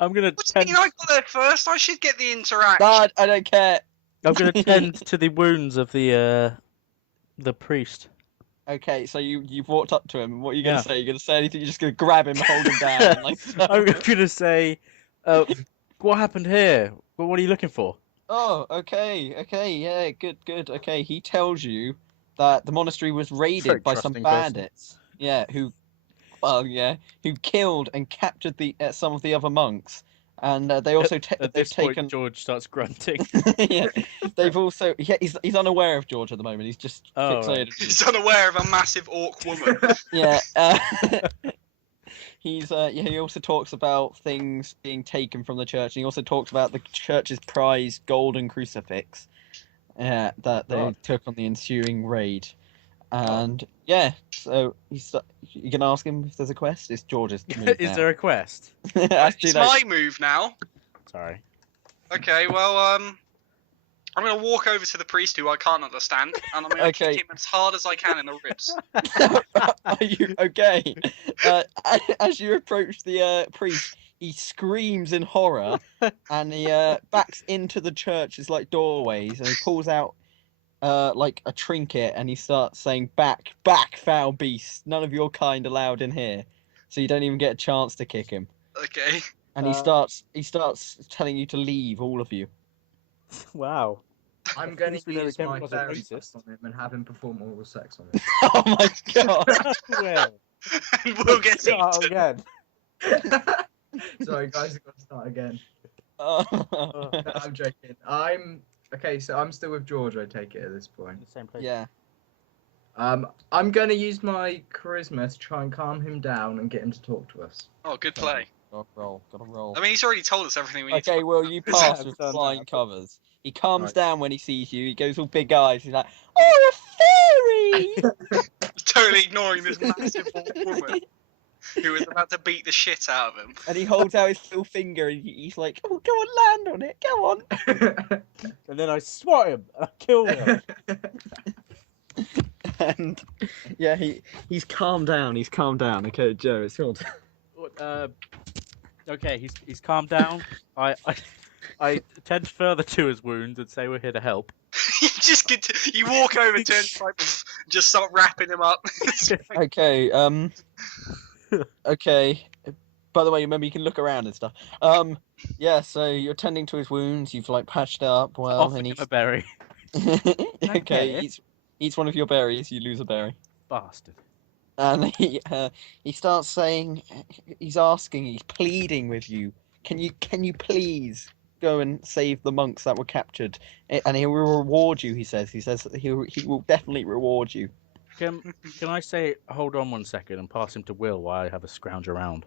I'm gonna What do you tend. mean I got there first? I should get the interaction. Dad, I don't care. I'm gonna tend to the wounds of the priest. Okay, so you've walked up to him. What are you gonna Yeah. say? You're gonna say anything? You're just gonna grab him, hold him down, and like. I'm gonna say, uh, what happened here? What are you looking for? Oh, okay, yeah, good. Okay, he tells you that the monastery was Very raided by some trusting person. bandits. Yeah, who killed and captured some of the other monks, and they also At they've this point, taken. George starts grunting. Yeah, they've also he's unaware of George at the moment. He's just Oh, fixated right. on you. He's unaware of a massive orc woman. Yeah, he also talks about things being taken from the church, and he also talks about the church's prized golden crucifix, that they God. took on the ensuing raid. Oh. And yeah, so you can ask him if there's a quest. It's George's move Is now. there a quest? Actually, It's no. my move now. Sorry. Okay, well, I'm gonna walk over to the priest who I can't understand, and I'm gonna Okay. kick him as hard as I can in the ribs. Are you okay? As you approach the priest, he screams in horror, and he backs into the church's like doorways, and he pulls out like a trinket, and he starts saying, "Back, back, foul beast! None of your kind allowed in here." So you don't even get a chance to kick him, Okay. and he starts telling you to leave, all of you. Wow. I'm going least to we know he use came my across a fairy racist. dust on him and have him perform oral sex on him. Oh my god! Well, And we'll get start eaten. again. Sorry, guys, I've got to start again. Oh. No, I'm joking. Okay. So I'm still with George. I take it at this point. The same place. Yeah. I'm going to use my charisma to try and calm him down and get him to talk to us. Oh, good play. Gotta roll. I mean, he's already told us everything we need Okay, to. well, you Is pass it- with Turns flying out. covers. He calms Right. down when he sees you. He goes all big eyes. He's like, "Oh, a fairy!" Totally ignoring this massive orc woman who is about to beat the shit out of him. And he holds out his little finger, and he's like, "Oh, go on, land on it. Go on." And then I swat him and I killed him. And yeah, he's calmed down. He's calmed down. Okay, Joe, it's your turn. Okay, he's calmed down. I tend further to his wounds and say we're here to help. You just get to, you walk over to him, like, just start wrapping him up. Okay. Okay. By the way, remember you can look around and stuff. Yeah. So you're tending to his wounds. You've like patched it up well, Offer and him he's a berry. okay. Eats one of your berries. You lose a berry. Bastard. And he starts saying, he's asking, he's pleading with you. Can you please go and save the monks that were captured? And he will reward you. He says that he will definitely reward you. Can I say hold on 1 second and pass him to Will while I have a scrounge around?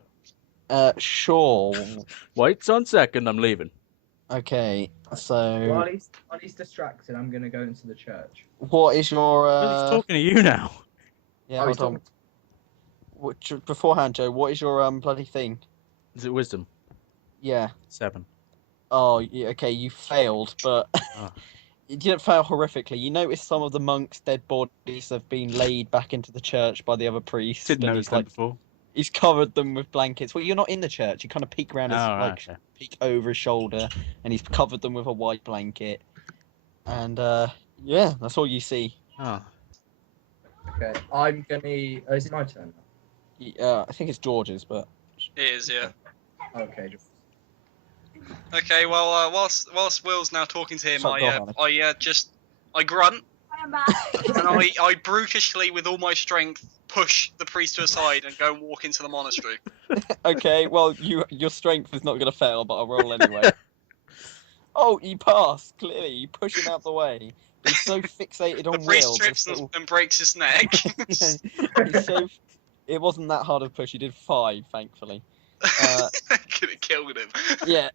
Sure. Wait 1 second, I'm leaving. Okay. So While he's distracted, I'm going to go into the church. what is your Well, he's talking to you now. yeah? Oh, he's Hold on. Beforehand, Joe, what is your bloody thing? Is it wisdom? Yeah. 7. Oh, yeah, okay. You failed, but Ah. you didn't fail horrifically. You notice some of the monks' dead bodies have been laid back into the church by the other priests. Didn't and notice he's that like before. he's covered them with blankets. Well, you're not in the church. You kind of peek around his Oh, right, like okay. peek over his shoulder, and he's covered them with a white blanket. And yeah, that's all you see. Oh. Okay, I'm going to... Oh, is it my turn I think it's George's, but It is, yeah. now? Okay. Okay, well, whilst Will's now talking to him, Shut the door, I grunt, and I brutishly, with all my strength, push the priest to a side and go and walk into the monastery. okay. Well, your strength is not going to fail, but I'll roll anyway. Oh, you passed. Clearly, you push him out the way. He's so fixated The on priest Will. trips and breaks his neck. He's so. It wasn't that hard of a push. You did 5, thankfully. Could have killed him. Yeah.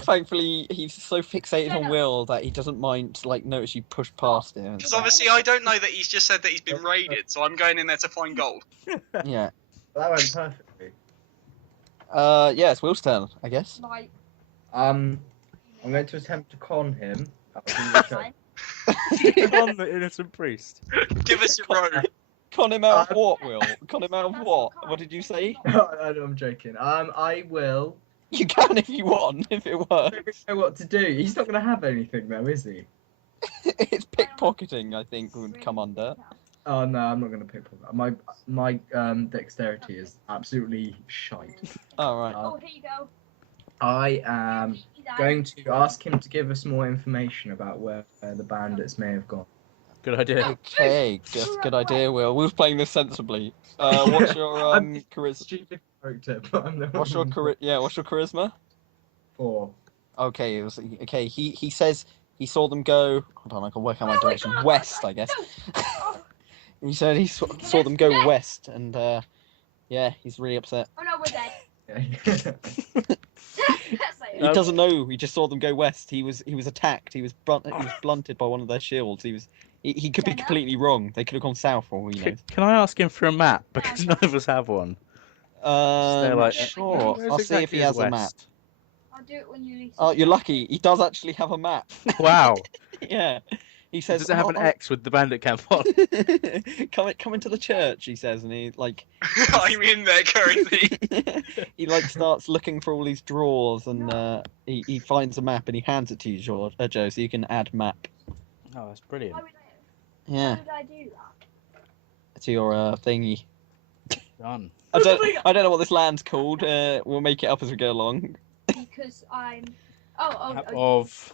Thankfully, he's so fixated on Will that he doesn't mind, like, notice you push past him. Because obviously I don't know that he's just said that he's been raided, so I'm going in there to find gold. Yeah. That went perfectly. Yeah, it's Will's turn, I guess. I'm going to attempt to con him. Out of the church. On the innocent priest. Give us your robe. Con him out of what, Will? Con him out of what? What did you say? No, I'm joking. I will You can if you want, if it I don't really works. know what to do. He's not going to have anything though, is he? It's pickpocketing, I think, would come under. Oh no, I'm not going to pickpocket. My dexterity is absolutely shite. Alright. Oh, here you go. I am going to ask him to give us more information about where the bandits may have gone. Good idea. Okay, good idea, Will. Will's playing this sensibly. What's your I'm a charisma? stupid character, but I'm the What's your what's your charisma? 4. Okay, he says he saw them go. Hold on, I can work out my direction. West, I guess. He said he saw them go west, and yeah, he's really upset. Oh no, we're dead. He doesn't know. He just saw them go west. He was attacked. He was blunted by one of their shields. He could be completely wrong. They could have gone south, for all we know. Can I ask him for a map? Because none of us have one. like, Sure. where's I'll see if he exactly has a map. west? I'll do it when you leave. Oh, you're lucky. He does actually have a map. Wow. Yeah. He says. Does it have an "Oh, X with the bandit camp on? come into the church, he says, and he like I'm in there currently. he like starts looking for all these drawers, and he finds a map and he hands it to you, Joe, so you can add map. Oh, that's brilliant. Why Yeah, would I do that? to your thingy. Done. I don't know what this land's called. We'll make it up as we go along. Because I'm. Oh. Of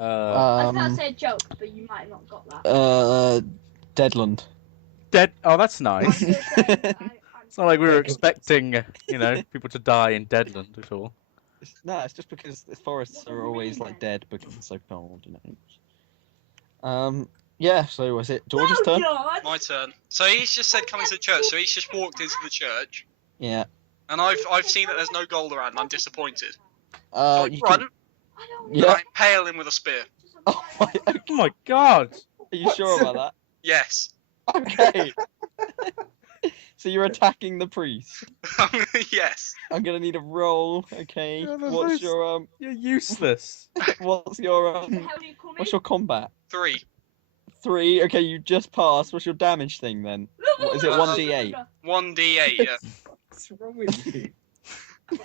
I was about to Um, say a joke, but you might have not got that. Deadlund. dead. Oh, that's I nice. was gonna say, It's not like we were expecting, people to die in Deadland at all. It's just because the forests are always like dead because it's so cold, Yeah. So was it George's turn? My turn. So he's just said coming to the church. So he's just walked into the church, Yeah. and I've seen that there's no gold around. And I'm disappointed. So I You run, can... and Yeah. I impale him with a spear. Oh my, Oh my god! are you sure about Yes. that? Okay. So you're attacking the priest. Yes. I'm gonna need a roll. Okay. You're the What's most- your You're useless. what's your What the hell do you call me? what's your combat? 3. 3. Okay, you just passed. What's your damage thing then? What is it? 1d8. 1d8. Yeah. What's wrong with you?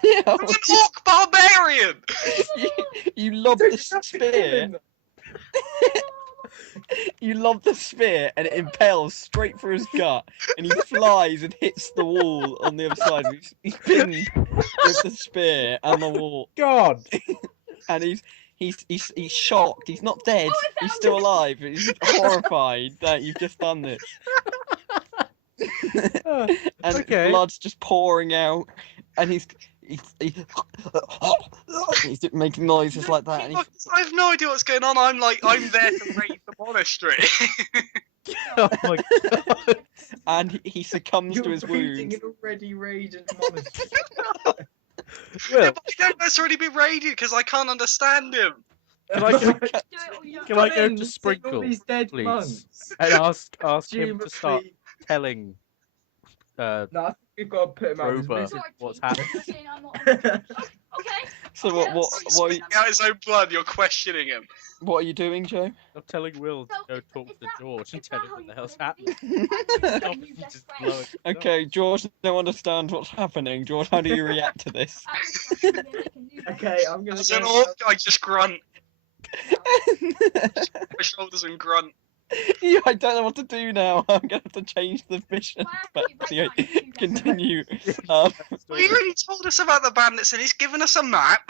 Yeah. I'm an orc barbarian. You lob the spear. You lob the spear and it impales straight through his gut, and he flies and hits the wall on the other side. He's pinned with the spear and the wall, God! and he's shocked. He's not dead. He's still alive. He's horrified that you've just done this, and Okay. blood's just pouring out, and he's making noises like that. And I have no idea what's going on. I'm there to raid the monastery. Oh my god! he succumbs to his raiding wounds. an already raided monastery. Yeah, Will, but I don't necessarily be raided because I can't understand him. can I go, Do it or you don't. can I go Come in, to see Sprinkle, all these dead please? monks. And ask him to start Presumably- telling No, I think we've got to put him out of his Grobba misery. what's Sorry, happening. saying I'm not on the- Okay. So what are Spitting out his own blood, you're questioning him. what are you doing, Joe? I'm telling Will to go talk to George and Is tell that him how what the you hell's call happening. it? Stop New him best just friend. blowing it up. Okay, George don't understand what's happening. George, how do you react to this? Okay, I'm gonna As go. an orc, I just grunt. My shoulders and grunt. Yeah, I don't know what to do now. I'm gonna have to change the mission. But anyway, continue. Well, he already told us about the bandits and he's given us a map.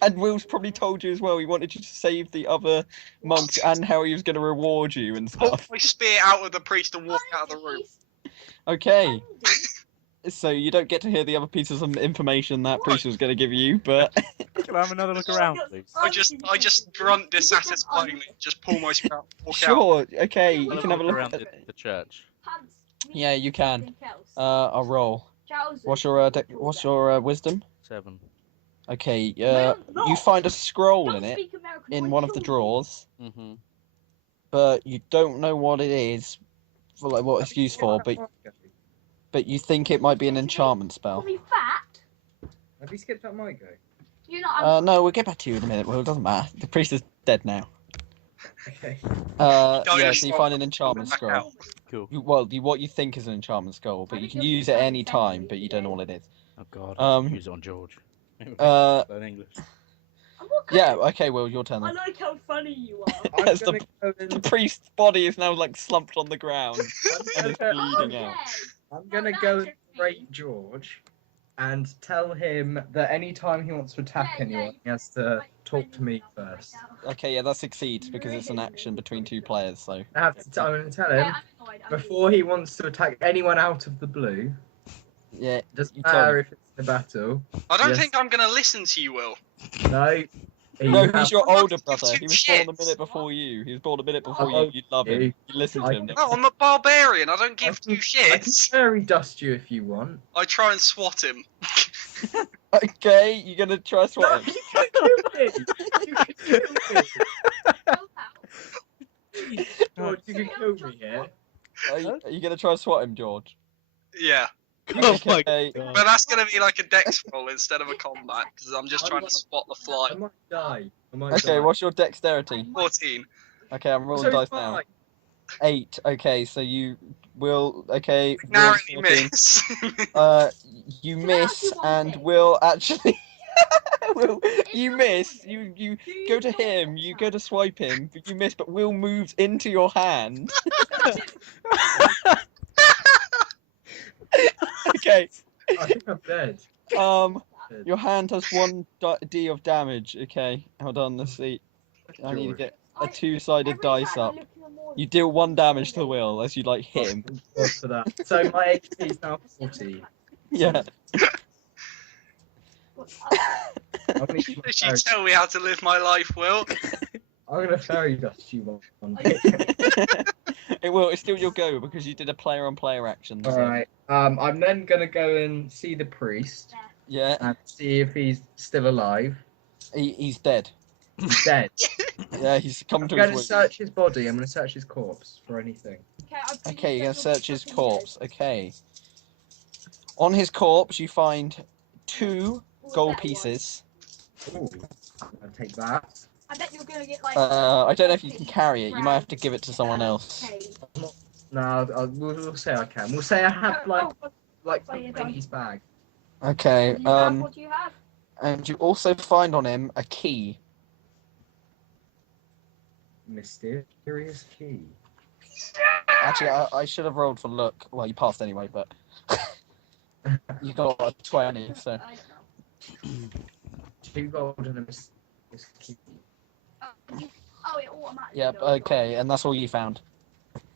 And Will's probably told you as well. He wanted you to save the other monks and how he was going to reward you and Pull stuff. my spear out of the priest and walk out of the room. Okay, so you don't get to hear the other pieces of information that priest was going to give you, but Can I have another look around, please? I just grunt dissatisfiedly, just pull my spear out, walk out. sure. Okay, you I'll can have a look around at the church. Yeah, you can. I'll roll. What's your wisdom? 7. Okay, you find a scroll in it in one of the drawers, Mm-hmm. but you don't know what it is, for like what it's used for, but you think it might be an enchantment spell. Call me fat. Have you skipped out my go? You're not. No, we'll get back to you in a minute. Well, it doesn't matter. The priest is dead now. Okay. Yeah, so you find an enchantment Back scroll. out. Cool. What you think is an enchantment scroll, but you can use it at any time, but you don't know what it is. Oh God. Use it on George. Learn English. Yeah. Okay. Well, your turn. I Then. like how funny you are. I'm As gonna go The and priest's body is now like slumped on the ground and is bleeding out. I'm gonna go and berate George and tell him that anytime he wants to attack anyone, he has to talk to me first. Okay, yeah, that succeeds because it's an action between two players. So I'm gonna tell him before he wants to attack anyone out of the blue. yeah, Doesn't you tell matter him. if it's in a battle. I don't Yes. think I'm gonna listen to you, Will. No. No, You he's your I'm not older gonna give brother. two He was born a shits. minute before you. He was born a minute before Oh, you. You love him. you. You listen to him. No, I'm a barbarian. I don't give two I can shits. fairy dust you if you want. I try and swat him. Okay, you're gonna try swat him. You can kill me. George, you can kill me here. Are you gonna try swat him, George? Yeah. Oh my Okay. God. But that's gonna be like a dex roll instead of a combat, because I'm just trying to spot the fly. I might die. Okay, what's your dexterity? 14. Okay, I'm rolling So dice it's now. fine. 8. Okay, so you will. Okay. Will Narrowly 14. miss. You miss and will actually. Will you miss? You go to him. You go to swipe him, but you miss. But Will moves into your hand. Okay. I think I'm dead. Your hand has 1d of damage. Okay, hold on. Let's see. I need to get a two-sided dice up. You deal 1 damage to Will as you like hit him. Thank God for that. So my HP is now 40. Yeah. I'm gonna, use my Did you fairy- tell me how to live my life, Will? I'm gonna fairy dust you one. It will. It's still your go because you did a player-on-player action. So. Alright. I'm then gonna go and see the priest Yeah. and see if he's still alive. He's dead. He's dead. Yeah, he's come I'm to going his to wits. search his body. I'm going to search his corpse for anything. Okay, you're gonna search his corpse. Okay. On his corpse, you find 2 gold pieces. Ooh, I'll take that. I bet you're gonna get like. I don't know if you can carry it. You might have to give it to someone else. No, we'll say I can. We'll say I have like something in his bag. Okay. What do you have? And you also find on him a key. Mysterious key. Actually, I should have rolled for look. Well, you passed anyway, but you got a 20, so. 2 gold and a mysterious key. Oh, it automatically. Yep. goes Okay, and that's all you found.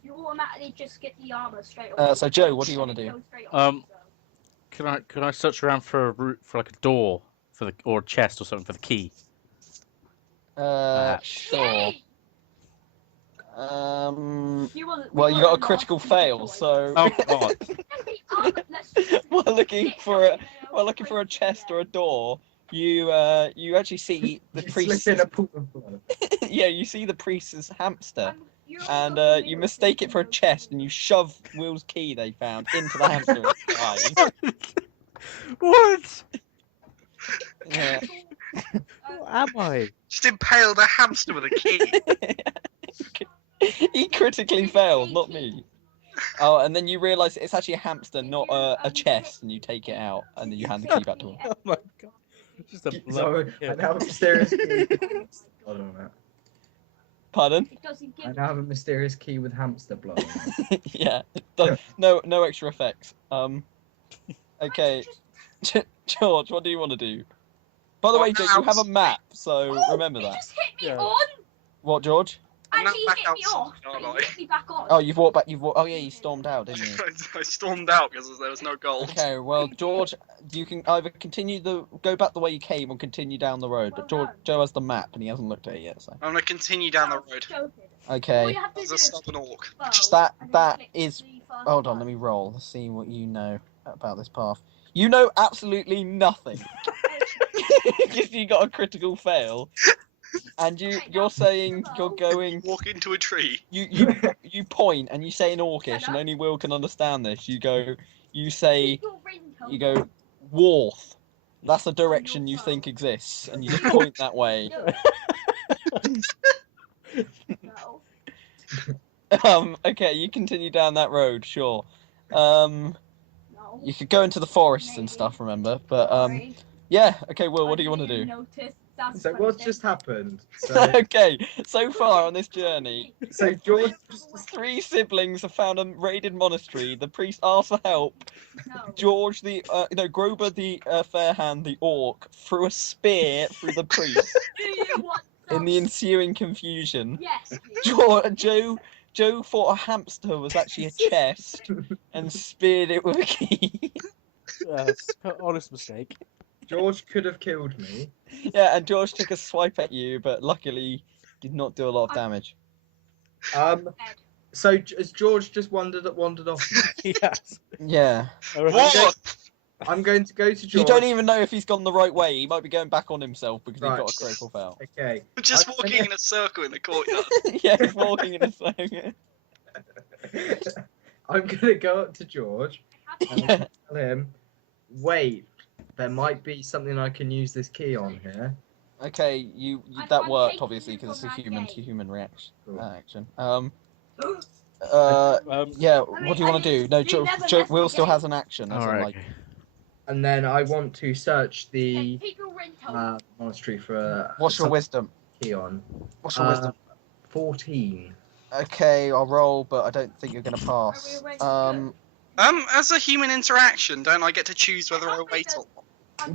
You automatically just get the armor straight away. So Joe, what do you want to do? Can I search around for a route for like a door or a chest or something for the key? Sure. Well, you Well, got a critical fail, so Oh God. while looking for a chest or a door, you actually see the You priest. slip in a pool of blood. Yeah, you see the priest's hamster, and you mistake it for a chest, and you shove Will's key they found into the hamster and die. What? Yeah. What am I? Just impaled a hamster with a key. He critically failed, not me. Oh, and then you realise it's actually a hamster, not a chest, and you take it out, and then you hand the key back to him. Oh my God. Just a So blood. I now have a mysterious key. Blood on it. Pardon? I now have a mysterious key with hamster blood on it. Yeah. No extra effects. Okay. George, what do you want to do? By the way, George, you have a map, so remember that. Just hit me Yeah. on. What, George? I'm not Actually, back hit me outside, off. aren't But I? you hit me back on. Oh, you've walked back. Oh yeah, you stormed out, didn't you? I stormed out because there was no gold. Okay. Well, George, you can either go back the way you came, or continue down the road. But Joe has the map, and he hasn't looked at it yet. So. I'm gonna continue down the road. All Okay. you have to As do a is stubborn orc. scroll, and then That click is. the first Hold on, one. let me roll. Let's see what you know about this path. You know absolutely nothing. Because you got a critical fail, and you're saying you're going. Walk into a tree. You point and you say in Orcish, and only Will can understand this. You say Warth. That's a direction you think exists, and you just point that way. No. Okay, you continue down that road, sure. No. You could go into the forest and stuff, remember? But yeah. Okay, Will, what do you want to do? So what's just happened? So, Okay, so far on this journey, so George. three siblings have found a raided monastery. The priest asks for help. George, Grobba the fair hand, the orc, threw a spear through the priest. In the ensuing confusion, Yes. Joe thought a hamster was actually a chest and speared it with a key. It's an honest mistake. George could have killed me. Yeah, and George took a swipe at you, but luckily did not do a lot of damage. So has George just wandered off? Yes. Yeah. What? I'm going to go to George. You don't even know if he's gone the right way. He might be going back on himself because he Right. got a critical fail. Okay. Just I'm walking in a circle in the courtyard. Yeah, he's walking in a circle. I'm gonna go up to George and Yeah. tell him, wait, there might be something I can use this key on here. Okay, that worked obviously because it's a human reaction. Cool. Action. Yeah. What do you want to do? No, Will still has an action. As in, Alright. like, And then I want to search the monastery for what's your some wisdom? key on. What's your wisdom? 14. Okay, I'll roll, but I don't think you're gonna pass. As a human interaction, don't I get to choose whether I wait or not?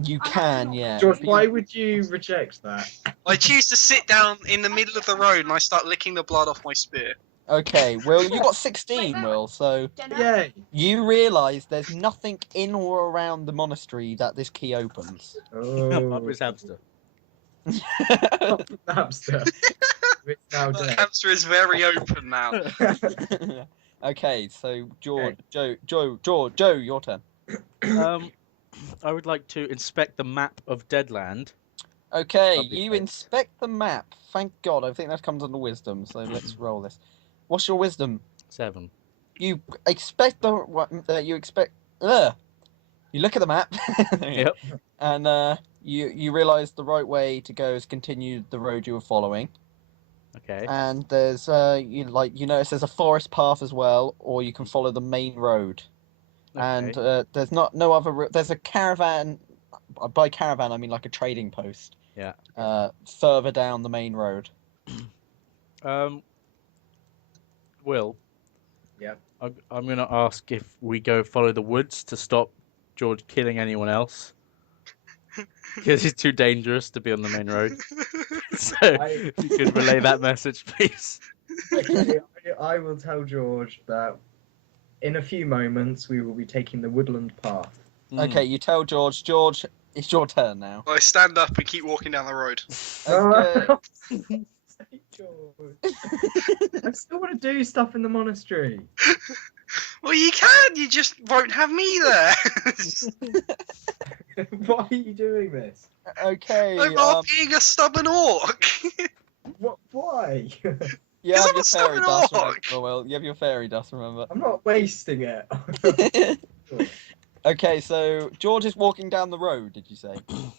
You can, yeah. George, why would you reject that? I choose to sit down in the middle of the road and I start licking the blood off my spear. Okay, Will, you got 16, Will, so Yay! you realise there's nothing in or around the monastery that this key opens. Up his hamster. Hamster. It's now The dead. hamster is very open now. Okay, so Joe, your turn. I would like to inspect the map of Deadland. Okay, That'd be you great. inspect the map. Thank God, I think that comes under wisdom, so let's roll this. What's your wisdom? 7. You expect you look at the map. Yep. And you realise the right way to go is continue the road you were following. Okay. And there's you notice there's a forest path as well, or you can follow the main road. And there's no other. There's a caravan. By caravan, I mean like a trading post. Yeah. Further down the main road. Will. Yep. I'm gonna ask if we go follow the woods to stop George killing anyone else. Because he's too dangerous to be on the main road. So if you could relay that message, please. Okay, I will tell George that in a few moments we will be taking the woodland path. Okay, you tell George. George, it's your turn now. I stand up and keep walking down the road. Okay. George. I still want to do stuff in the monastery. Well, you can. You just won't have me there. Why are you doing this? Okay. I'm not being a stubborn orc. What? Why? You have I'm your a fairy stubborn dust. orc. Remember, Will. You have your fairy dust. Remember. I'm not wasting it. Okay, so George is walking down the road. Did you say? Can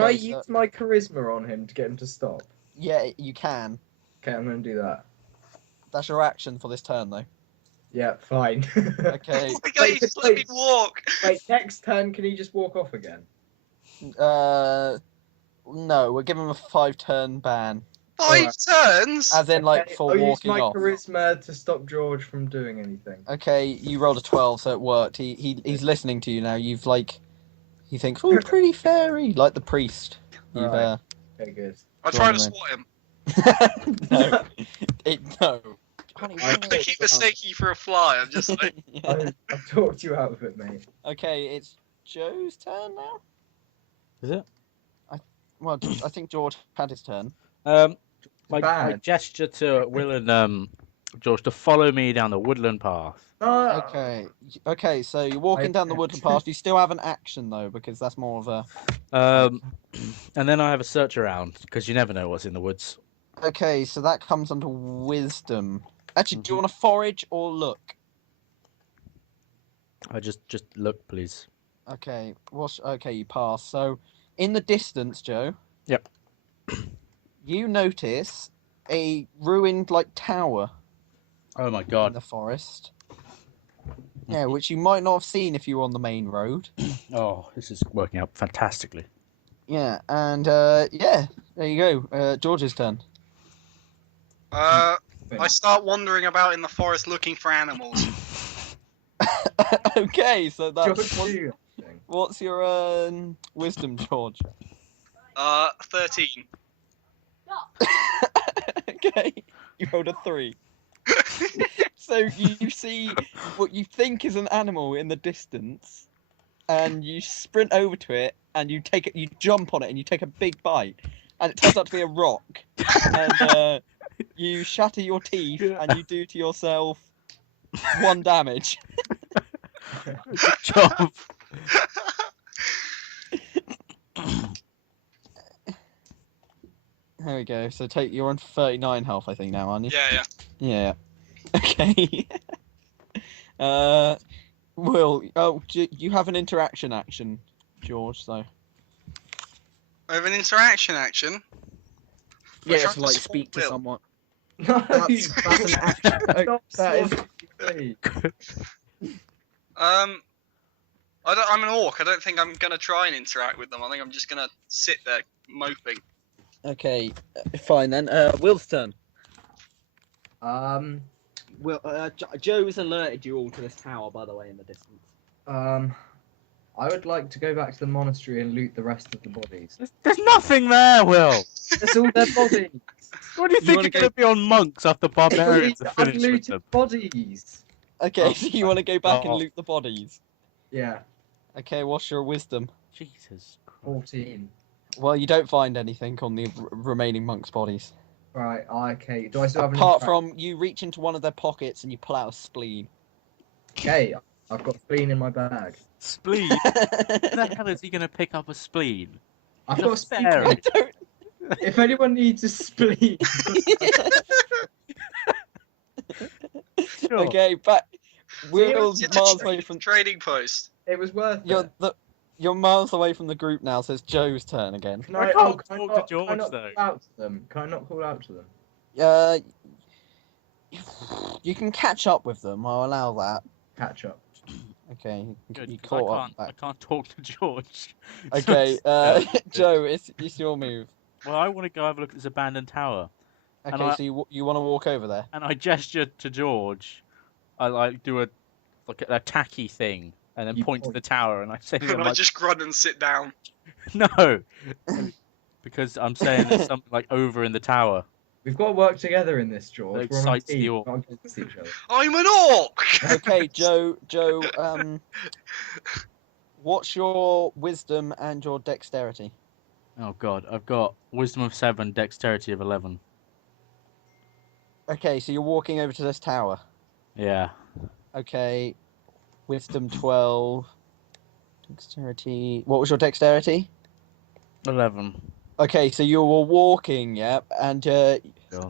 Okay, I so- use my charisma on him to get him to stop? Yeah, you can. Okay, I'm going to do that. That's your action for this turn, though. Yeah, fine. Okay. Oh my God, you just let me walk. Wait, next turn, can he just walk off again? No, we're giving him a 5-turn ban, 5 turns. as in like Okay, for I'll use walking my off. charisma to stop George from doing anything. Okay, you rolled a 12, so it worked. He's listening to you now. You've he thinks, oh, pretty fairy, like the priest. You've Alright. Okay, good. I try to Join swat him. no. Honey, I I keep mistaking you for a fly. I'm just like, Yeah. I've talked you out of it, mate. Okay, it's Joe's turn now. Is it? Well, I think George had his turn. I Bad. gesture to Will and George to follow me down the woodland path. Okay, so you're walking down the woodland path. You still have an action though, because that's more of a. And then I have a search around because you never know what's in the woods. Okay, so that comes under wisdom. Actually, do you want to forage or look? I just look, please. Okay, okay, you pass. So, in the distance, Joe. Yep. You notice a ruined tower Oh my in god. the forest. Yeah, which you might not have seen if you were on the main road. Oh, this is working out fantastically. Yeah, and yeah, there you go. George's turn. I start wandering about in the forest looking for animals. Okay, so George, that's you. what's your wisdom, George? 13. Okay, you rolled a 3. So you see what you think is an animal in the distance, and you sprint over to it, and you jump on it, and you take a big bite, and it turns out to be a rock, and you shatter your teeth, and you do to yourself 1 damage. Good job. There we go. So you're on 39 health, I think now, aren't you? Yeah. Yeah. Okay. Will, you have an interaction action, George. So I have an interaction action. yeah, trying to to like support speak to Will. someone. No, That's an action. Stop That is- sorting. I'm an orc. I don't think I'm gonna try and interact with them. I think I'm just gonna sit there moping. Okay, fine then. Will's turn. Um, Will, Joe's alerted you all to this tower, by the way, in the distance. I would like to go back to the monastery and loot the rest of the bodies. There's nothing there, Will. That's all their bodies. What do you think wanna you're going to be on monks after barbarians are finished with Unlooted them? bodies. Okay, Oh, so you want to go back and God. loot the bodies. Yeah, Okay, what's your wisdom? Jesus Christ. 14. Well, you don't find anything on the remaining monks' bodies. Right, okay. Do I still have an Apart interaction? from you reach into one of their pockets and you pull out a spleen. Okay, I've got spleen in my bag. Spleen? Where the hell is he going to pick up a spleen? I've He's got a a spleen. fairy. I don't. If anyone needs a spleen, Sure. Okay, but Will's It's miles a away from. trading post. it was worth it. You're miles away from the group now, so it's Joe's turn again. Can I I, can't can I talk not, to George, can I not though. call out to them? Can I not call out to them? You can catch up with them. I'll allow that. Catch up. Okay, Good, you 'cause caught I up. can't, I can't talk to George. So Okay, it's- Joe, it's your move. Well, I want to go have a look at this abandoned tower. Okay, I- so you want to walk over there? And I gesture to George. I like do a tacky thing and then You point to point. the tower and I say to And him I like, just grunt and sit down. no, because I'm saying there's something like over in the tower. We've got to work together in this, George. That We're on a excites the team, orc. not against each other. I'm an orc. Okay, Joe, what's your wisdom and your dexterity? Oh God, I've got wisdom of 7, dexterity of 11. Okay, so you're walking over to this tower. Yeah. Okay, wisdom 12, dexterity. What was your dexterity? 11. Okay, so you were walking, yeah, and God.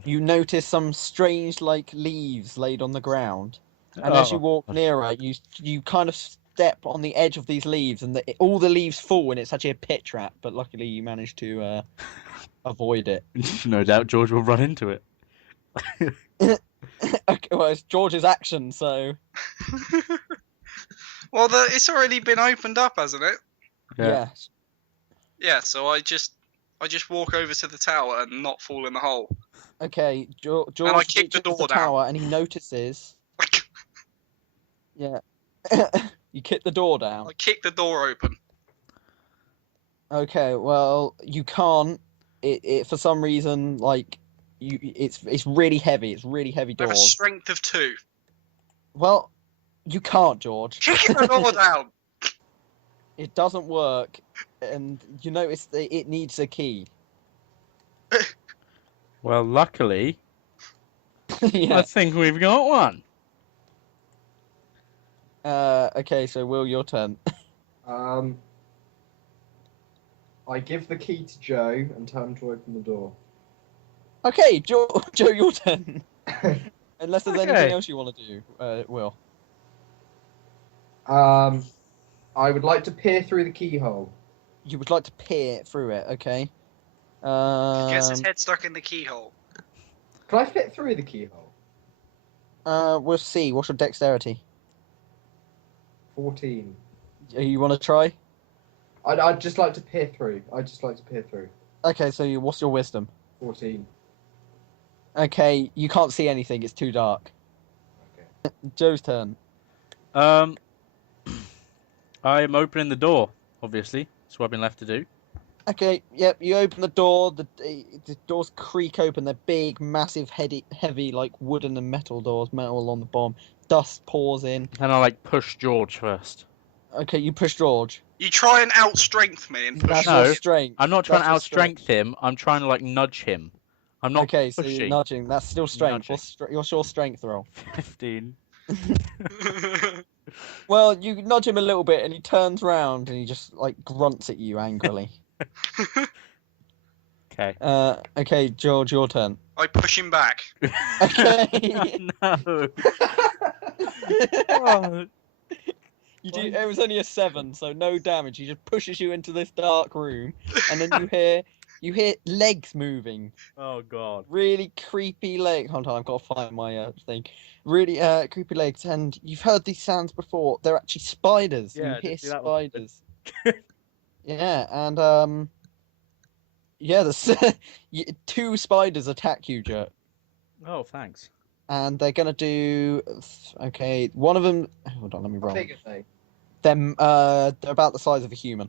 you notice some strange like leaves laid on the ground. And as you Oh, walk nearer, you kind of step on the edge of these leaves, and all the leaves fall, and it's actually a pit trap. But luckily, you managed to avoid it. no doubt George will run into it. Okay, well, it's George's action, so Well, it's already been opened up, hasn't it? yeah. Yeah. So I just walk over to the tower and not fall in the hole. Okay, George I kick the reaches door down. tower, and he notices. Yeah, you kick the door down. I kick the door open. Okay, well, you can't. It for some reason like it's really heavy. It's really heavy I have a doors. strength of 2. Well, you can't, George. Kicking the door down. It doesn't work, and you notice that it needs a key. Well, luckily, Yeah. I think we've got one. Okay, so Will, your turn. I give the key to Joe and tell him to open the door. Okay, Joe, your turn. Unless there's Okay. anything else you want to do, Will. I would like to peer through the keyhole. You would like to peer through it, okay? Gets his head stuck in the keyhole. Can I fit through the keyhole? We'll see. What's your dexterity? 14. You want to try? I'd just like to peer through. Okay, so what's your wisdom? 14. Okay, you can't see anything. It's too dark. Okay. Joe's turn. I'm opening the door. Obviously, that's what I've been left to do. Okay, yep. You open the door. The doors creak open. They're big, massive, heavy, like wooden and metal doors. Metal on the bottom. Dust pours in. And I like push George first. Okay, you push George. You try and outstrength me and push That's me. No, your strength. I'm not trying That's to your strength. outstrength him. I'm trying to like nudge him. I'm not Okay, so pushing. you're nudging. That's still strength. Nudging. What's your strength roll? 15. Well, you nudge him a little bit, and he turns round and he just like grunts at you angrily. Okay. Okay, George, your turn. I push him back. Okay. No. Oh, You do. It was only a 7, so no damage. He just pushes you into this dark room, and then you hear legs moving. oh God. Really creepy legs. Hold on, I've got to find my thing. Really creepy legs, and you've heard these sounds before. They're actually spiders. Yeah, I You hear did see that one. spiders. Yeah, and yeah, the 2 spiders attack you, Joe, Oh, thanks. and they're gonna do. Okay, one of them. Hold on, let me How roll. big are they? They're about the size of a human.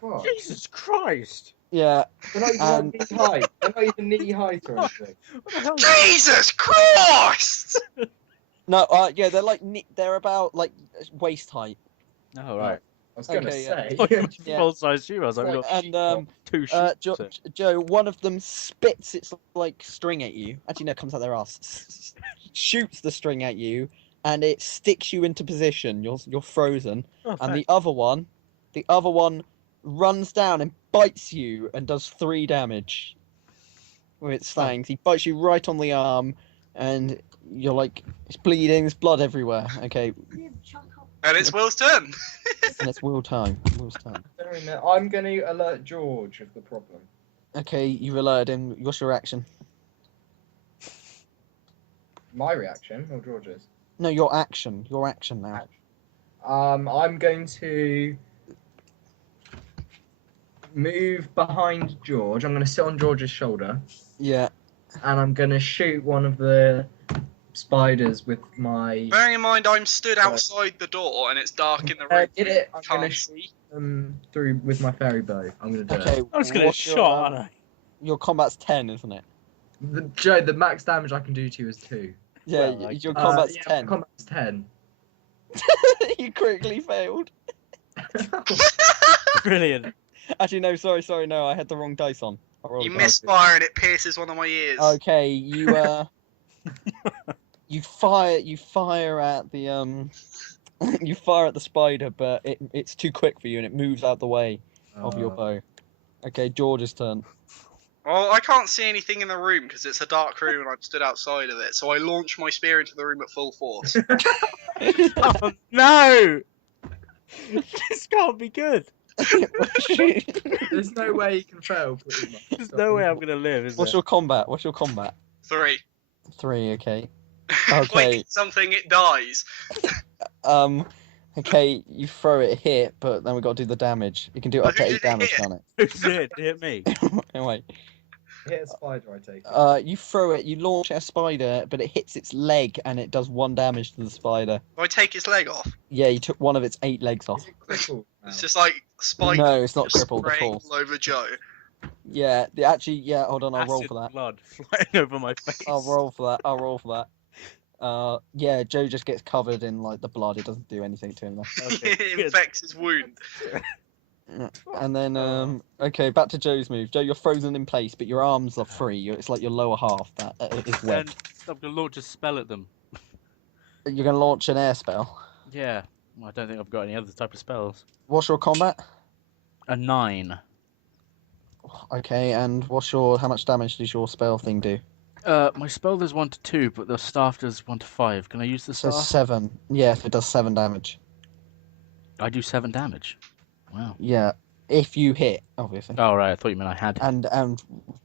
Fuck. Jesus Christ. Yeah, They're not even like knee height. They're not even knee height or anything. What the hell? Jesus Christ! no, yeah, they're about like waist height. Oh, right. I was gonna Okay, yeah. say. Oh, you're Yeah. full size shoe. I was like, Like, look, And 2 sheep. Joe, one of them spits its like string at you. Actually, no, it comes out their ass. Shoots the string at you, and it sticks you into position. You're frozen. Oh, And thanks. the other one runs down and bites you and does 3 damage with its fangs. He bites you right on the arm, and you're like, it's bleeding. There's blood everywhere. Okay, And it's Will's turn. and it's Will's time. I'm gonna alert George of the problem. Okay, you alerted him. What's your action? My reaction or George's? No, your action. Your action now. I'm going to move behind George. I'm going to sit on George's shoulder, Yeah. and I'm going to shoot one of the spiders with my. Bearing in mind, I'm stood outside the door and it's dark in the room. Did it? I'm Can't going to see. through with my fairy bow. I'm going to do Okay. it. I was going to what's shot, aren't I? Your combat's 10, isn't it? Joe, the max damage I can do to you is 2. Yeah, Well, like- your combat's yeah, 10. Combat's 10. You critically failed. Brilliant. Actually, no, sorry, no, I had the wrong dice on. I rolled You the misfire and it pierces one of my ears. Okay, you you fire at the you fire at the spider, but it's too quick for you and it moves out the way of your bow. Okay, George's turn. Well, I can't see anything in the room because it's a dark room and I'm stood outside of it. So I launch my spear into the room at full force. Oh, no! This can't be good. There's no way you can fail. Pretty much. There's no way I'm going to live, is What's there? your combat? 3. 3, okay. Like Okay. something, it dies. Okay, you throw it, hit, but then we got to do the damage. You can do up to Who 8 did it damage hit? on it. Who's it? Hit me. Anyway, Hit a spider, I take it. you throw it, you launch a spider, but it hits its leg and it does 1 damage to the spider. I take its leg off. Yeah, you took one of its 8 legs off. Is it crippled now? It's just like spike. No, it's not just crippled at spraying all. all over Joe. Yeah, hold on, I'll roll Acid for that. blood flying over my face. I'll roll for that. Yeah, Joe just gets covered in like the blood. It doesn't do anything to him. Okay, It good. infects his wound. And then, okay, back to Joe's move. Joe, you're frozen in place, but your arms are free. It's like your lower half that is Then webbed. I'm going to launch a spell at them. You're gonna launch an air spell. Yeah. Well, I don't think I've got any other type of spells. What's your combat? A 9. Okay, and how much damage does your spell thing do? My spell does 1 to 2, but the staff does 1 to 5. Can I use the So staff? 7. Yeah, it does 7 damage. I do 7 damage. Wow. Yeah, if you hit, obviously. Oh, right. I thought you meant I had. And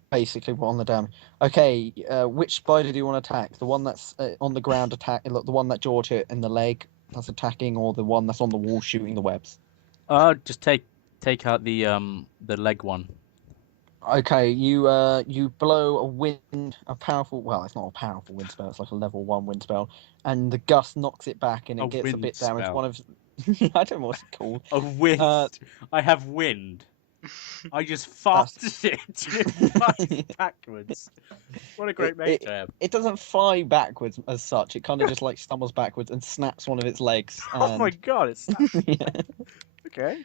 basically on the damage. Okay, which spider do you want to attack? The one that's on the ground attack, the one that George hit in the leg, that's attacking, or the one that's on the wall shooting the webs? Just take out the leg one. Okay, you blow a powerful. Well, it's not a powerful wind spell. It's like a level 1 wind spell, and the gust knocks it back, and A it gets a wind bit damaged. spell. One of, I don't know what it's called. A wind. I have wind. I just farted it. It flies backwards. What a great mate I am. It doesn't fly backwards as such. It kind of just like stumbles backwards and snaps one of its legs. And... Oh my god! It's yeah. okay.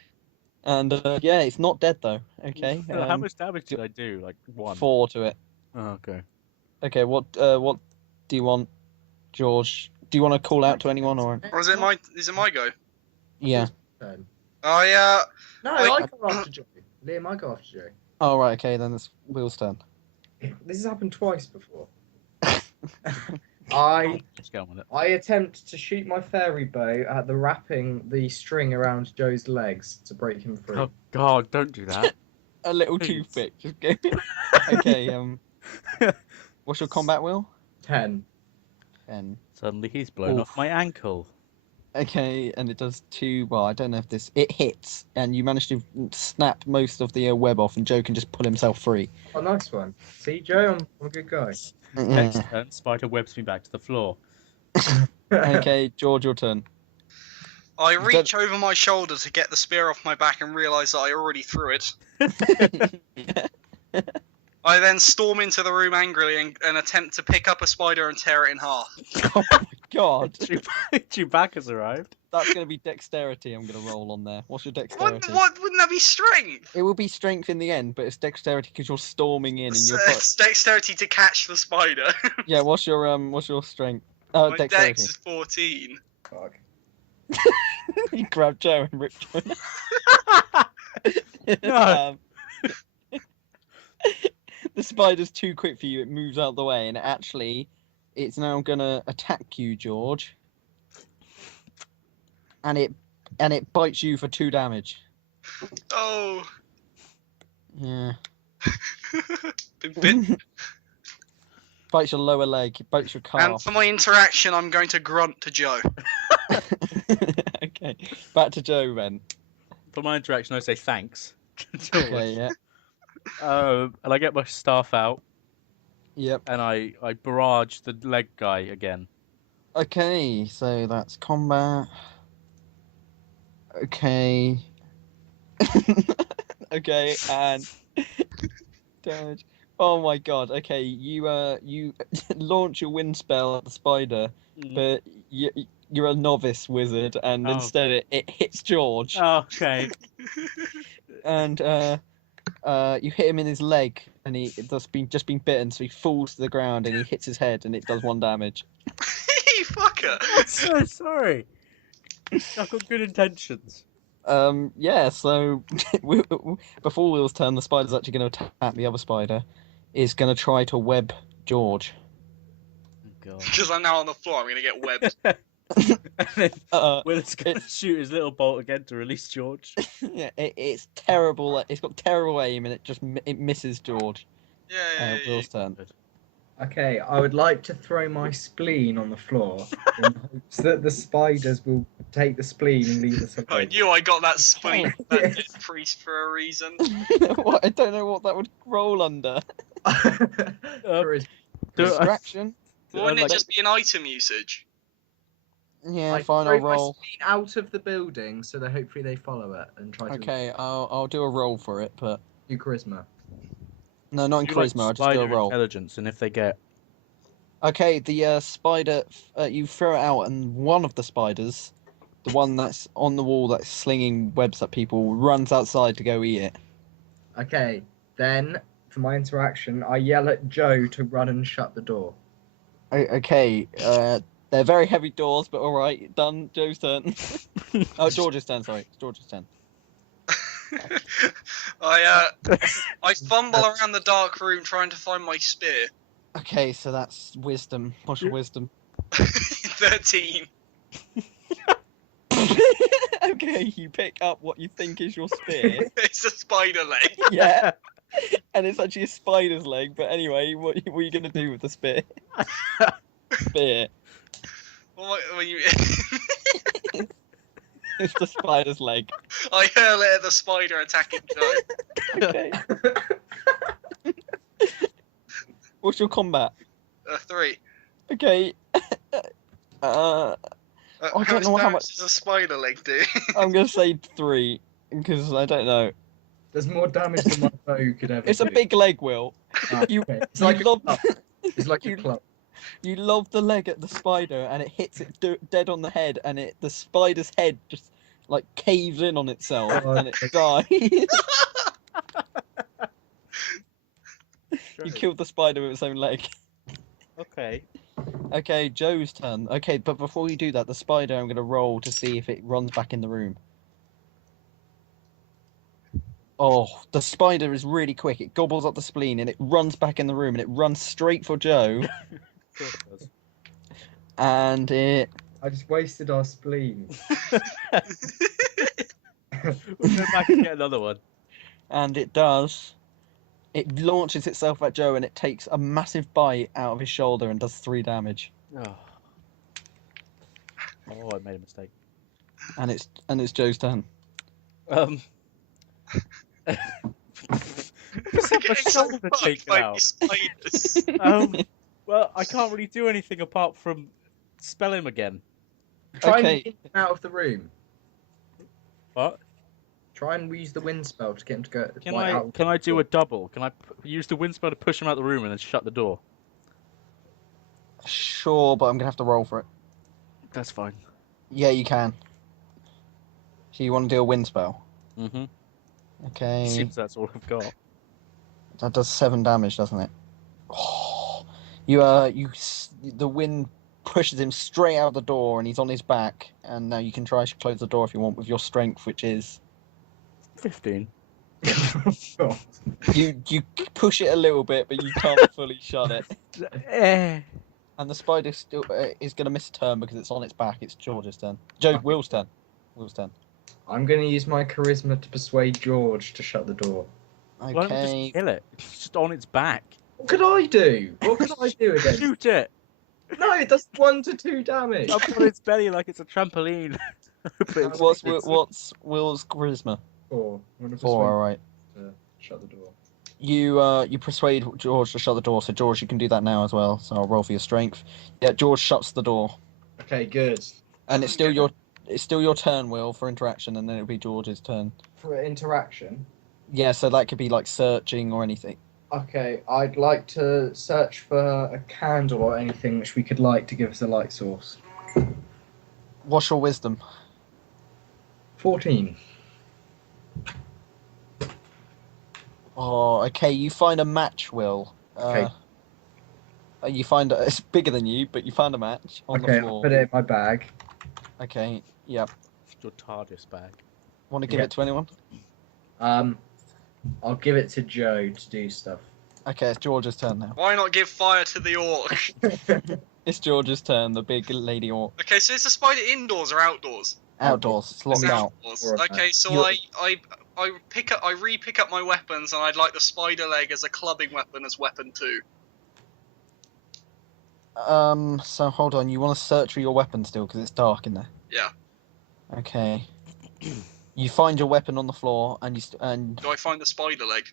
And yeah, it's not dead though. Okay. How much damage did I do? Like 1. 4 to it. Oh, okay. Okay. What do you want, George? Do you want to call out to anyone or? Or is it my go? Yeah. No, I I go after Joe. Liam, I go after Joe. Oh right. Okay. Then it's Will's turn. This has happened twice before. I Let's go on with it. attempt to shoot my fairy bow at the wrapping the string around Joe's legs to break him free. Oh god! Don't do that. A little Please. toothpick. Just go. Okay. What's your combat, Will? 10. 10. Suddenly he's blown off my ankle. Okay, and it does 2. Well, I don't know if this. It hits, and you manage to snap most of the web off, and Joe can just pull himself free. Oh, nice one. See, Joe, I'm a good guy. Next turn, spider webs me back to the floor. Okay, George, your turn. I reach over my shoulder to get the spear off my back and realise that I already threw it. I then storm into the room angrily and attempt to pick up a spider and tear it in half. Oh my god. Chewbacca's arrived. That's going to be dexterity I'm going to roll on there. What's your dexterity? What? Wouldn't that be strength? It will be strength in the end, but it's dexterity because you're storming in and you're... It's dexterity to catch the spider. Yeah, what's your strength? My Dexterity. dex is 14. Fuck. You grab Joe and rip Joe. No. The spider's too quick for you. It moves out of the way, and it's now gonna attack you, George. And it bites you for 2 damage. Oh. Yeah. Been bit. Bites your lower leg. Bites your And calf. for my interaction, I'm going to grunt to Joe. Okay, back to Joe then. For my interaction, I say thanks. Okay, yeah. And I get my staff out Yep. and I barrage the leg guy again. Okay, so that's combat. Okay. Okay, and damage. Oh my god. Okay, you launch your wind spell at the spider, but you're a novice wizard, and instead it hits George. Oh, okay. And you hit him in his leg, and just been bitten, so he falls to the ground, and he hits his head, and it does 1 damage. You fucker. I'm so sorry. I've got good intentions. Yeah, so before Will's turn, the spider's actually going to attack the other spider. Is going to try to web George. Oh, God. Because I'm now on the floor, I'm going to get webbed. And then Will's going to it's- shoot his little bolt again to release George. Yeah, it's terrible. It's got terrible aim, and it misses George. Yeah. Will's turn. Okay, I would like to throw my spleen on the floor in hopes that the spiders will take the spleen and leave us I alone. knew I got that spleen from that dead priest for a reason. What? I don't know what that would roll under. Charisma. Distraction. Wouldn't like- it just be an item usage? Yeah, I fine. throw I'll my roll. spleen out of the building so that hopefully they follow it and try to Okay, I'll do a roll for it, but do charisma. no, not in You like charisma. I'll just do a spider roll. intelligence, and if they get Okay, the spider, you throw it out, and one of the spiders, the one that's on the wall that's slinging webs at people, runs outside to go eat it. Okay, then for my interaction, I yell at Joe to run and shut the door. Okay, they're very heavy doors, but alright, done. Joe's turn. Oh, George's turn, sorry. It's George's turn. I fumble around the dark room trying to find my spear. Okay, so that's wisdom. What's your wisdom? 13. Okay, you pick up what you think is your spear. It's a spider leg. Yeah. And it's actually a spider's leg, but anyway, what are you going to do with the spear? Spear. What you... It's the spider's leg. I hurl it at the spider attacking Joe. Okay. What's your combat? 3. Okay. I don't know how much. does a spider leg do? I'm gonna say 3 because I don't know. There's more damage than my bow could ever It's do. a big leg, Will. You, Okay. It's you like lob, a club. It's like you- a club. you lob the leg at the spider, and it hits it dead on the head, and the spider's head just like caves in on itself, Oh, and it dies. You killed the spider with its own leg. Okay. Okay, Joe's turn. Okay, but before you do that, the spider, I'm gonna roll to see if it runs back in the room. Oh, the spider is really quick. It gobbles up the spleen and it runs back in the room and it runs straight for Joe. And it. I just wasted our spleen. We'll go back and get another one. And it does. It launches itself at Joe and it takes a massive bite out of his shoulder and does 3 damage. Oh, I made a mistake. And it's Joe's turn. Just have my shoulder taken out. Spiders. Well, I can't really do anything apart from spell him again. Try Okay. and get him out of the room. What? Try and use the wind spell to get him to go. Can I do a double? Can I use the wind spell to push him out the room and then shut the door? Sure, but I'm gonna have to roll for it. That's fine. Yeah, you can. So you want to do a wind spell? Mm-hmm. Okay. Seems that's all I've got. That does 7 damage, doesn't it? Oh, the wind pushes him straight out the door, and he's on his back. And now you can try to close the door if you want with your strength, which is 15. you push it a little bit, but you can't fully shut it. And the spider still is going to miss a turn because it's on its back. It's George's turn. Will's turn. Will's turn. I'm going to use my charisma to persuade George to shut the door. Why don't we Okay. just kill it? It's just on its back. What could I do? What could I do again? Shoot it! No, it does 1 to 2 damage. Up on its belly like it's a trampoline. What's Will's charisma? 4. I'm gonna 4. persuade All right. to shut the door. You persuade George to shut the door. So George, you can do that now as well. So I'll roll for your strength. Yeah, George shuts the door, Okay, good. and it's still your turn, Will, for interaction, and then it'll be George's turn. For interaction. Yeah, so that could be like searching or anything. Okay, I'd like to search for a candle or anything which we could light to give us a light source. What's your wisdom? 14. Oh, okay. You find a match, Will. Okay. You find it's bigger than you, but you found a match on the Okay, floor. I'll put it in my bag. Okay. Yep. Your TARDIS bag. Want to give Yeah. it to anyone? I'll give it to Joe to do stuff. Okay, it's George's turn now. Why not give fire to the orc? It's George's turn. The big lady orc. Okay, so is the spider indoors or outdoors? Outdoors. It's locked It's out. outdoors. Or a Okay, so You're- I re-pick up my weapons, and I'd like the spider leg as a clubbing weapon as weapon 2. So hold on. You want to search for your weapon still because it's dark in there. Yeah. Okay. You find your weapon on the floor, and Do I find the spider leg?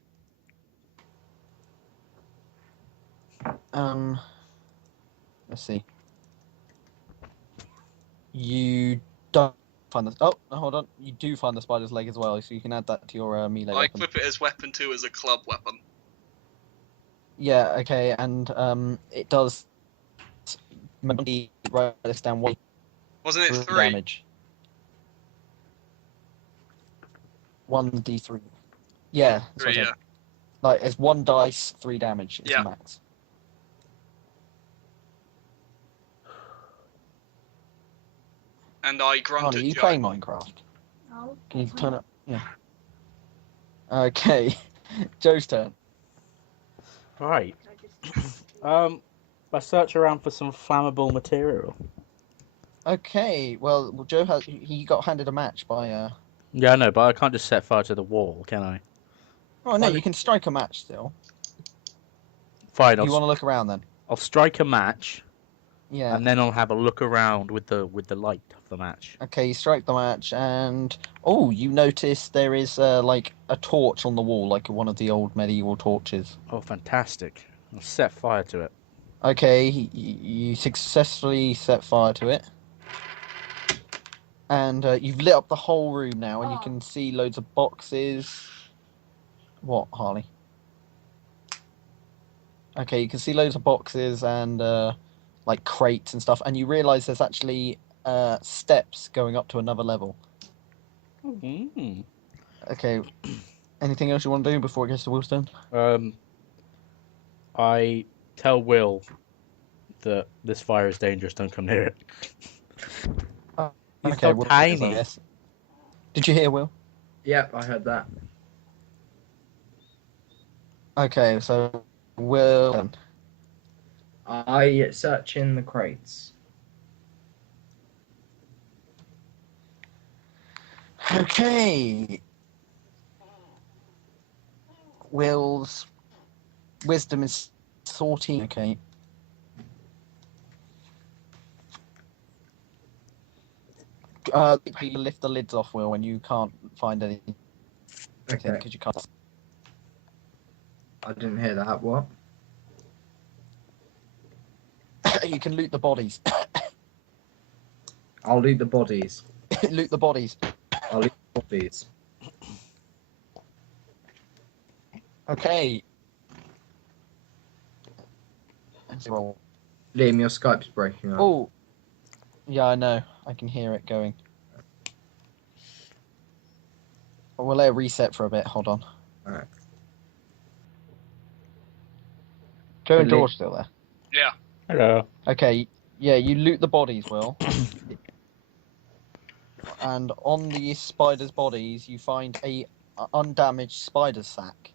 let's see. You don't find the. Oh, no, hold on. You do find the spider's leg as well, so you can add that to your melee I weapon. equip it as weapon 2 as a club weapon. Yeah. Okay, and it does. Write this down. Wasn't it 3 3? damage. 1d3. Yeah. that's what I 3, said. yeah. Like it's 1 dice, 3 damage. Is Yeah. max. And I Are grunted. you Joe. playing Minecraft? No. Can you turn it? Yeah. Okay. Joe's turn. Right. I search around for some flammable material. Okay. Well, Joe he got handed a match by Yeah, I know, but I can't just set fire to the wall, can I? Oh no, you can strike a match still. Fine, You want to look around then? I'll strike a match, Yeah. And then I'll have a look around with the light of the match. Okay, you strike the match, and you notice there is like a torch on the wall, like one of the old medieval torches. Oh, fantastic! I'll set fire to it. Okay, you successfully set fire to it, and you've lit up the whole room now, and you can see loads of boxes. What, Harley? Okay, you can see loads of boxes and like crates and stuff, and you realise there's actually steps going up to another level. Mm. Okay, anything else you want to do before it gets to Will's turn? I tell Will that this fire is dangerous. Don't come near it. He's Okay, so Will, tiny. yes. Did you hear, Will? Yep, I heard that. Okay, so Will. I search in the crates. Okay. Will's wisdom is 14. Okay. You lift the lids off, Will, when you can't find anything Okay, because you can't. I didn't hear that. What? You can loot the bodies. I'll loot the bodies. Loot the bodies. I'll loot the bodies. Okay. Roll. Liam, your Skype's breaking up. Oh. Yeah, I know. I can hear it going. We'll let it reset for a bit. Hold on. Alright. Joe and Really? George still there? Yeah. Hello. Okay. Yeah, you loot the bodies, Will. And on the spiders' bodies, you find a undamaged spider sack.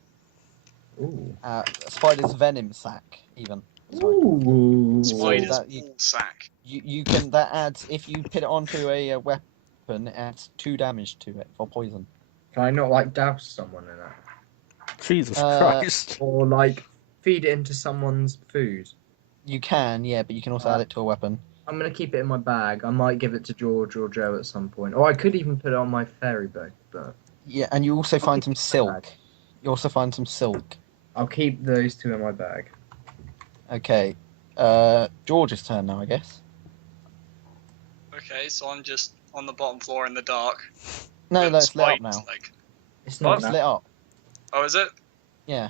Ooh. A spider's venom sack, even. Sorry. Ooh. Spider's that you- ball sack. You can, that adds, if you put it onto a weapon, it adds 2 damage to it for poison. Can I not like douse someone in that? Jesus Uh, Christ. Or like feed it into someone's food? You can, yeah, but you can also add it to a weapon. I'm gonna keep it in my bag. I might give it to George or Joe at some point. Or I could even put it on my fairy boat, but Yeah, and you also find some keep it in my silk. bag. You also find some silk. I'll keep those 2 in my bag. Okay. George's turn now, I guess. Okay, so I'm just on the bottom floor in the dark. No, with it's lit up spiders, now. like- It's What? not It's that. lit up. Oh, is it? Yeah.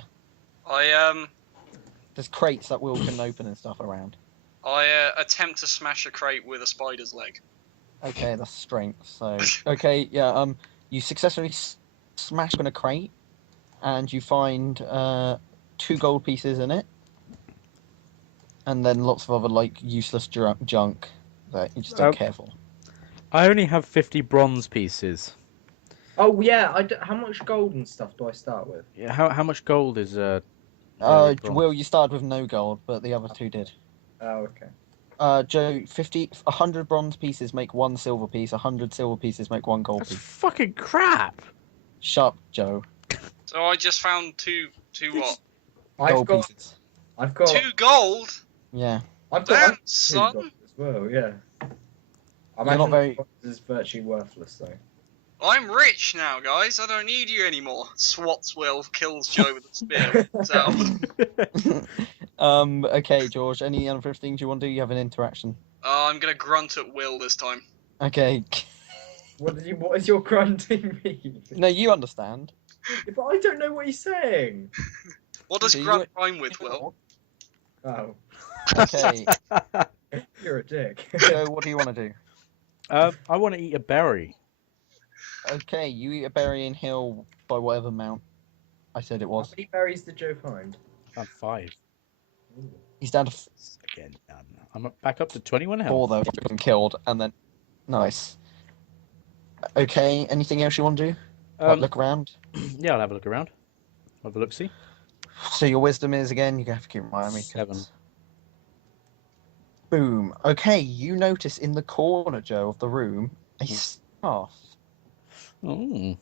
There's crates that Will can open and stuff around. I attempt to smash a crate with a spider's leg. Okay, that's strength. So okay, yeah. You successfully smash open a crate, and you find 2 gold pieces in it, and then lots of other like useless junk that you just don't care for. I only have 50 bronze pieces. Oh yeah, how much gold and stuff do I start with? Yeah, how much gold is bronze? Will, you started with no gold, but the other 2 did. Oh, okay. Joe, 100 bronze pieces make 1 silver piece. 100 silver pieces make 1 gold That's piece. fucking crap. Shut up, Joe. So I just found two what? Gold pieces. I've got 2 gold? Yeah. I've Damn, got 2 son. gold as well, yeah. I You're not imagine very- this is virtually worthless though. I'm rich now, guys. I don't need you anymore. Swats Will, kills Joe with a spear. So, Okay, George, any other things you want to do? You have an interaction. I'm gonna grunt at Will this time. Okay. What is your grunting mean? No, you understand. But I don't know what he's saying. What does So you- grunt rhyme with, Will? Oh, Okay. you're a dick. So, what do you want to do? I want to eat a berry. Okay, you eat a berry in hill by whatever mount I said it How was. many berries did Joe find? I'm 5. He's down to Again, I'm back up to 21 health. 4 though. He's been killed, and then nice. Okay, anything else you want to do? Like look around. Yeah, I'll have a look around. Have a look, see. So your wisdom is again. You have to keep reminding me. 'Cause 7. Boom. Okay, you notice in the corner, Joe, of the room a staff. Oh.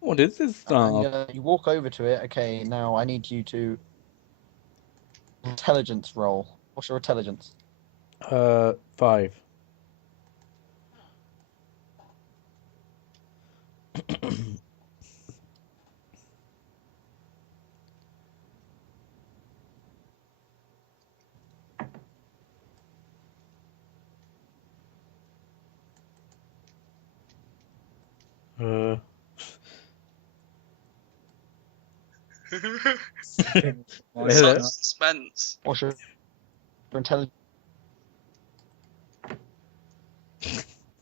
What is this And, stuff? you walk over to it. Okay, now I need you to intelligence roll. What's your intelligence? 5. uh, Such Hello? suspense. What's your intelligence?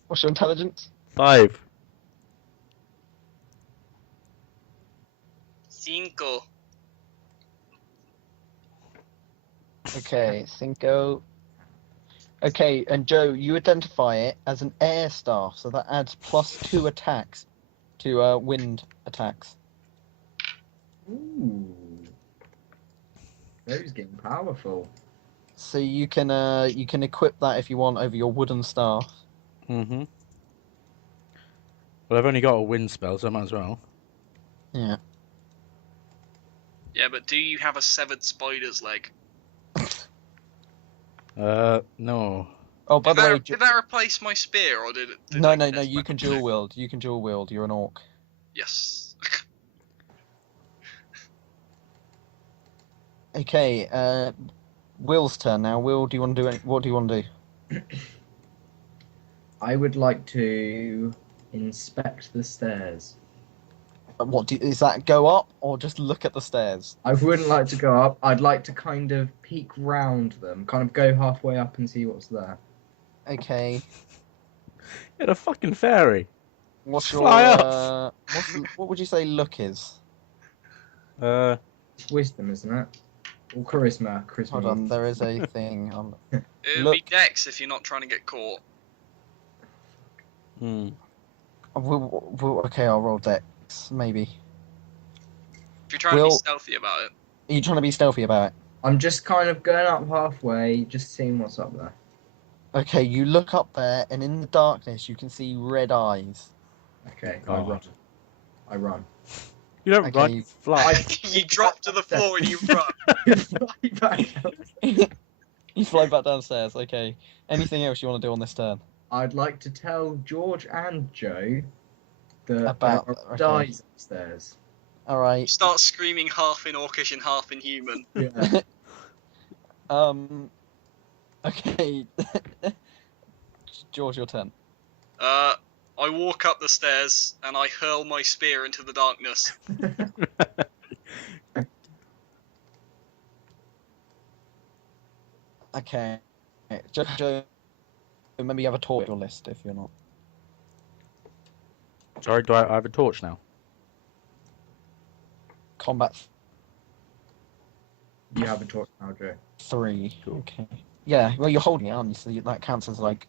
What's your intelligence? 5. 5. Okay, Cinco. Okay, and Joe, you identify it as an air staff, so that adds +2 attacks to wind attacks. Ooh. Those getting powerful. So you can equip that if you want over your wooden staff. Mm-hmm. Well, I've only got a wind spell, so I might as well. Yeah. Yeah, but do you have a severed spider's leg? No. Oh, by the way, Did that replace my spear, or did no, I no, get no. this You can weapon? dual wield. You can dual wield. You're an orc. Yes. Okay. Will's turn now. Will, do you want to do any, what do you want to do? I would like to inspect the stairs. Is that go up or just look at the stairs? I wouldn't like to go up. I'd like to kind of peek round them, kind of go halfway up and see what's there. Okay. You're a fucking fairy. What's Just your fly up. what would you say look is? It's wisdom, isn't it? Or charisma. Charisma. Hold on, there is a thing on. It would Look. be Dex if you're not trying to get caught. Hmm. Okay, I'll roll dex maybe. If you're trying to be Will- stealthy about it. Are you trying to be stealthy about it? I'm just kind of going up halfway, just seeing what's up there. Okay, you look up there, and in the darkness, you can see red eyes. Okay, God. I run. You don't Okay, run, you fly. You drop to the floor and you run. Fly back up. You fly back downstairs. Okay. Anything else you want to do on this turn? I'd like to tell George and Joe that About- there are okay. dice upstairs. All You right. start screaming half in orcish and half in human. Yeah. Okay. George, your turn. I walk up the stairs and I hurl my spear into the darkness. Okay. Joe, maybe you have a torch on your list if you're not. Sorry, do I have a torch now? Combat You have a torch now, Joe. 3. Cool. Okay. Yeah, well, you're holding it, aren't you? So that counts as like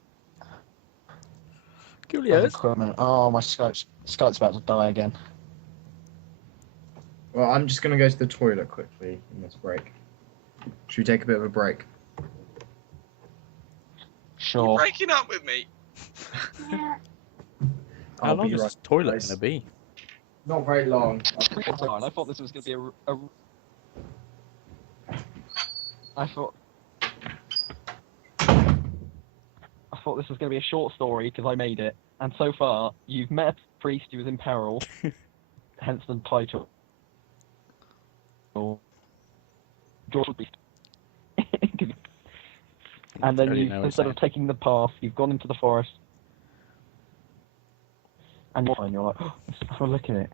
Coolio. equipment. Oh, my Skype's about to die again. Well, I'm just going to go to the toilet quickly in this break. Should we take a bit of a break? You're Sure. breaking up with me. Yeah. How I'll long be is right this toilet guys. going to be? Not very long. I thought this was going to be a. I thought this was going to be a short story because I made it, and so far you've met a priest who was in peril, hence the title. George would be. And then Already you, know what instead you're of taking the path, you've gone into the forest, and you're like, oh, let's have a look at it.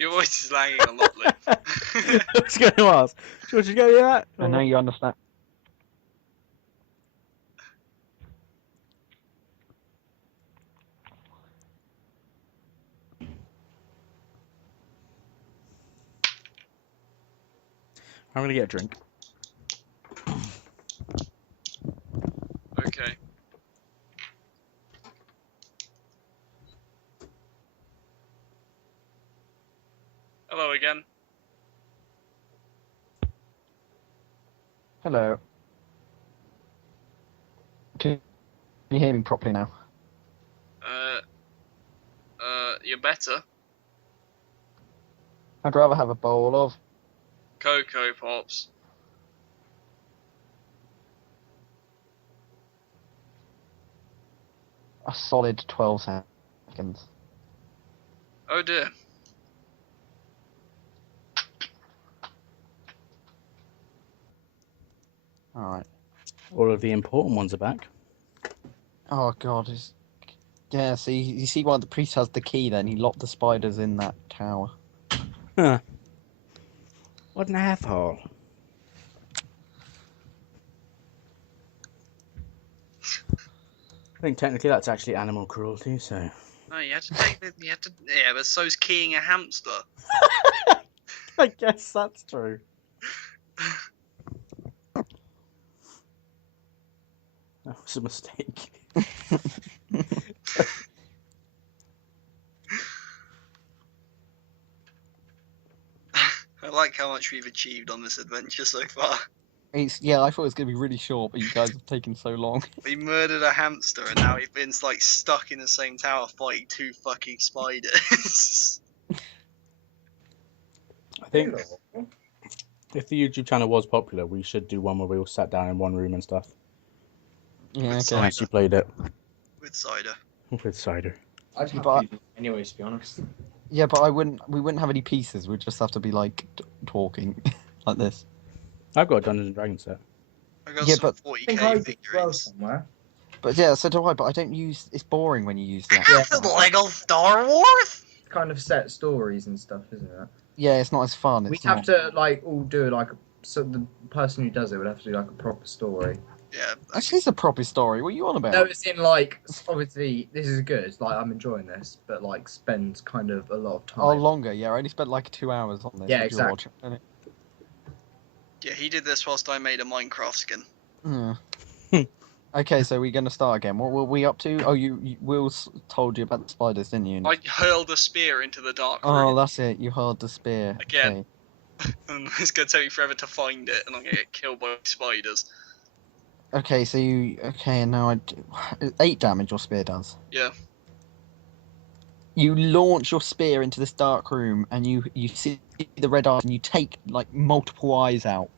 Your voice is lagging a lot, Liv. I was going to ask. George, you go hear that? And now you understand. I'm going to get a drink. Okay. Hello again. Hello. Can you hear me properly now? You're better. I'd rather have a bowl of. Cocoa Pops. a solid 12 seconds. Oh dear. Alright. All of the important ones are back. Oh god, yeah, so you see why the priest has the key then? He locked the spiders in that tower. Huh. What an asshole. I think technically that's actually animal cruelty, so... Oh, you had to take the. Yeah, but so's keying a hamster. I guess that's true. That was a mistake. I like how much we've achieved on this adventure so far. Yeah, I thought it was going to be really short, but you guys have taken so long. We murdered a hamster and now we've been like stuck in the same tower fighting 2 fucking spiders. I think if the YouTube channel was popular, we should do one where we all sat down in one room and stuff. Yeah, With okay. And actually played it With cider. with cider. I'd have But- to anyways, to be honest. Yeah, but we wouldn't have any pieces. We'd just have to be like talking like this. I've got a Dungeons and Dragons set. I got Yeah, some but- 40k I think I did as well figurines. somewhere. But yeah, so do I. But I don't use. It's boring when you use that. Yeah. Lego Star Wars? Kind of set stories and stuff, isn't it? Yeah, it's not as fun. We It's have not. to like all do like so the person who does it would have to do like a proper story. Yeah. Actually, it's a proper story. What are you on about? No, it's in like obviously this is good. Like I'm enjoying this, but like spend kind of a lot of time. Oh, longer. Yeah, I only spent like 2 hours on this. Yeah, with George. Yeah, he did this whilst I made a Minecraft skin. Yeah. Okay, so we're gonna start again. What were we up to? Oh, Will told you about the spiders, didn't you? I hurled a spear into the dark Oh, room, that's it. You hurled the spear. Again. Okay. and it's gonna take me forever to find it, and I'm gonna get killed by spiders. Okay, so you. Okay, and now 8 damage your spear does. Yeah. You launch your spear into this dark room, and you see the red eyes, and you take like multiple eyes out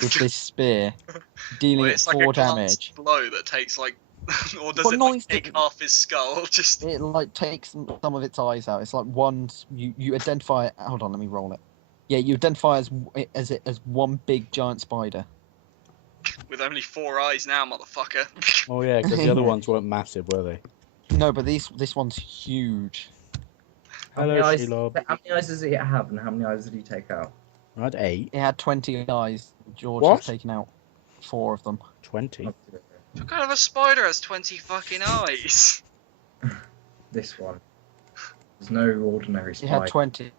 with this spear, dealing Well, it it's like 4 a glass damage. blow that takes like, or does Well, it no, like it's take different. half his skull? Just It like takes some of its eyes out. It's like one. You identify. Hold on, let me roll it. Yeah, you identify as one big giant spider. with only 4 eyes now, motherfucker. Oh yeah, because the other ones weren't massive, were they? No, but this one's huge. How many Hello, eyes? Shelob. How many eyes does it have, and how many eyes did he take out? I had 8. It had 20 eyes. George What? has taken out 4 of them. 20. What kind of a spider has 20 fucking eyes? This one. There's no ordinary It had spider. 20.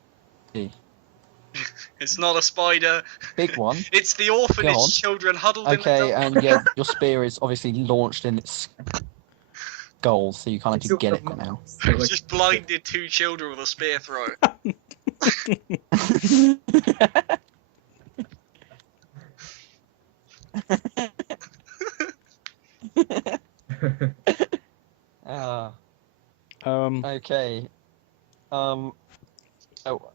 It's not a spider. Big one. It's the orphanage Go on. children huddled Okay, in the and yeah, your spear is obviously launched in its skull, so you can't actually get it now. It's just blinded 2 children with a spear throat. Ah, Um, okay. Oh,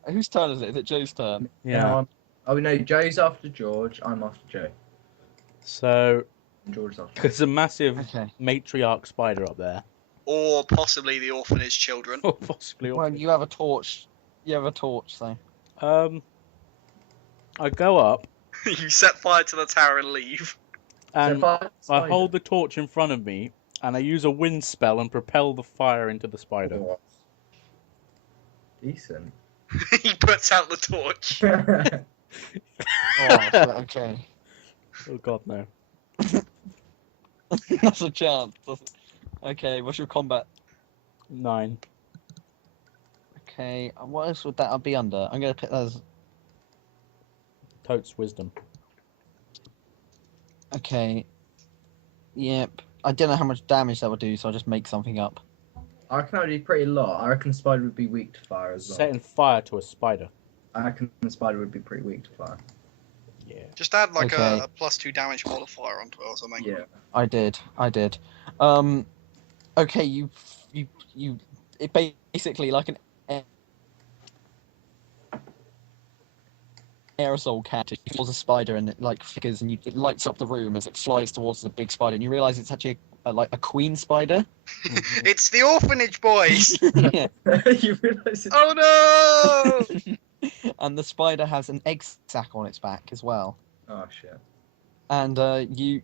whose turn is it? Is it Joe's turn? yeah. Oh no, Joe's after George. I'm after Joe. So, And George's after. there's a massive Okay. matriarch spider up there. Or possibly the orphanage children. Or possibly. Well, you have a torch. You have a torch, so. I go up You set fire to the tower and leave. and I Spider. hold the torch in front of me and I use a wind spell and propel the fire into the spider. What? Decent. He puts out the torch. Oh, okay. Oh god, no. That's a chance. Okay, what's your combat? 9. Okay, what else would that be under? I'm gonna put that as. Totes wisdom. Okay. Yep. I don't know how much damage that would do, so I'll just make something up. I reckon that would be pretty lot. I reckon spider would be weak to fire as well. Setting fire to a spider. I reckon the spider would be pretty weak to fire. Yeah. Just add like Okay. a +2 damage modifier onto it or something. Yeah. I did. Okay, it basically like an aerosol cat. It falls a spider and it like flickers and it lights up the room as it flies towards the big spider, and you realise it's actually like a queen spider. It's the orphanage boys. Yeah. You realise it's... Oh no! And the spider has an egg sac on its back as well. Oh shit. And you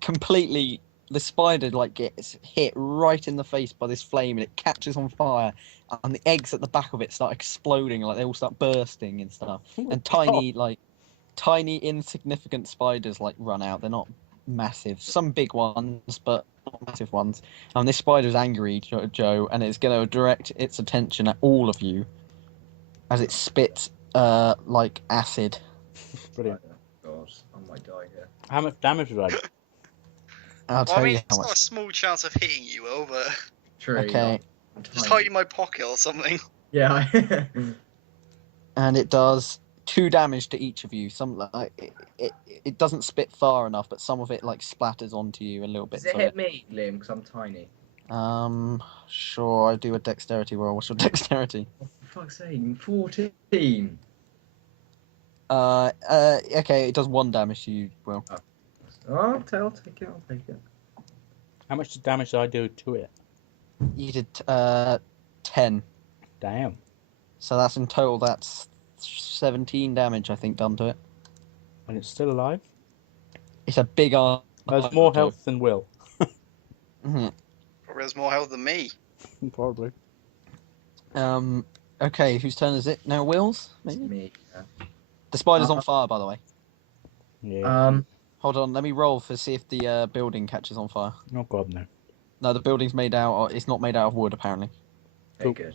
completely, the spider like gets hit right in the face by this flame, and it catches on fire, and the eggs at the back of it start exploding, like they all start bursting and stuff. And tiny insignificant spiders like run out. They're not massive, some big ones, but not massive ones. And this spider's angry, Joe, and it's going to direct its attention at all of you as it spits like acid. Brilliant. God, I might die here. How much damage have I done? I'll Well, tell I mean, you it's how not a much. small chance of hitting you, Will, but True. Okay, just hide in my pocket or something. Yeah. and it does 2 damage to each of you. Some like it doesn't spit far enough, but some of it like splatters onto you a little bit. Does it hit me, Liam? Because I'm tiny. Sure. I do a dexterity roll. What's your dexterity? Oh, for fuck's sake, 14. Okay, it does 1 damage to you, Will. Oh, I'll take it. I'll take it. How much damage did I do to it? You did 10. Damn. So that's in total. That's 17 damage, I think, done to it. And it's still alive? It's a big arm. There's more health than Will. Mhm. Probably has more health than me. Probably. Okay, whose turn is it now? Will's, It's maybe. me. Yeah. The spider's on fire, by the way. Yeah. Hold on, let me roll to see if the building catches on fire. Oh god, no. No, the building's made out. Or it's not made out of wood, apparently. Okay, good.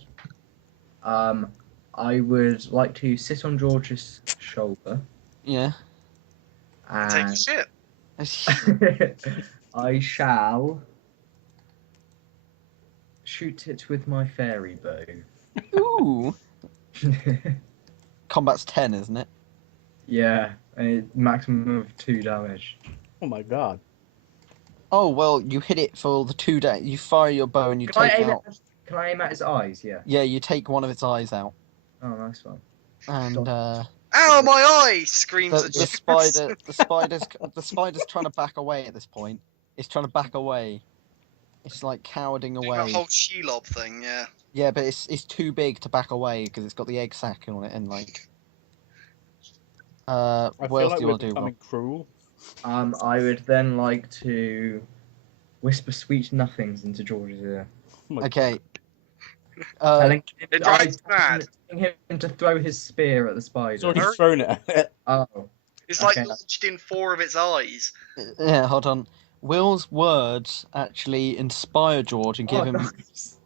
I would like to sit on George's shoulder. Yeah. Take And the shit. I shall shoot it with my fairy bow. Ooh. Combat's 10, isn't it? Yeah, a maximum of 2 damage. Oh my god. Oh well, you hit it for the 2 damage. You fire your bow and you Can I take aim out. can I aim at his eyes? Yeah. Yeah, you take one of its eyes out, Oh, nice one. and Ow, my eye! Screams the the spider's trying to back away at this point. It's trying to back away. It's like cowarding Doing away. that whole Shelob thing, yeah. Yeah, but it's too big to back away because it's got the egg sac on it and like. I What feel else like do you we're want to do? becoming cruel. I would then like to whisper sweet nothings into George's ear. Oh my Okay. Telling It drives mad. telling him to throw his spear at the spider. It's already thrown it at it. Oh. It's like Okay. lodged in 4 of its eyes. Yeah, hold on. Will's words actually inspire George and give him. Nice.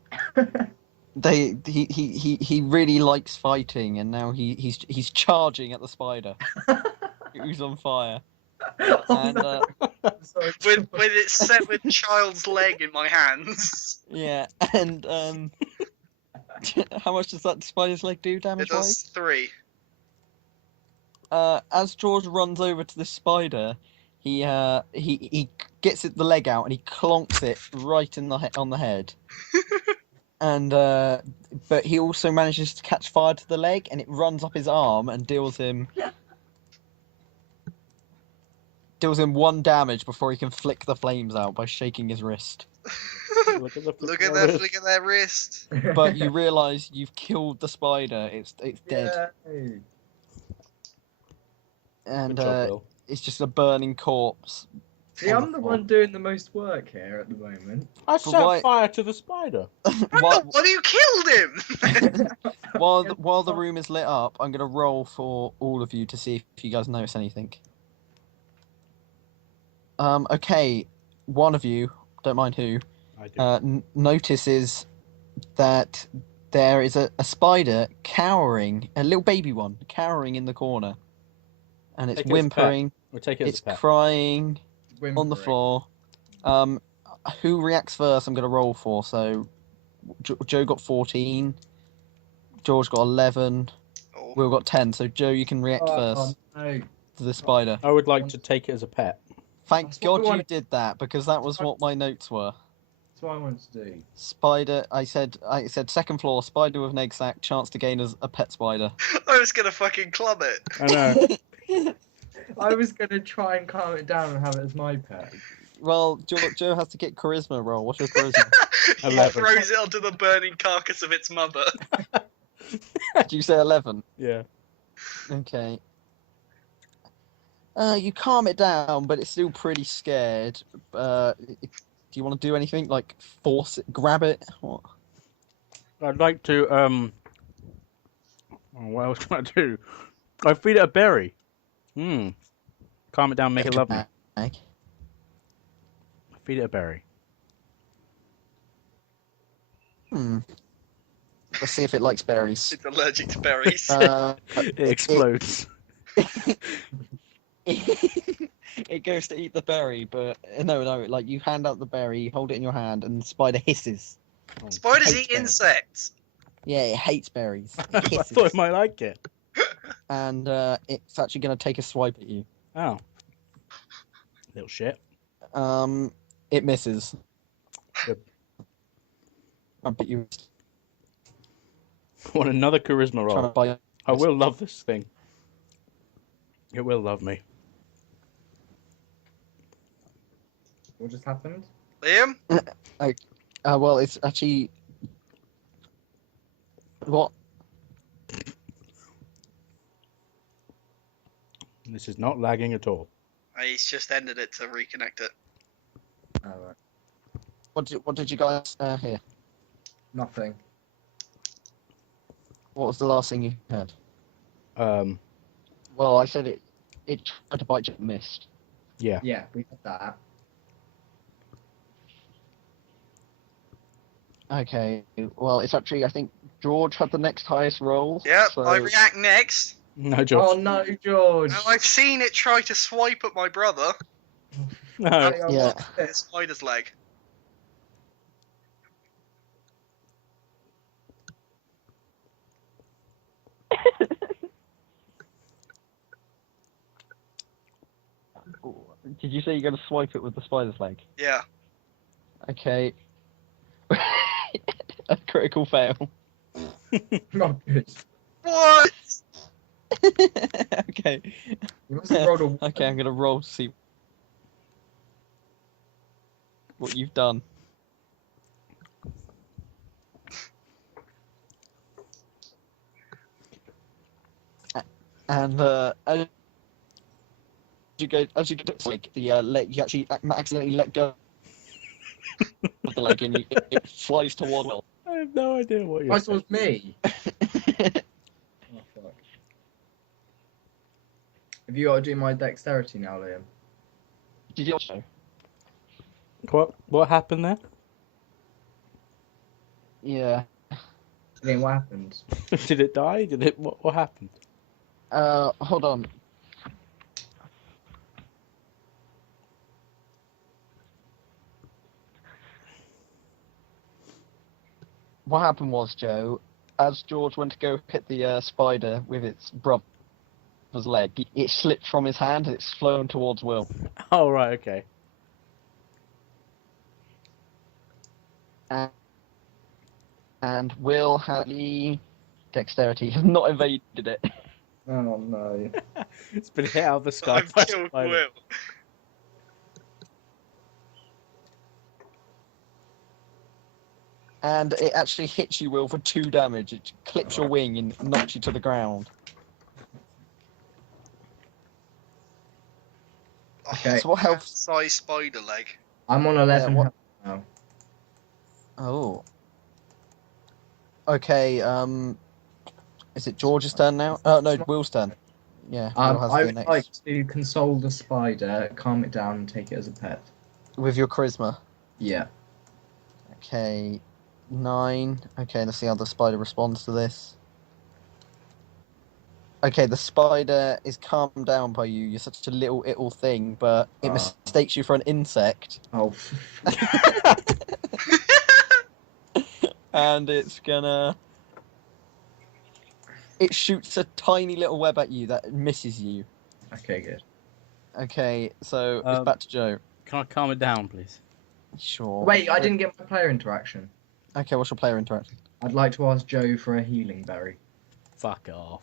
He really likes fighting, and now he's charging at the spider who's on fire. Oh, And no. Sorry, With its severed child's leg in my hands. yeah, and how much does that spider's leg do It damage does wise? 3. As George runs over to the spider, he gets the leg out and he clonks it right in on the head. And but he also manages to catch fire to the leg, and it runs up his arm and deals him 1 damage before he can flick the flames out by shaking his wrist. Look at the Look at that wrist. But you realise you've killed the spider. It's dead, Yay. and Good job, Will. it's just a burning corpse. See, I'm the one doing the most work here at the moment. I But set why- fire to the spider. while, What, you killed him? while the room is lit up, I'm gonna roll for all of you to see if you guys notice anything. Okay, one of you, don't mind who, I do. notices that there is a spider cowering, a little baby one, cowering in the corner. And it's Take it as a pet. whimpering, We'll take it as it's a pet. crying on the Whimpering. floor. Who reacts first? I'm going to roll for. So, Joe got 14, George got 11, Oh. Will got 10. So, Joe, you can react Oh, first no. to the spider. I would like to take it as a pet. Thank That's what we God you wanted. did that, because that was what my notes were. That's what I wanted to do. Spider, I said second floor, spider with an egg sac, chance to gain as a pet spider. I was gonna fucking club it. I know. I was gonna try and calm it down and have it as my pet. Well, Joe has to get charisma roll. What's your charisma? He 11. throws it onto the burning carcass of its mother. Did you say 11? Yeah. Okay. You calm it down, but it's still pretty scared. Do you want to do anything like force it, grab it? What? I'd like to what else can I do? I feed it a berry. Calm it down, make it love me. Drag. Feed it a berry. Let's see if it likes berries. It's allergic to berries. It explodes. It goes to eat the berry, but no, like you hand out the berry, hold it in your hand, and the spider hisses. Spiders hates eat berries. insects. Yeah, it hates berries. It I hisses. thought it might like it. And it's actually going to take a swipe at you. Oh. Little shit. It misses. Good. But you Want another charisma trying to roll? bite. I will love this thing. It will love me. What just happened? Liam? Well, it's actually what? This is not lagging at all. He's just ended it to reconnect it. Oh, right. What did you guys hear? Nothing. What was the last thing you heard? Well, I said it tried to bite you, but missed. Yeah. Yeah, we had that. Okay. Well, it's actually I think George had the next highest roll. Yep, so... I react next. No, George. Oh no, George! Now I've seen it try to swipe at my brother. No. Hey, I Yeah. want The this. spider's leg. Did you say you're going to swipe it with the spider's leg? Yeah. Okay. A critical fail. Not good. What? Okay. You must have rolled a one. Okay, I'm going to roll to see what you've done. And as you go, like the leg, you actually accidentally let go of the leg, and it flies toward Will. I have no idea what you're I thought it was me. Oh, fuck. Have you got to do my dexterity now, Liam? Did you also? What happened there? Yeah. Liam, what happened? Did it die? Did it? What happened? Hold on. What happened was, Joe, as George went to go hit the spider with its brother's leg, it slipped from his hand and it's flown towards Will. Oh right, okay. And Will had the dexterity, has not evaded it. Oh no. It's been hit out of the sky. I've by a killed spider. Will. And it actually hits you, Will, for 2 damage. It clips your wing and knocks you to the ground. Okay. So what health? Size spider leg. I'm on 11 what- health now. Oh. Okay, is it George's turn now? Oh, no, Will's turn. Yeah, Will has I the would next. like to console the spider, calm it down, and take it as a pet. With your charisma. Yeah. Okay, 9. Okay, let's see how the spider responds to this. Okay, the spider is calmed down by you. You're such a little thing, but it mistakes you for an insect. Oh. And it's gonna... It shoots a tiny little web at you that misses you. Okay, good. Okay, so it's back to Joe. Can I calm it down, please? Sure. Wait, I didn't get my player interaction. Okay, what's your player interaction? I'd like to ask Joe for a healing berry. Fuck off.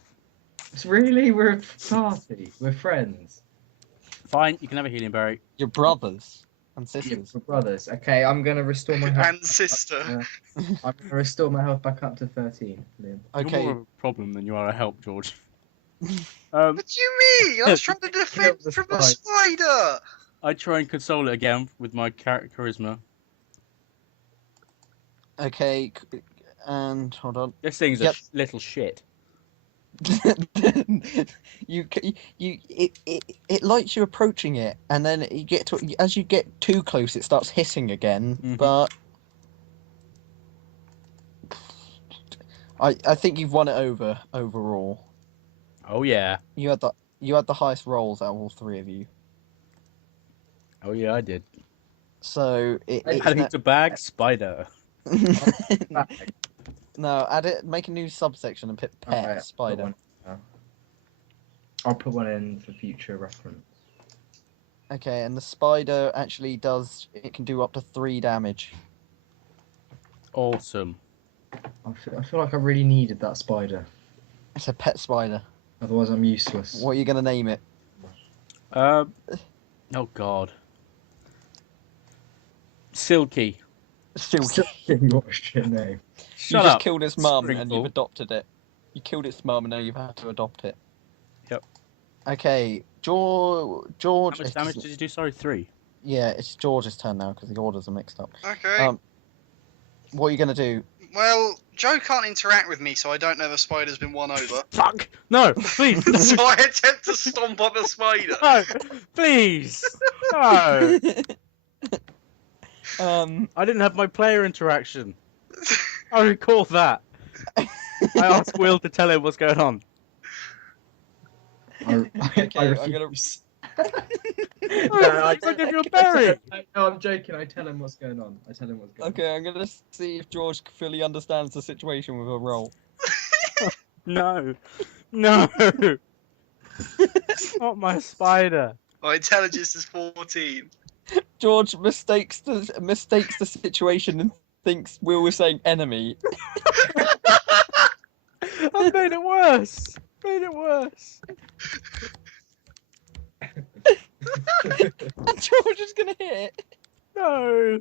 Really? We're a party. We're friends. Fine, you can have a healing berry. Your brothers. And Yeah, sisters. we're brothers. Okay, I'm gonna restore my health. And sister. I'm gonna restore my health back up to 13. Liam. You're Okay. more of a problem than you are a help, George. What do you mean? I was trying to defend the from a spider. spider. I try and console it again with my charisma. Okay, and hold on. This thing's Yep. a little shit. It likes you approaching it, and then you get to as you get too close, it starts hissing again. Mhm. But I think you've won it overall. Oh yeah. You had the highest rolls out of all three of you. Oh yeah, I did. So Adding to bag spider. No, add it. Make a new subsection and put pet Alright, spider. I'll put one in for future reference. Okay, and the spider actually does. It can do up to 3 damage. Awesome. I feel like I really needed that spider. It's a pet spider. Otherwise, I'm useless. What are you gonna name it? Oh god. Silky. Silky. What's your name? Shut You just up. killed its mum and Sprinkle. you've adopted it. You killed its mum and now you've had to adopt it. Yep. Okay, George. How much damage did you do? Sorry, 3. Yeah, it's George's turn now because the orders are mixed up. Okay. What are you gonna do? Well, Joe can't interact with me, so I don't know the spider's been won over. Fuck! No, please! So I attempt to stomp on the spider. No, please! No! I didn't have my player interaction. I recall that. I asked Will to tell him what's going on. Okay, I'm gonna. I give you a berry! No, I'm joking. I tell him what's going on. Okay, I'm gonna see if George fully understands the situation with a roll. No. No! It's not my spider. My intelligence is 14. George mistakes the situation and thinks Will was saying enemy. I've made it worse! Made it worse! And George is gonna hit. No!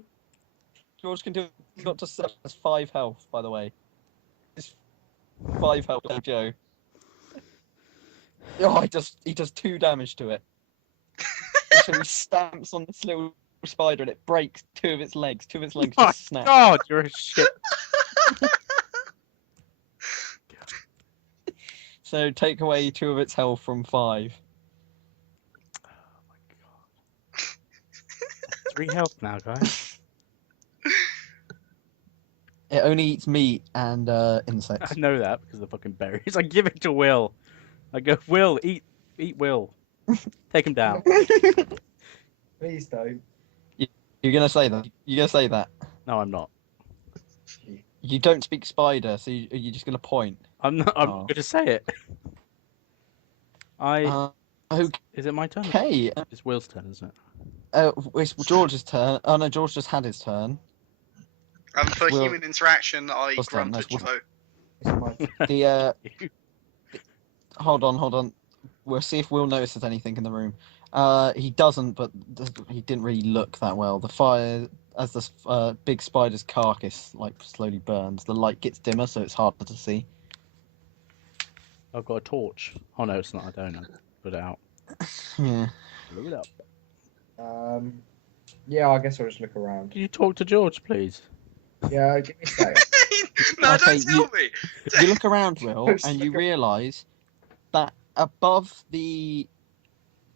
George can do got to 5 health, by the way. It's 5 health, Joe. Oh, he does 2 damage to it. So he stamps on this little spider and it breaks 2 of its legs. 2 of its legs Oh just snap. God, you're a shit. So take away 2 of its health from 5. Oh my God. 3 health now, guys. It only eats meat and insects. I know that because of the fucking berries. I give it to Will. I go, Will, eat Will. Take him down. Please don't. You're gonna say that? You're gonna say that? No, I'm not. You don't speak spider, so you're just gonna point. I'm not. I'm Oh. going to say it. Is it my turn? Okay. It's Will's turn, isn't it? It's George's turn. Oh no, George just had his turn. And for Well, human interaction, I what's that? grunt No, at what's- Joe. It's my The hold on. We'll see if Will notices anything in the room. He doesn't, but he didn't really look that well. The fire, as the big spider's carcass like slowly burns, the light gets dimmer, so it's harder to see. I've got a torch. Oh no, it's not. I don't know. Put it out. Yeah. Look it up. Yeah, I guess I'll just look around. Can you talk to George, please? Yeah, give me a sec. No, Okay, don't tell me. You look around, Will, and you realise that above the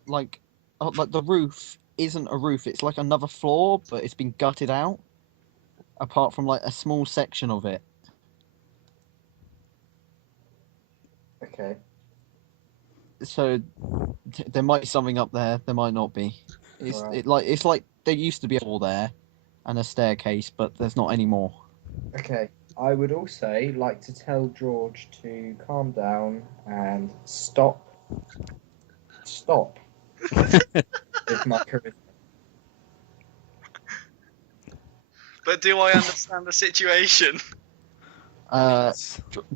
like the roof isn't a roof. It's like another floor, but it's been gutted out. Apart from like a small section of it. Okay. So there might be something up there. There might not be. Right. It's like there used to be a floor there, and a staircase, but there's not anymore. Okay. I would also like to tell George to calm down and stop. Stop. With my charisma. But do I understand the situation?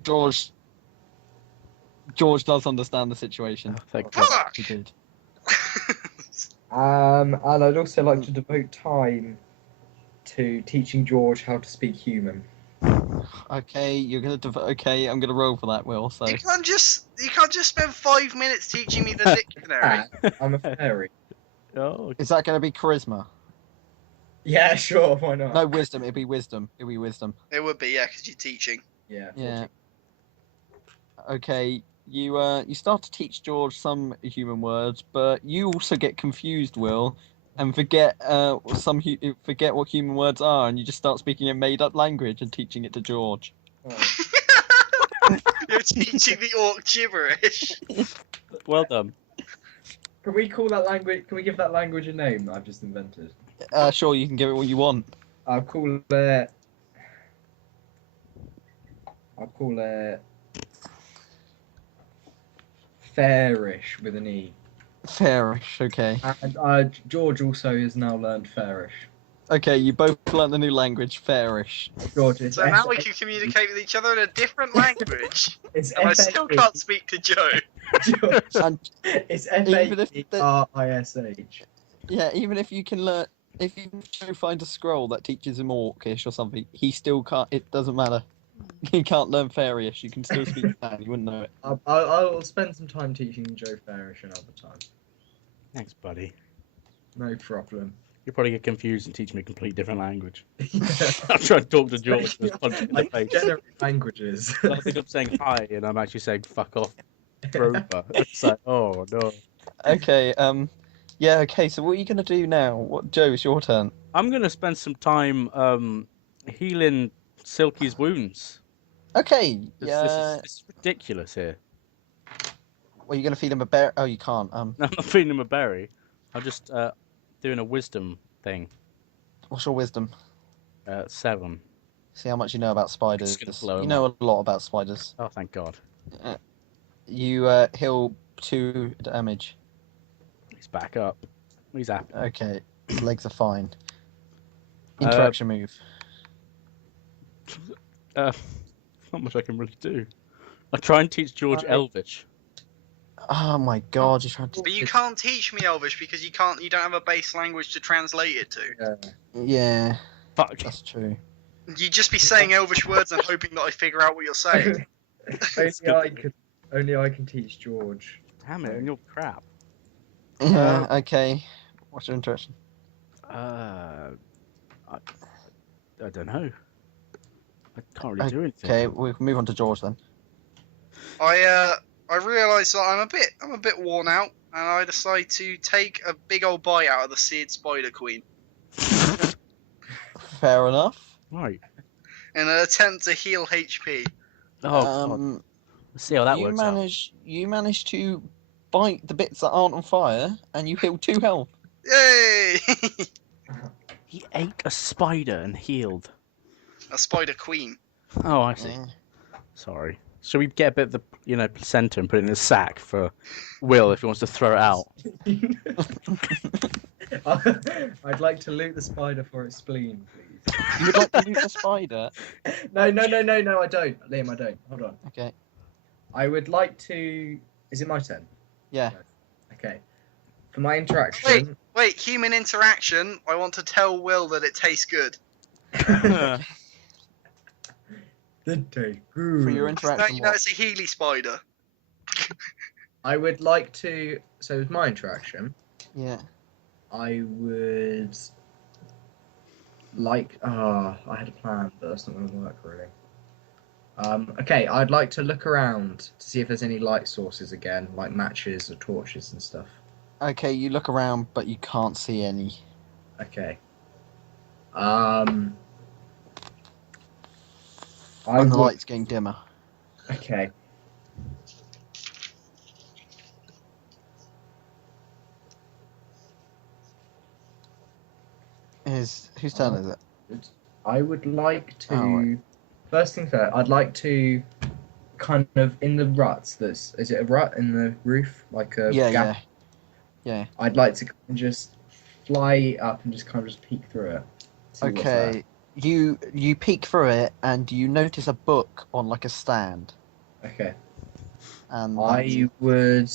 George does understand the situation. Oh, thank Fuck! He did. And I'd also like to devote time to teaching George how to speak human. Okay, you're gonna okay, I'm gonna roll for that, Will. So You can't just spend 5 minutes teaching me the dictionary. I'm a fairy. Oh, is that gonna be charisma? Yeah, sure, why not? No, wisdom. It'd be wisdom. It would be, yeah, because you're teaching. Yeah. Yeah. Okay, you start to teach George some human words, but you also get confused, Will, and forget forget what human words are, and you just start speaking a made-up language and teaching it to George. Oh. You're teaching the orc gibberish. well done. Can we call that language? Can we give that language a name that I've just invented? Sure, you can give it what you want. I'll call it. Fairish with an E. Fairish, okay. And George also has now learned Fairish. Okay, you both learned the new language, Fairish. George, it's So now we can communicate with each other in a different language. It's And I still can't speak to Joe. George, And it's even if F-A-I-S-H. yeah, even if you can learn, if you can find a scroll that teaches him Orcish or something, he still can't. It doesn't matter. He can't learn Fairish. You can still speak that. You wouldn't know it. I'll spend some time teaching Joe Fairish another time. Thanks, buddy. No problem. You'll probably get confused and teach me a complete different language. I'm trying to talk to George and just punch him in the Like face. generate languages. I think I'm saying hi and I'm actually saying fuck off, Grobba. It's like, oh no. Okay. Yeah. Okay. So what are you gonna do now? What, Joe? It's your turn. I'm gonna spend some time healing Silky's wounds. Okay. This Yeah. is ridiculous here. Well, you're gonna feed him a bear. Oh, you can't. I'm not feeding him a berry. I'm just doing a wisdom thing. What's your wisdom? 7. See how much you know about spiders. gonna blow You him know a lot about spiders. Oh, thank God. You heal 2 damage. He's back up. He's happy. Okay. His legs are fine. Interaction move. Not much I can really do. I try and teach George Elvish. Oh my God! You're trying to. But you can't teach me Elvish because you don't have a base language to translate it to. Yeah, Fuck. that's true. You'd just be saying Elvish words and hoping that I figure out what you're saying. Only I can teach George. Damn it, and you're crap. Yeah. Okay. What's your interaction? I don't know. I can't really do anything. Okay, we can move on to George then. I realise that I'm a bit worn out, and I decide to take a big old bite out of the seared spider queen Fair enough. Right. in an attempt to heal HP. Oh, God. Let's see how that works out. You manage to bite the bits that aren't on fire, and you heal 2 health. Yay! He ate a spider and healed. A spider queen. Oh, I see. Yeah. Sorry. Shall we get a bit of the placenta and put it in a sack for Will if he wants to throw it out? I'd like to loot the spider for its spleen, please. You would like to loot the spider? No, I don't. Liam, I don't. Hold on. Okay. I would like to... Is it my turn? Yeah. Okay. For my interaction... Wait, human interaction. I want to tell Will that it tastes good. For your interaction. You know it's a Healy spider. I would like to... So with my interaction, Yeah. I would like... I had a plan, but that's not going to work, really. Okay, I'd like to look around to see if there's any light sources again, like matches or torches and stuff. Okay, you look around, but you can't see any. Okay. And the light's getting dimmer. Okay. Whose turn is it? I would like to... Oh, right. First thing first, I'd like to kind of, in the ruts, is it a rut in the roof? Like a gap? Yeah. I'd like to just fly up and just kind of just peek through it. See what's there. Okay. You peek through it and you notice a book on like a stand. Okay. And I would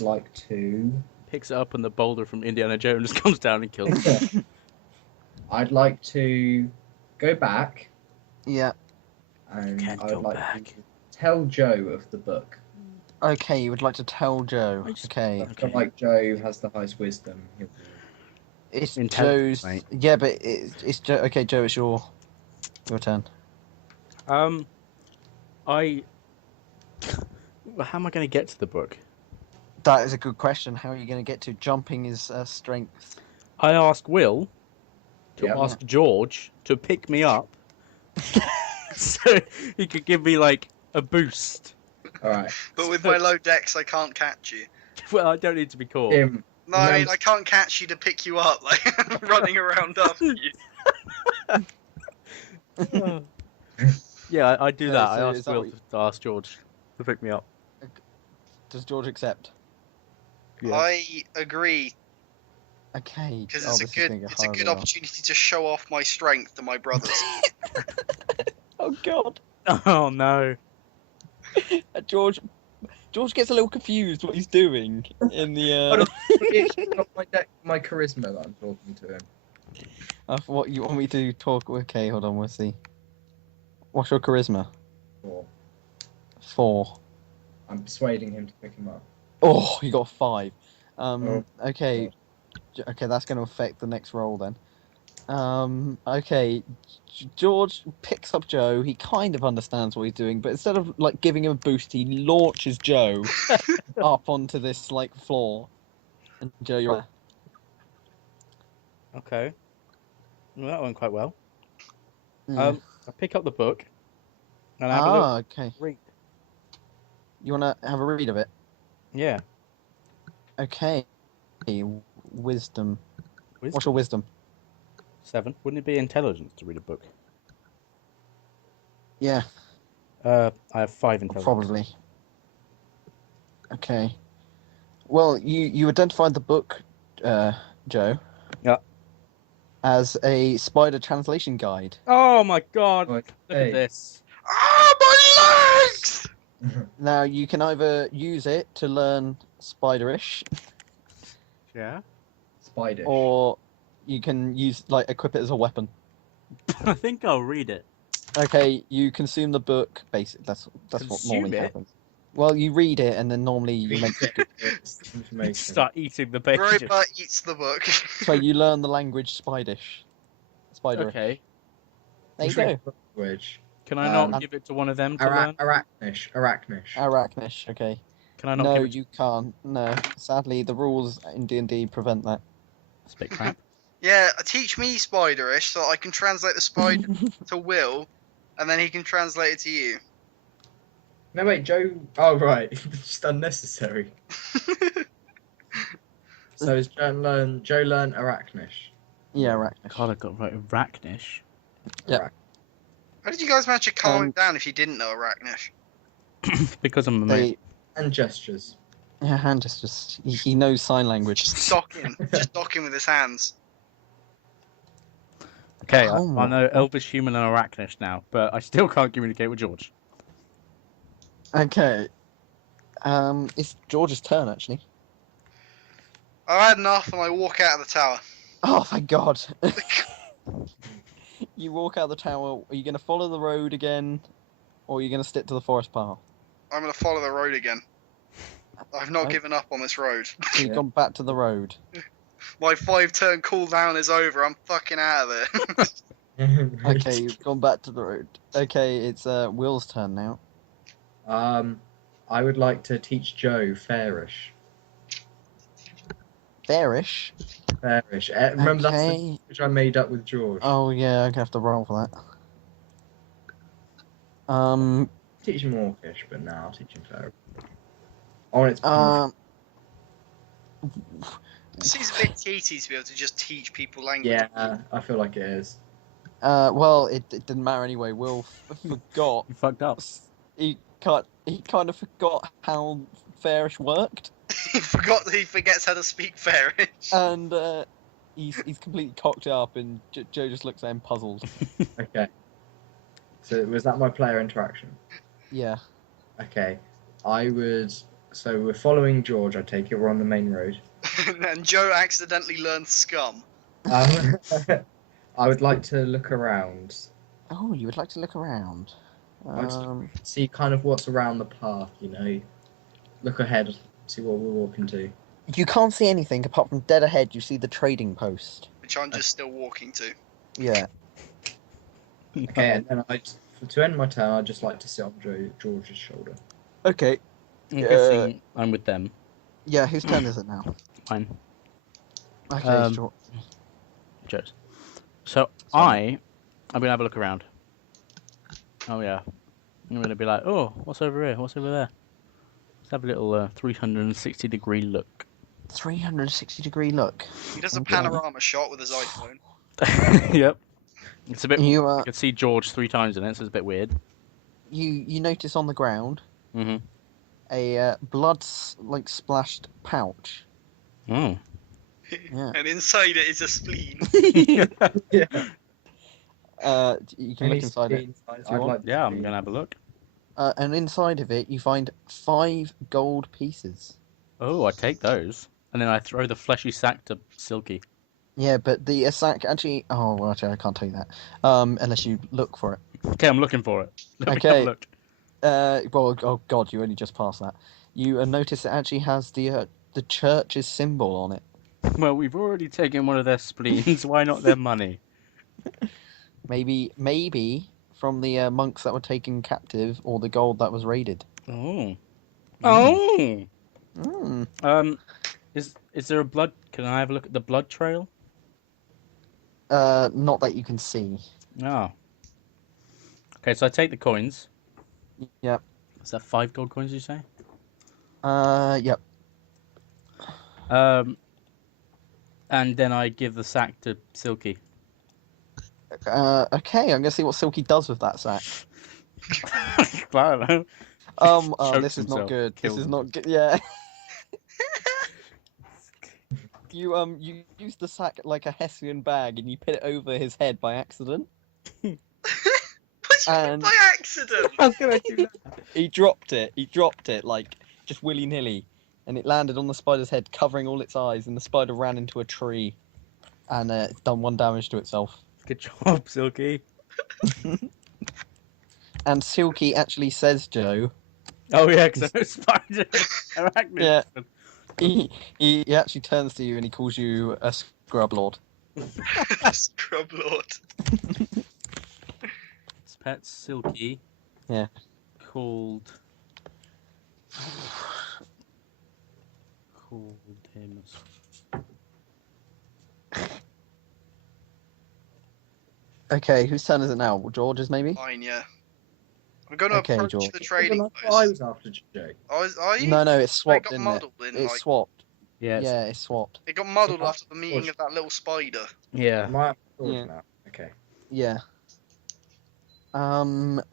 like to picks it up on the boulder from Indiana Jones, comes down and kills it. I'd like to go back, Yeah. and can't I go would like back. to tell Joe of the book. Okay, you would like to tell Joe. I just- Okay. I feel Okay. like Joe has the highest wisdom. He'll be... It's Intelligence, Joe's. mate. Yeah, but it's Joe. Okay, Joe, it's your turn. I. How am I going to get to the book? That is a good question. How are you going to get to jumping is strength? I ask Will to Yeah. ask George to pick me up, so he could give me like a boost. All right, But with my low dex, I can't catch you. Well, I don't need to be caught. Tim. No, I mean Remember- I can't catch you to pick you up, like running around after you. Yeah, I do that. so I is ask that Will what you- to ask George to pick me up. Does George accept? Yeah. I agree Okay. because oh, it's this is a gonna good get it's a good harder now. opportunity to show off my strength to my brothers. Oh God. Oh no. George gets a little confused what he's doing in the. Hold on, it's not my charisma that I'm talking to him. What you want me to talk? Okay, hold on. We'll see. What's your charisma? 4. 4. I'm persuading him to pick him up. Oh, you got 5. Oh, Okay. Okay, that's going to affect the next roll then. Okay. George picks up Joe. He kind of understands what he's doing, but instead of like giving him a boost, he launches Joe up onto this like floor. And Joe, you're there. Okay. Well, that went quite well. Yeah. I pick up the book and I have a little Okay. read. You want to have a read of it? Yeah. Okay. Wisdom. What's Wisdom. your wisdom? 7. Wouldn't it be intelligence to read a book? Yeah, I have 5 intelligence. probably. Okay. Well, you identified the book, Joe. Yeah. As a spider translation guide. Oh my god! Oh, Look hey. at this. Ah, my legs! Now you can either use it to learn Spiderish, Yeah. Spidish. or you can use equip it as a weapon. I think I'll read it. Okay, you consume the book. Basic. That's what Consume normally it? happens. Well, you read it, and then normally you make. It's information. Start eating the pages. Grobba eats the book. So you learn the language Spiderish. Okay. There you go. Language. Can I not Um, give it to one of them to learn? Arachnish. Arachnish. Okay. Can I not No, give it you can't. No, sadly, the rules in D&D prevent that. It's a bit crap. Yeah, teach me Spiderish so I can translate the spider to Will, and then he can translate it to you. No, wait, Joe. Oh, right. It's just unnecessary. So is Joe learn Arachnish? Yeah, Arachnish. God, I got right. Arachnish. Yeah. How did you guys manage to calm him Um, down if you didn't know Arachnish? Because I'm a mate. They, And gestures. yeah, hand just he knows sign language. Just docking with his hands. Okay, Oh I know my- Elvish, Human, and Arachnish now, but I still can't communicate with George. Okay. It's George's turn actually. I had enough, and I walk out of the tower. Oh, thank God. You walk out the tower. Are you going to follow the road again, or are you going to stick to the forest path? I'm gonna follow the road again. I've not Right. given up on this road. So you've gone back to the road. My 5-turn cooldown is over. I'm fucking out of there. Okay, you've gone back to the road. Okay, it's Will's turn now. I would like to teach Joe Fairish. Fairish. Fairish. Remember that's the Okay. which I made up with George. Oh yeah, I'm gonna have to roll for that. Teach him Orcish, but now I'll teach him Fairish. Oh, and it's It seems a bit cheaty to be able to just teach people language. yeah, I feel like it is. Well, it didn't matter anyway. Will forgot. You fucked up. He kind of forgot how Fairish worked, He forgets how to speak Fairish. and he's completely cocked up, and Joe just looks at him puzzled. Okay. So was that my player interaction? Yeah. Okay. I would. So we're following George. I take it we're on the main road. And Joe accidentally learned scum. I would like to look around. Oh, you would like to look around. I'd see kind of what's around the path, you know. Look ahead, see what we're walking to. You can't see anything apart from dead ahead. You see the trading post. Which I'm just still walking to. Yeah. Okay, and then to end my turn, I'd just like to sit on George's shoulder. Okay. I'm guessing I'm with them. Yeah, whose turn is it now? Fine. Okay, Joe's. So Sorry. I'm gonna have a look around. Oh yeah. I'm gonna be like, oh, what's over here? What's over there? Let's have a little 360-degree look. 360-degree look. He does a Okay. panorama shot with his iPhone. Yep. It's a bit. You I can see George 3 times in it, so it's a bit weird. you notice on the ground Mm-hmm. a blood splashed pouch. Oh. Yeah. And inside it is a spleen. Yeah. You can look inside it. I'd want? like to Yeah, I'm see. gonna have a look. And inside of it, you find 5 gold pieces. Oh, I take those, and then I throw the fleshy sack to Silky. Yeah, but the sack actually. Oh, well, actually, I can't tell you that. Unless you look for it. Okay, I'm looking for it. Let me have Okay. a look. Well, oh god, you only just passed that. You notice it actually has the church's symbol on it. Well, we've already taken one of their spleens. Why not their money? Maybe from the monks that were taken captive, or the gold that was raided. Oh. Oh. Mm. Is there a blood? Can I have a look at the blood trail? Not that you can see. Oh. Okay, so I take the coins. Yep. Is that 5 gold coins? You say? Yep. And then I give the sack to Silky. Okay, I'm gonna see what Silky does with that sack. I don't know. Oh, Chokes this is not himself, good. This kills is him. not good. Yeah. You use the sack like a Hessian bag, and you put it over his head by accident. What you mean And- by accident? How can I do that? He dropped it like just willy nilly, and it landed on the spider's head, covering all its eyes. And the spider ran into a tree, and it's done 1 damage to itself. Good job, Silky. And Silky actually says, Joe, Oh yeah, because I'm a spider. Arachnid. Yeah. he actually turns to you and he calls you a scrub lord. Scrub Lord. His pet's Silky. Yeah. Called him. Okay, whose turn is it now? George's maybe? Fine, yeah. I'm gonna Okay, approach George. the trading I post. was after Jay. Are you? No, it's It swapped, got isn't it? muddled in, It's like, swapped. Yeah. Yeah, it's swapped. it got muddled So- after the meeting of that little spider. Yeah. Am I up to George Yeah. now? Okay. Yeah.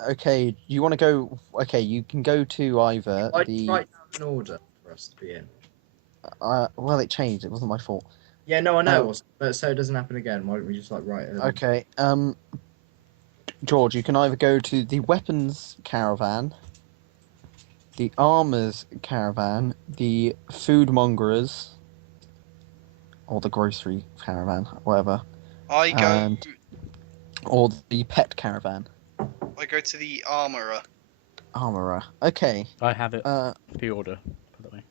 Okay, you want to go... Okay, you can go to either I'd the... write down an order for us to be in. Well, it changed. It wasn't my fault. Yeah, no, I know Oh. it was, but so it doesn't happen again. Why don't we just like write it? Okay, George, you can either go to the weapons caravan, the armors caravan, the foodmongerers, or the grocery caravan, whatever, I go. And- or the pet caravan. I go to the armorer. Armorer. Okay. I have it. Uh. Pre-order, by the way.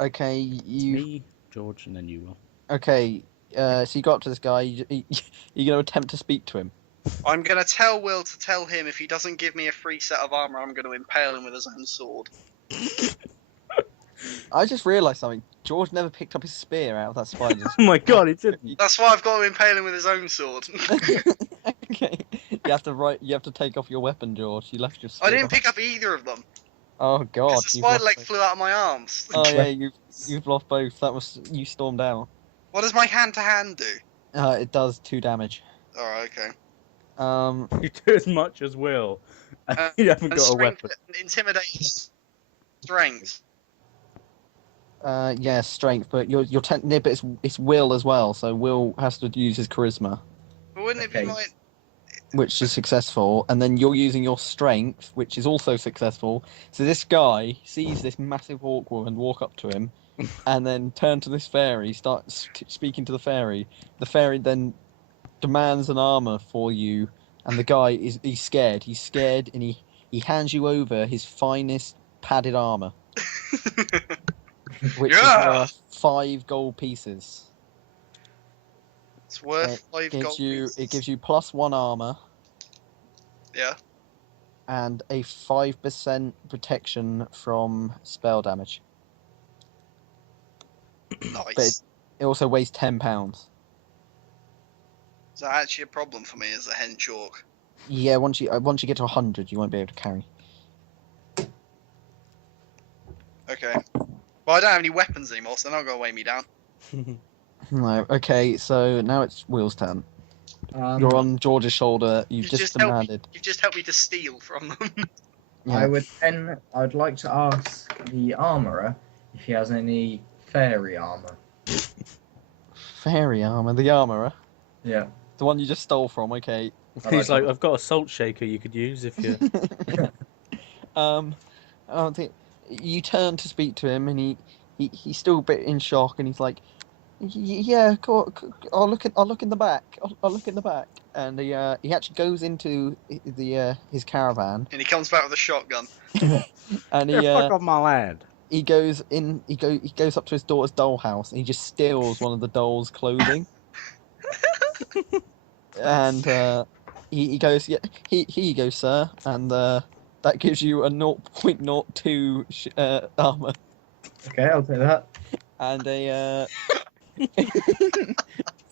Okay. You. Me, George, and then you will. Okay. So you got to this guy. You're gonna attempt to speak to him. I'm gonna tell Will to tell him if he doesn't give me a free set of armor, I'm gonna impale him with his own sword. I just realised something. George never picked up his spear out of that spider's. Oh my god, it didn't. That's why I've got to impale him with his own sword. Okay. You have to take off your weapon, George. You left your spear. I didn't pick up either of them. Oh god. Because the you've spider lost leg both. flew out of my arms. Oh yeah, you've lost both. That was you stormed out. What does my hand to hand do? It does 2 damage. Alright, okay. You do as much as Will. And you haven't And got a strength, weapon. intimidate, strength. Yeah, strength, but but it's will as well. So Will has to use his charisma. But wouldn't it be Okay. my... which is successful, and then you're using your strength, which is also successful. So this guy sees this massive orc woman walk up to him, and then turn to this fairy, starts speaking to the fairy. The fairy then demands an armor for you, and the guy he's scared. He's scared, and he hands you over his finest padded armor, which is worth 5 gold pieces. It's worth 5 gold pieces. It gives you +1 armor. Yeah. And a 5% protection from spell damage. Nice. But it also weighs 10 pounds. Is that actually a problem for me as a hench orc? Yeah, once you get to 100, you won't be able to carry. Okay. Well, I don't have any weapons anymore, so they're not going to weigh me down. No. Okay, so now it's Will's turn. You're on George's shoulder. You've just demanded. You've just helped me to steal from them. Yeah. I'd like to ask the armourer if he has any fairy armour. Fairy armor, the armorer, Yeah. the one you just stole from. Okay. He's like, I've got a salt shaker you could use if you. I think you turn to speak to him, and he's still a bit in shock, and he's like, "Yeah, I'll look in the back. I'll look in the back." And he actually goes into his caravan, And he comes back with a shotgun. and he Fuck off my land. he goes in. He goes up to his daughter's dollhouse, and he just steals one of the doll's clothing. And he goes, "Yeah, here you go, sir," and that gives you a 0.02 armor Okay, I'll take that. and a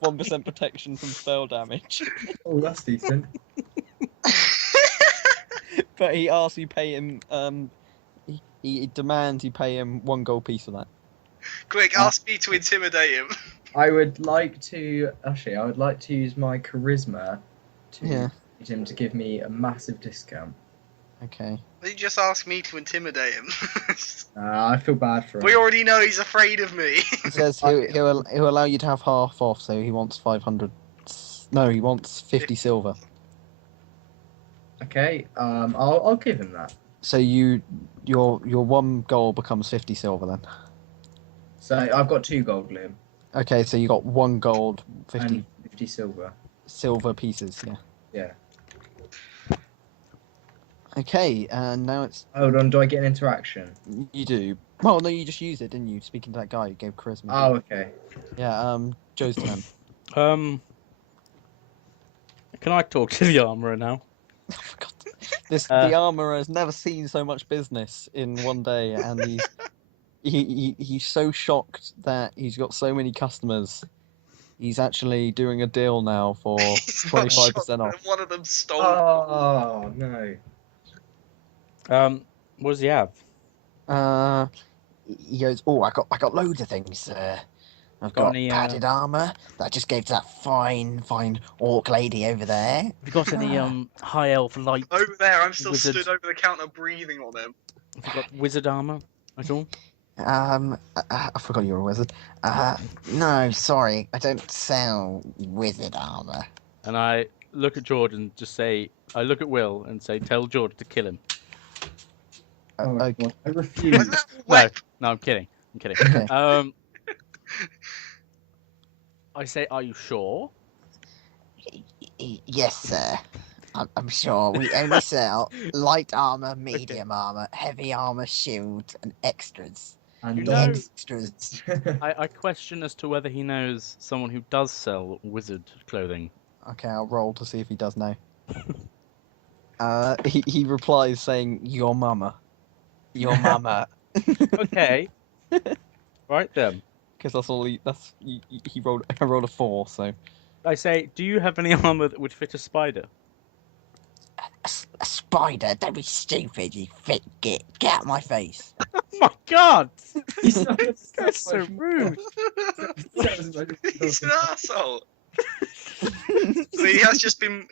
1% protection from spell damage. Oh, that's decent. But he asks you pay him. He demands you pay him 1 gold piece for that. Quick, ask me to intimidate him. I would like to use my charisma to Yeah. get him to give me a massive discount. Okay. Why did you just ask me to intimidate him? I feel bad for him. We already know he's afraid of me. He says he'll allow you to have half off, so he wants 500. No, he wants 50 silver. Okay, I'll give him that. So your 1 gold becomes 50 silver then. So I've got 2 gold, Liam. Okay, so you got 1 gold, 50 And 50 silver. silver pieces. Yeah. Yeah. Okay, and now it's Hold on, do I get an interaction? you do. Well, no, you just used it, didn't you? Speaking to that guy who gave charisma. Oh, okay. Yeah. Joe's turn. Can I talk to the armorer now? Oh, for God. The armorer has never seen so much business in one day, and he's so shocked that he's got so many customers. He's actually doing a deal now for 25% off. One of them stole. Oh, no. What does he have? He goes, "Oh, I got loads of things, sir. I've Got got any, padded armor that I just gave to that fine orc lady over there. Have you got any high elf light? Over there, I'm still Wizard. stood over the counter breathing on him. Have you got wizard armor at all? I forgot you were a wizard. No, sorry, I don't sell wizard armor." And I look at George and just say, I look at Will and say, tell George to kill him. Oh, Okay. God, I refuse. No, I'm kidding. I'm kidding. Okay. I say, are you sure? Yes, sir. I'm sure. We only sell light armor, medium armor, heavy armor, shield, and extras. And You The know- extras. I question as to whether he knows someone who does sell wizard clothing. Okay, I'll roll to see if he does know. He replies saying, "Your mama, your mama." Okay. Right then. Because that's all he rolled. I rolled a 4, so I say, do you have any armor that would fit a spider? a spider. Don't be stupid, you fit git. Get out of my face. Oh my god! He's That's so rude. He's an asshole. So he has just been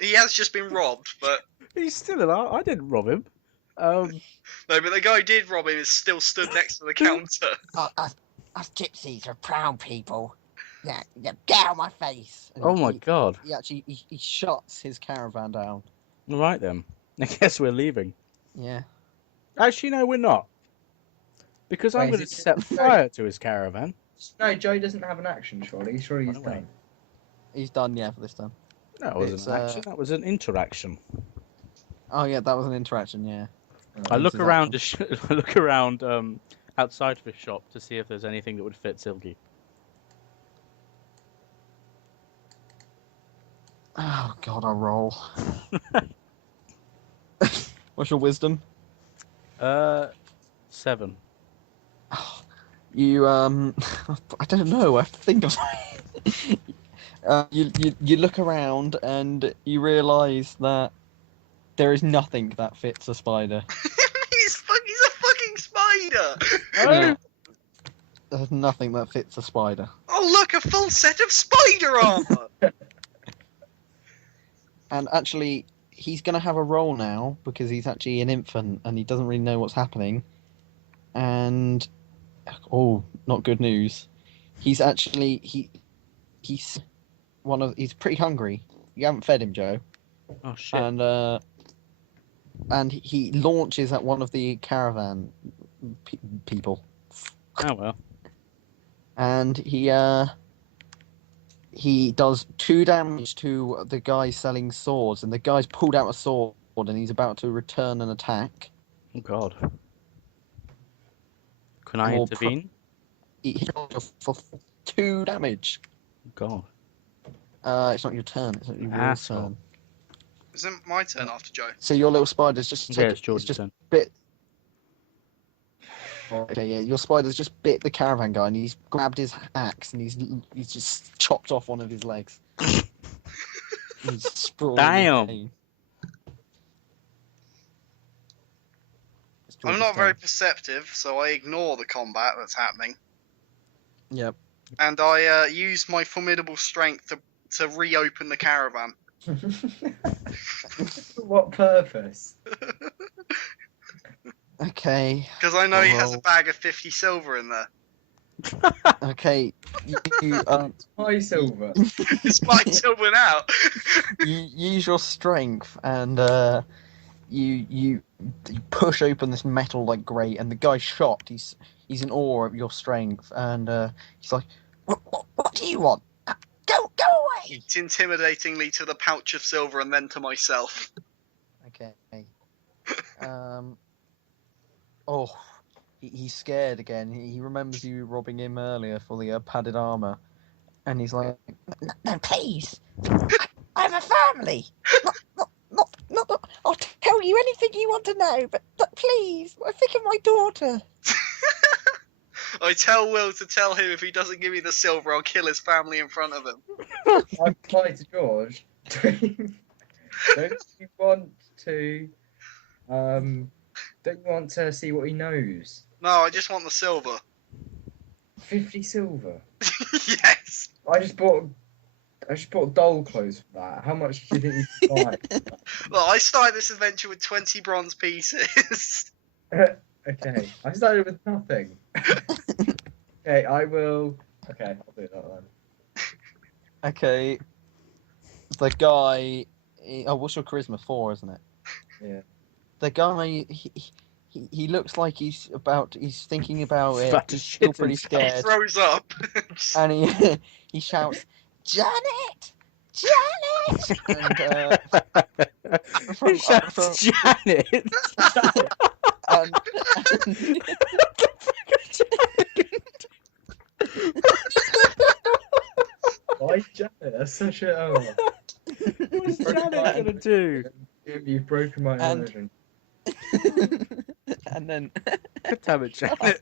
robbed, but He's still an I didn't rob him. no, but the guy who did rob him is still stood next to the counter. Us gypsies are proud people. Yeah, get out of my face. And Oh my god. He actually he shuts his caravan down. All right then. I guess we're leaving. Yeah. Actually, no, we're not. Because I'm Wait, going is to it set just- fire to his caravan. No, Joe doesn't have an action, surely. Surely he's Run away. done. He's done, yeah, for this time. That wasn't It's, an action. That was an interaction. Oh yeah, that was an interaction, yeah. I look his around. action. I look around outside of his shop to see if there's anything that would fit Silky. Oh god, I roll. What's your wisdom? 7. You I don't know. I have to think of. You look around and you realise that there is nothing that fits a spider. he's a fucking spider. Yeah. There's nothing that fits a spider. Oh look, a full set of spider armor. And actually, he's going to have a roll now because he's actually an infant and he doesn't really know what's happening. And oh, not good news. He's actually he's pretty hungry. You haven't fed him, Joe. Oh shit. And he launches at one of the caravan people. Oh well. And he does 2 damage to the guy selling swords, and the guy's pulled out a sword and he's about to return an attack. Oh god. Can I Or intervene? He hit for 2 damage. God. It's not your turn. It's not your Asshole. turn. Isn't my turn after Joe? So your little spider's just Yeah, it's George's just turn. bit. Okay, yeah, your spider's just bit the caravan guy, and he's grabbed his axe and he's just chopped off one of his legs. He's sprawling in Damn. pain. It's I'm George's not very turn. perceptive, so I ignore the combat that's happening, Yep. and I use my formidable strength to reopen the caravan. For what purpose? Okay. Because I know he has a Well- bag of 50 silver in there. Okay. You High silver. It's my silver now. you use your strength and you push open this metal like grate, and the guy's shocked. He's in awe of your strength, and he's like, "What do you want? Go away!" It's intimidatingly to the pouch of silver and then to myself. Okay. Oh, he's scared again. He remembers you robbing him earlier for the padded armor, and he's like, "No, please, I have a family. Not. I'll tell you anything you want to know, but please, I think of my daughter." I tell Will to tell him if he doesn't give me the silver, I'll kill his family in front of him. I reply to George. Don't you want to? Don't you want to see what he knows? No, I just want the silver. 50 silver. Yes. I just bought doll clothes for that. How much do you think you can buy? Well, I started this adventure with 20 bronze pieces. Okay, I started with nothing. Okay, I will. Okay, I'll do that then. Okay. The guy. Oh, what's your charisma? 4, isn't it? Yeah. The guy. He looks like he's thinking about it. About to He's shit still pretty himself. He scared, throws up. and he shouts, "Janet, Janet!" And He shouts Janet. and Why Janet? That's such a. Oh. What's Janet gonna do? You've broken my And- immersion. and then God damn it, Janet.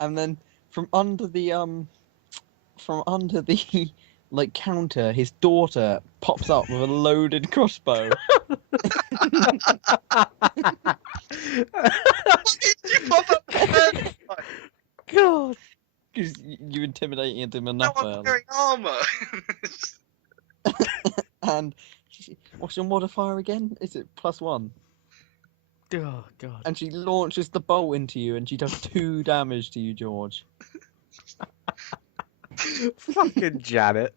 and then from under the like counter, his daughter pops up with a loaded crossbow. You pop up the God. Because you intimidated him No, enough I'm early. wearing armor. And what's your modifier again? Is it +1? Oh God. And she launches the bolt into you, and she does 2 damage to you, George. Fucking Janet.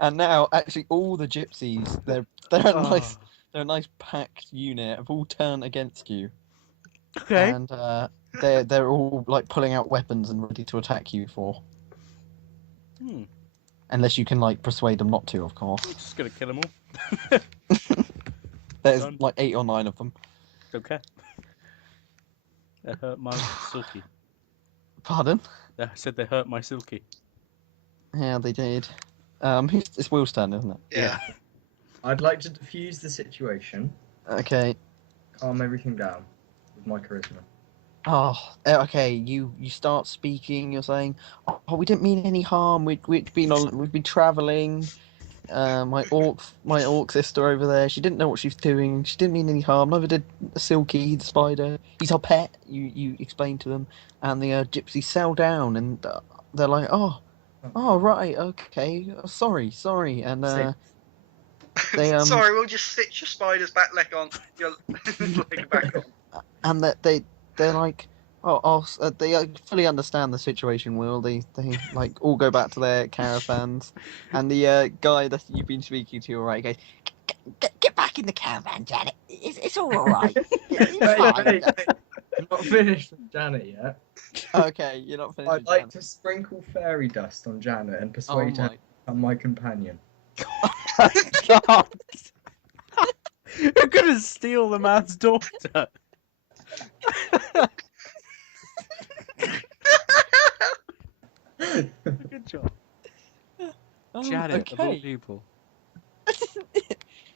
And now, actually, all the gypsies, they're a nice, Oh, they're a nice packed unit, have all turned against you, okay. and they're all like pulling out weapons and ready to attack you for. Hmm. Unless you can like persuade them not to, of I'm course. just gonna kill them all. There's Done. like 8 or 9 of them. Okay. They hurt my silky. Pardon? I said they hurt my silky. Yeah, they did. It's Will's turn, isn't it? Yeah. I'd like to diffuse the situation, Okay. calm everything down with my charisma. Oh, okay. You start speaking. You're saying, "Oh, we didn't mean any harm. We'd been traveling. My orc sister over there. She didn't know what she was doing. She didn't mean any harm. Neither did Silky the spider. He's our pet." You explain to them, and the gypsies settle down, and they're like, "Oh, right, okay. Sorry," and they Sorry, we'll just stitch your spider's back leg on. Your leg back on. and that they're like, they fully understand the situation. Will they like all go back to their caravans, and the guy that you've been speaking to, all right, goes, get back in the caravan, Janet. It's all right. It's fine. Wait. I'm not finished with Janet yet. Okay, you're not finished. I'd like to sprinkle fairy dust on Janet and persuade her to become my companion. God. You're gonna steal the man's daughter. Good job. Janet, of all Okay. people.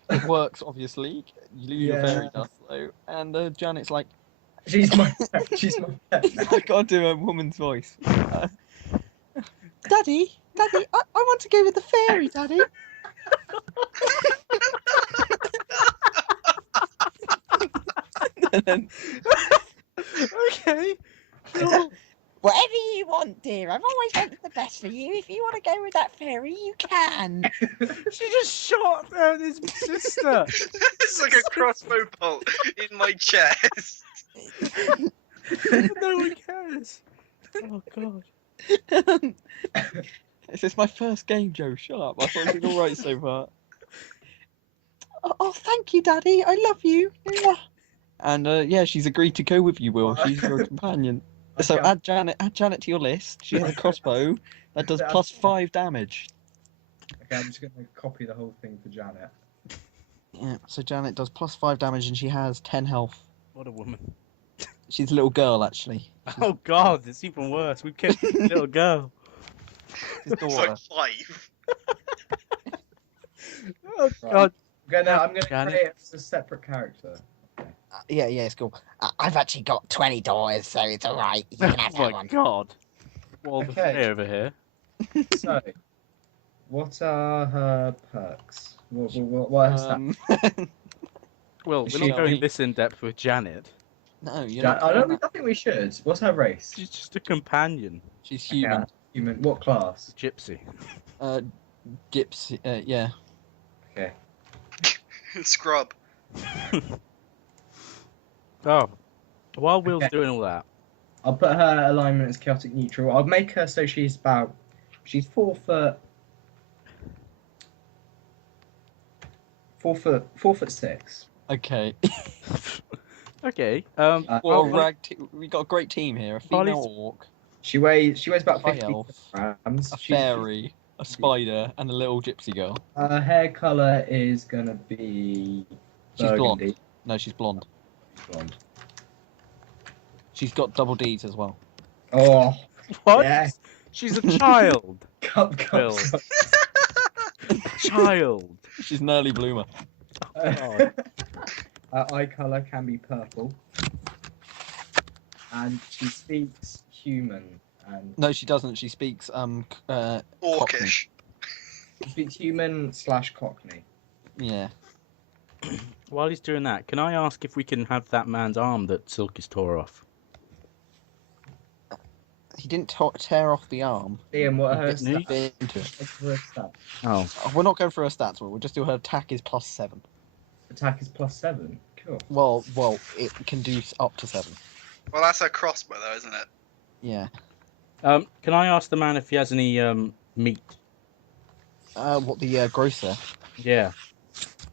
It works, obviously. You lose your fairy Yeah. dust though, and Janet's like, She's my pet. She's my pet. I gotta do a woman's voice. Daddy, I want to go with the fairy, Daddy. And then, Okay. Whatever you want, dear. I've always wanted the best for you. If you want to go with that fairy, you can. She just shot his sister. It's like a crossbow bolt in my chest. No one cares. Oh god. This is my first game, Joe. Shut up. I thought it was all right so far. Oh, thank you, Daddy. I love you. And yeah, she's agreed to go with you, Will. She's your companion. So Okay. add Janet to your list. She has a crossbow that does plus 5 damage. Okay, I'm just going to copy the whole thing for Janet. Yeah, so Janet does plus 5 damage and she has 10 health. What a woman. She's a little girl, actually. Oh god, it's even worse. We killed a little girl. His It's daughter. like 5. Oh god. I'm going to Janet. create it as a separate character. Yeah, it's cool. I've actually got 20 daughters, so it's all right. You can have Oh that my one. god. Well, the Okay. fair over here. So, what are her perks? What has that? Well, Is we're she- not going this in depth with Janet. No, you're Jan- not. I think we should. What's her race? She's just a companion. She's human. Okay, human. What class? Gypsy. Gypsy. Yeah. Okay. Scrub. Oh. While Will's Okay. doing all that. I'll put her alignment as chaotic neutral. I'll make her so she's 4 foot. 4 foot 6. Okay. Okay. We got a great team here. A Polly's- female orc, She weighs about High 50 elf, kilograms. a fairy, a spider, and a little gypsy girl. Her hair color is gonna be She's blonde. burgundy. No, she's blonde. Blonde. She's got double D's as well. Oh, What? yeah. She's a child. Cup. Will. Child. She's an early bloomer. God. Her eye color can be purple, and she speaks human. And No, she doesn't. She speaks Orcish. she speaks human / Cockney. yeah. While he's doing that, can I ask if we can have that man's arm that Silky's tore off? He didn't tear off the arm. Liam, what are her Didn't he? stats? Bit into it. What's her stats? Oh. We're not going for her stats. We'll just do her attack is plus 7. Attack is +7. Cool. Well, it can do up to 7. Well, that's a crossbow, though, isn't it? Yeah. Can I ask the man if he has any meat? What the grocer? Yeah.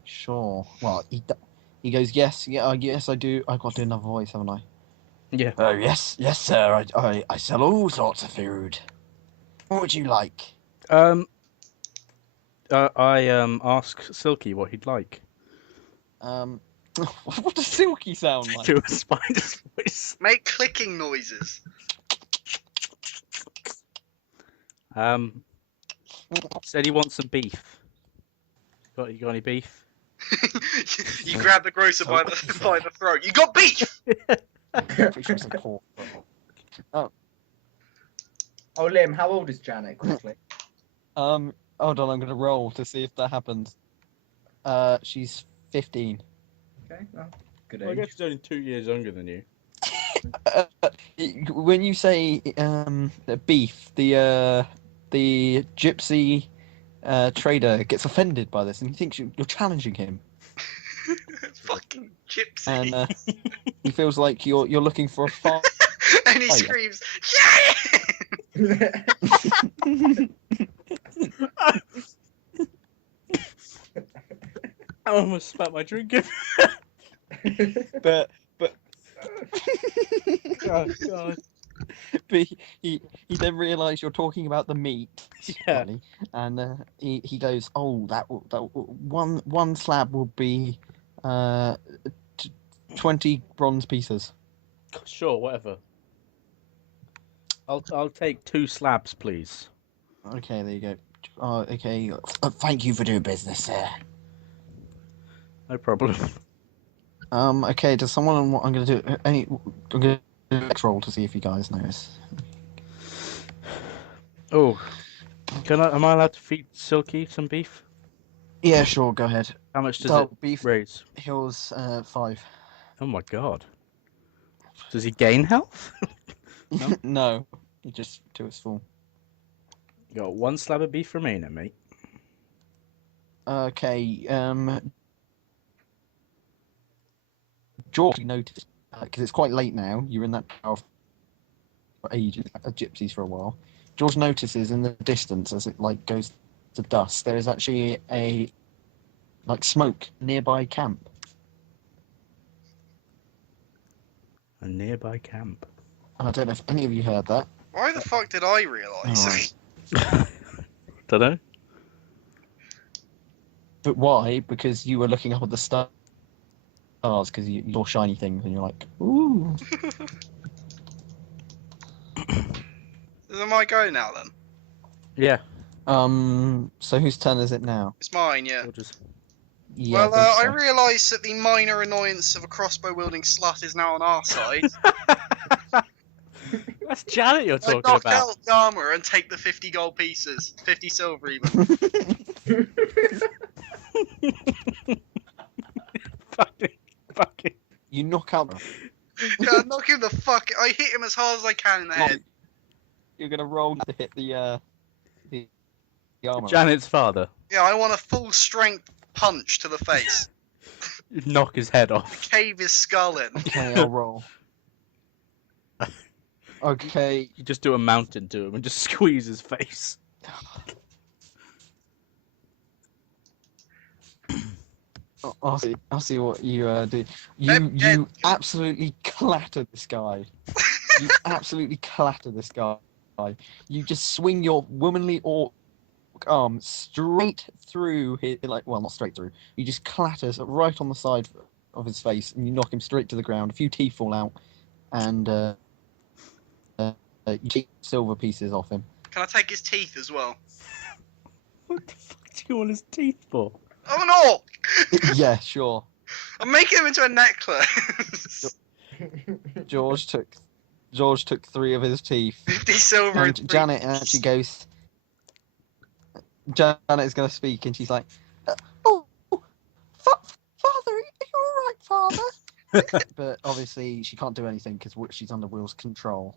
Sure. Well, he goes, yes, yeah, yes, I do. I've got to do another voice, haven't I? Yeah. Oh, yes, sir. I sell all sorts of food. What would you like? I ask Silky what he'd like. What does Silky sound like? Do a spider's voice. Make clicking noises. Said he wants some beef. You got any beef? You grab the grocer by the throat. You got beef. Pretty sure it's a pork. Oh, Liam, how old is Janet? Quickly. Hold on, I'm gonna roll to see if that happens. She's 15. Okay, well, good Well, I age. guess he's only 2 years younger than you. When you say the beef, the gypsy trader gets offended by this and he thinks you're challenging him, Fucking gypsy. and he feels like you're looking for a fight. And he screams, "Yeah!" I almost spat my drink in. but Oh, God. but he then realised you're talking about the meat, Yeah. slightly, and he goes, oh, one slab will be 20 bronze pieces. Sure, whatever. I'll take 2 slabs, please. Okay, there you go. Okay, thank you for doing business, sir. No problem. Okay, does someone? I'm gonna do I'm gonna do a next roll to see if you guys notice. Oh, am I allowed to feed Silky some beef? Yeah, sure, go ahead. How much does So, it beef raise? heals 5. Oh my God. Does he gain health? No? No, he just to his full. You got 1 slab of beef remaining, mate. Okay, George, you noticed because it's quite late now. You're in that tower for ages, gypsies for a while. George notices in the distance as it like goes to dust, there is actually a smoke nearby camp. A nearby camp. And I don't know if any of you heard that. Why the fuck did I realise? Alright. Dunno. But why? Because you were looking up at the stars because you saw shiny things and you're like, ooh. Am I go now then? Yeah. So whose turn is it now? It's mine, yeah. We'll just... Yeah, Well, I realise that the minor annoyance of a crossbow-wielding slut is now on our side. That's Janet you're I talking knock about. out the armour and take the 50 gold pieces. 50 silver even. Fucking. You knock out. Yeah, I knock him the fuck. I hit him as hard as I can in the head. You're gonna roll to hit the armor. Janet's father. Yeah, I want a full strength punch to the face. You knock his head off. Cave his skull in. Okay, I'll roll. Okay. You just do a mountain to him and just squeeze his face. I'll see what you do. You absolutely clatter this guy. You absolutely clatter this guy. You just swing your womanly orc arm straight through his, well, not straight through. You just clatters right on the side of his face, and you knock him straight to the ground. A few teeth fall out, and you take silver pieces off him. Can I take his teeth as well? What the fuck do you want his teeth for? I'm an orc! Yeah, sure. I'm making him into a necklace. George took 3 of his teeth. 50 silver And Janet actually goes. Janet is going to speak, and she's like, "Oh, Father, are you all right, Father?" But obviously, she can't do anything because she's under Will's control.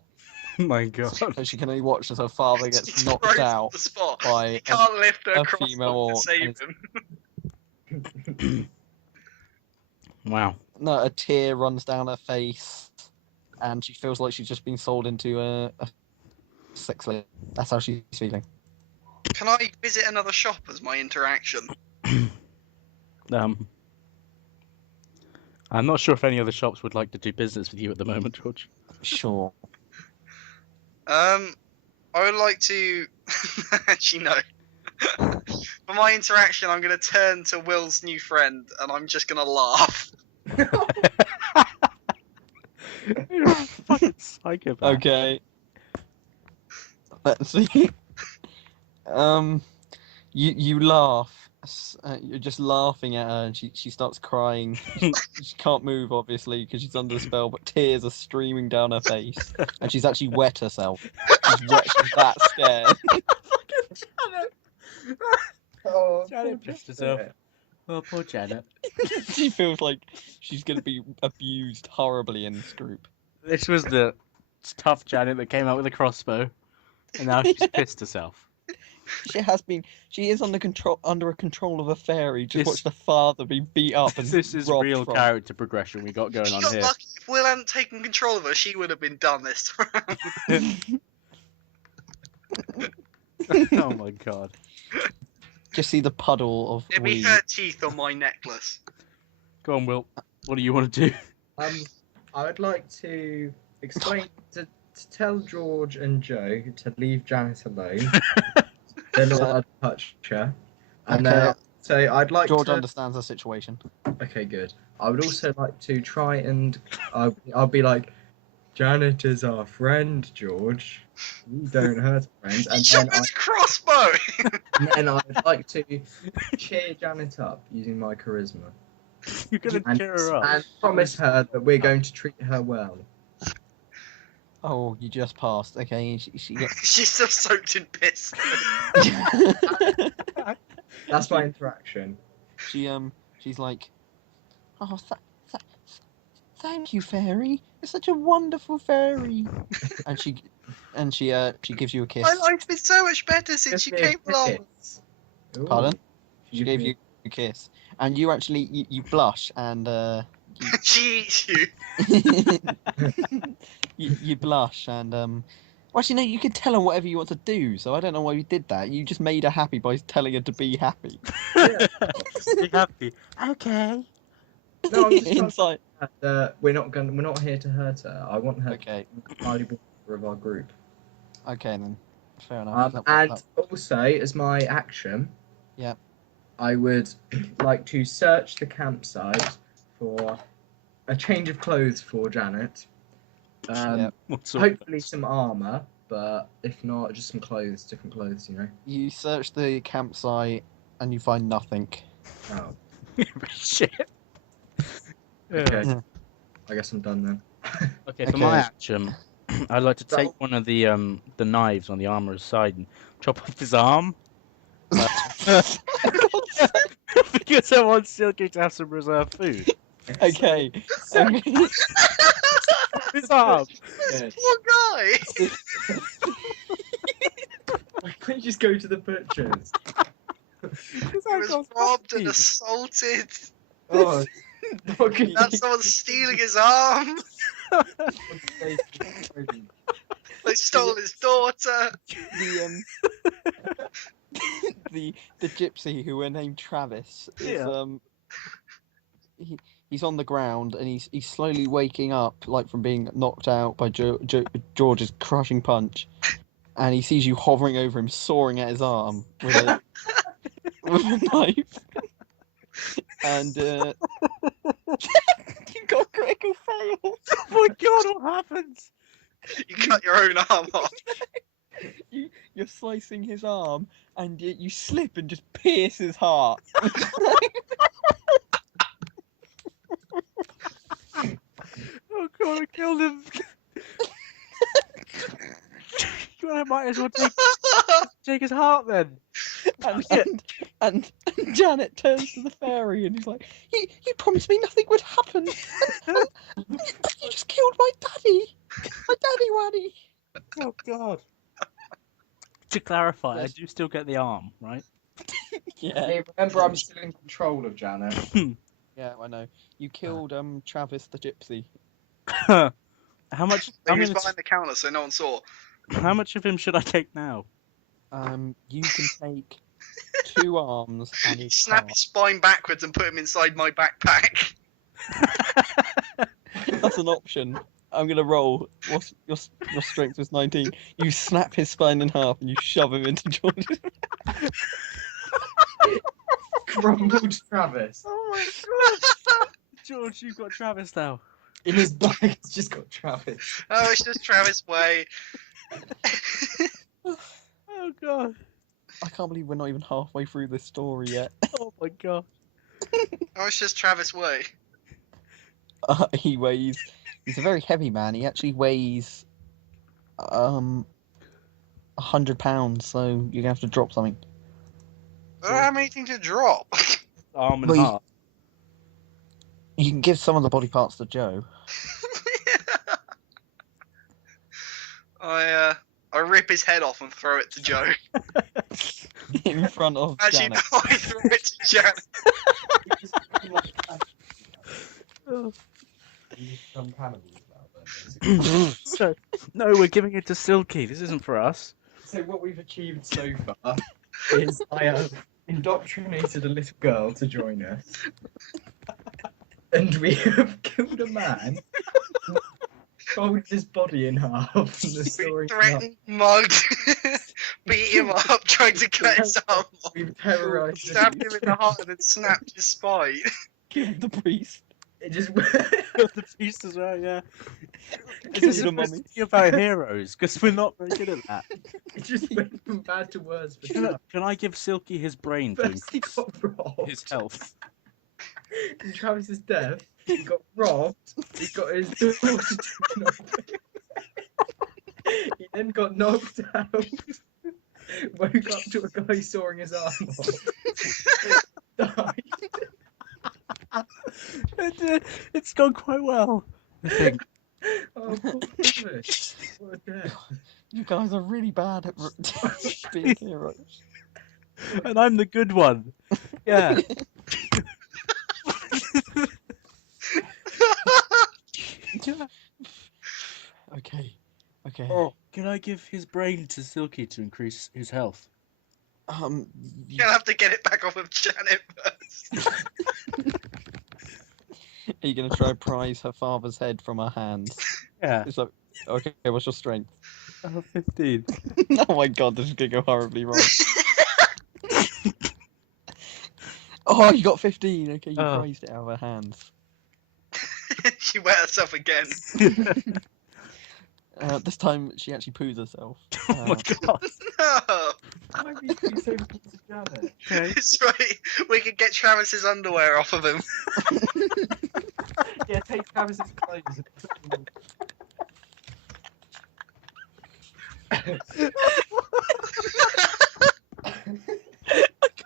My God. So she can only watch as her father She's gets knocked frozen on out the spot. by He can't lift her a across female to orc save and him. Wow. no, a tear runs down her face. and she feels like she's just been sold into a sex slave. That's how she's feeling. Can I visit another shop as my interaction? I'm not sure if any other shops would like to do business with you at the moment, George. Sure. I would like to. Actually, no. For my interaction, I'm going to turn to Will's new friend, and I'm just going to laugh. You're a fucking psychopath. Okay. Let's see. You laugh. You're just laughing at her, and she starts crying. She can't move, obviously, because she's under the spell, but tears are streaming down her face, and she's actually wet herself. She's wet. She's that scared. Oh, Janet pissed herself. Oh, poor Janet. She feels like she's going to be abused horribly in this group. This was the tough Janet that came out with a crossbow, and now she's pissed herself. She is under control of a fairy. Just This- watch the father be beat up and This is robbed real from. character progression we got going She on got here. lucky. If Will hadn't taken control of her, she would have been done this time. Oh my god. Just see the puddle of It'd be weed. her teeth on my necklace. Go on, Will. What do you want to do? I would like to explain to tell George and Joe to leave Janet alone. They're not allowed to touch her. And Okay. so I'd like George to. understands the situation. Okay, good. I would also like to try and I'll be like, Janet is our friend, George. You don't hurt friends. He And shot then, with a crossbow! I would like to cheer Janet up using my charisma. You're gonna cheer her up. And promise her that we're going to treat her well. Oh, you just passed. Okay, she gets. She's still soaked in piss. That's my interaction. She's like, oh, thank you, fairy. You're such a wonderful fairy. and she gives you a kiss. My life's been so much better since you came along. Ooh. Pardon? She gave me- you a kiss, and you actually you blush and She eats you. you blush and well, actually no, you can tell her whatever you want to do. So I don't know why you did that. You just made her happy by telling her to be happy. Be happy. Okay. No, I'm just trying Inside. we're not here to hurt her. I want her Okay. to be a valuable member of our group. Okay then. Fair enough. And also, as my action, Yeah. I would like to search the campsite for a change of clothes for Janet. Yeah. What sort of- Hopefully some armor, but if not, just some clothes, different clothes, you know. You search the campsite and you find nothing. Oh, Shit. okay. Yeah. I guess I'm done then. Okay, for my Okay. action, I'd like to take one of the knives on the armorer's side and chop off his arm. Because I want Silky to have some reserved food. Okay. His arm. Yes. Poor guy. Why can't you just go to the butcher's? He was robbed and assaulted. Oh, fucking Now someone's stealing his arm. They stole his daughter. The gypsy who were named Travis is Yeah. he's on the ground and he's slowly waking up like from being knocked out by George's crushing punch, and he sees you hovering over him, sawing at his arm with a knife, and you got a critical fail. Oh my god, what happens? You cut your own arm off. You're slicing his arm, and you slip and just pierce his heart. Oh god, I killed him. God, I might as well take his heart then. And Janet turns to the fairy and he's like, "You promised me nothing would happen. And you just killed my daddy Waddy." Oh god. To clarify, Yes. I do still get the arm, right? Yeah, Hey, remember, I'm still in control of Janet. yeah, I know. You killed Travis the gypsy. How much? He I'm was gonna behind the counter, so no one saw. how much of him should I take now? You can take 2 arms and You his snap heart. his spine backwards and put him inside my backpack. That's an option. I'm gonna roll. What's your strength was 19. You snap his spine in half and you shove him into George's. Crumbled Travis. Oh my god! George, you've got Travis now. In his bag, it's just got Travis. Oh, it's just Travis Way. Oh god! I can't believe we're not even halfway through this story yet. Oh my god! Oh, it's just Travis Way. He weighs. He's a very heavy man. He actually weighs 100 pounds. So you're gonna have to drop something. I don't have anything to drop. Arm and Well, heart. You can give some of the body parts to Joe. I rip his head off and throw it to Joe. In front of Actually, Janet. no, I throw it to Janet. You become cannibals now, then, basically. So, no, we're giving it to Silky. This isn't for us. So what we've achieved so far is I have indoctrinated a little girl to join us, and we have killed a man, folded his body in half, and the We story. threatened, mugged, beat him up, tried to cut his arm off, We've terrorised. stabbed him in the heart, and then snapped his spine. Killed the priest. It just. The priest as well, yeah. This Killed is a mummy. about heroes, because we're not very good at that. It just went from bad to worse. For Can I give Silky his brain to First he got robbed. his health? And Travis is deaf. He got robbed. He got his daughter taken off him. He then got knocked out. Woke up to a guy sawing his arm off. Died. It's gone quite well, I think. Oh, poor Travis. What a death. You guys are really bad at being heroes. And I'm the good one. Yeah. Okay. Okay. Oh, can I give his brain to Silky to increase his health? You- You'll have to get it back off of Janet first. Are you gonna try and prise her father's head from her hands? Yeah. It's like, okay, what's your strength? 15. Oh my god, this is gonna go horribly wrong. Oh, you got 15. Okay, you Oh. prized it out of her hands. She wet herself again. This time she actually poos herself. Oh my god. No, Why are you being so mean to Janet? Okay. it's right. We could get Travis's underwear off of him. Yeah, take Travis's clothes and put them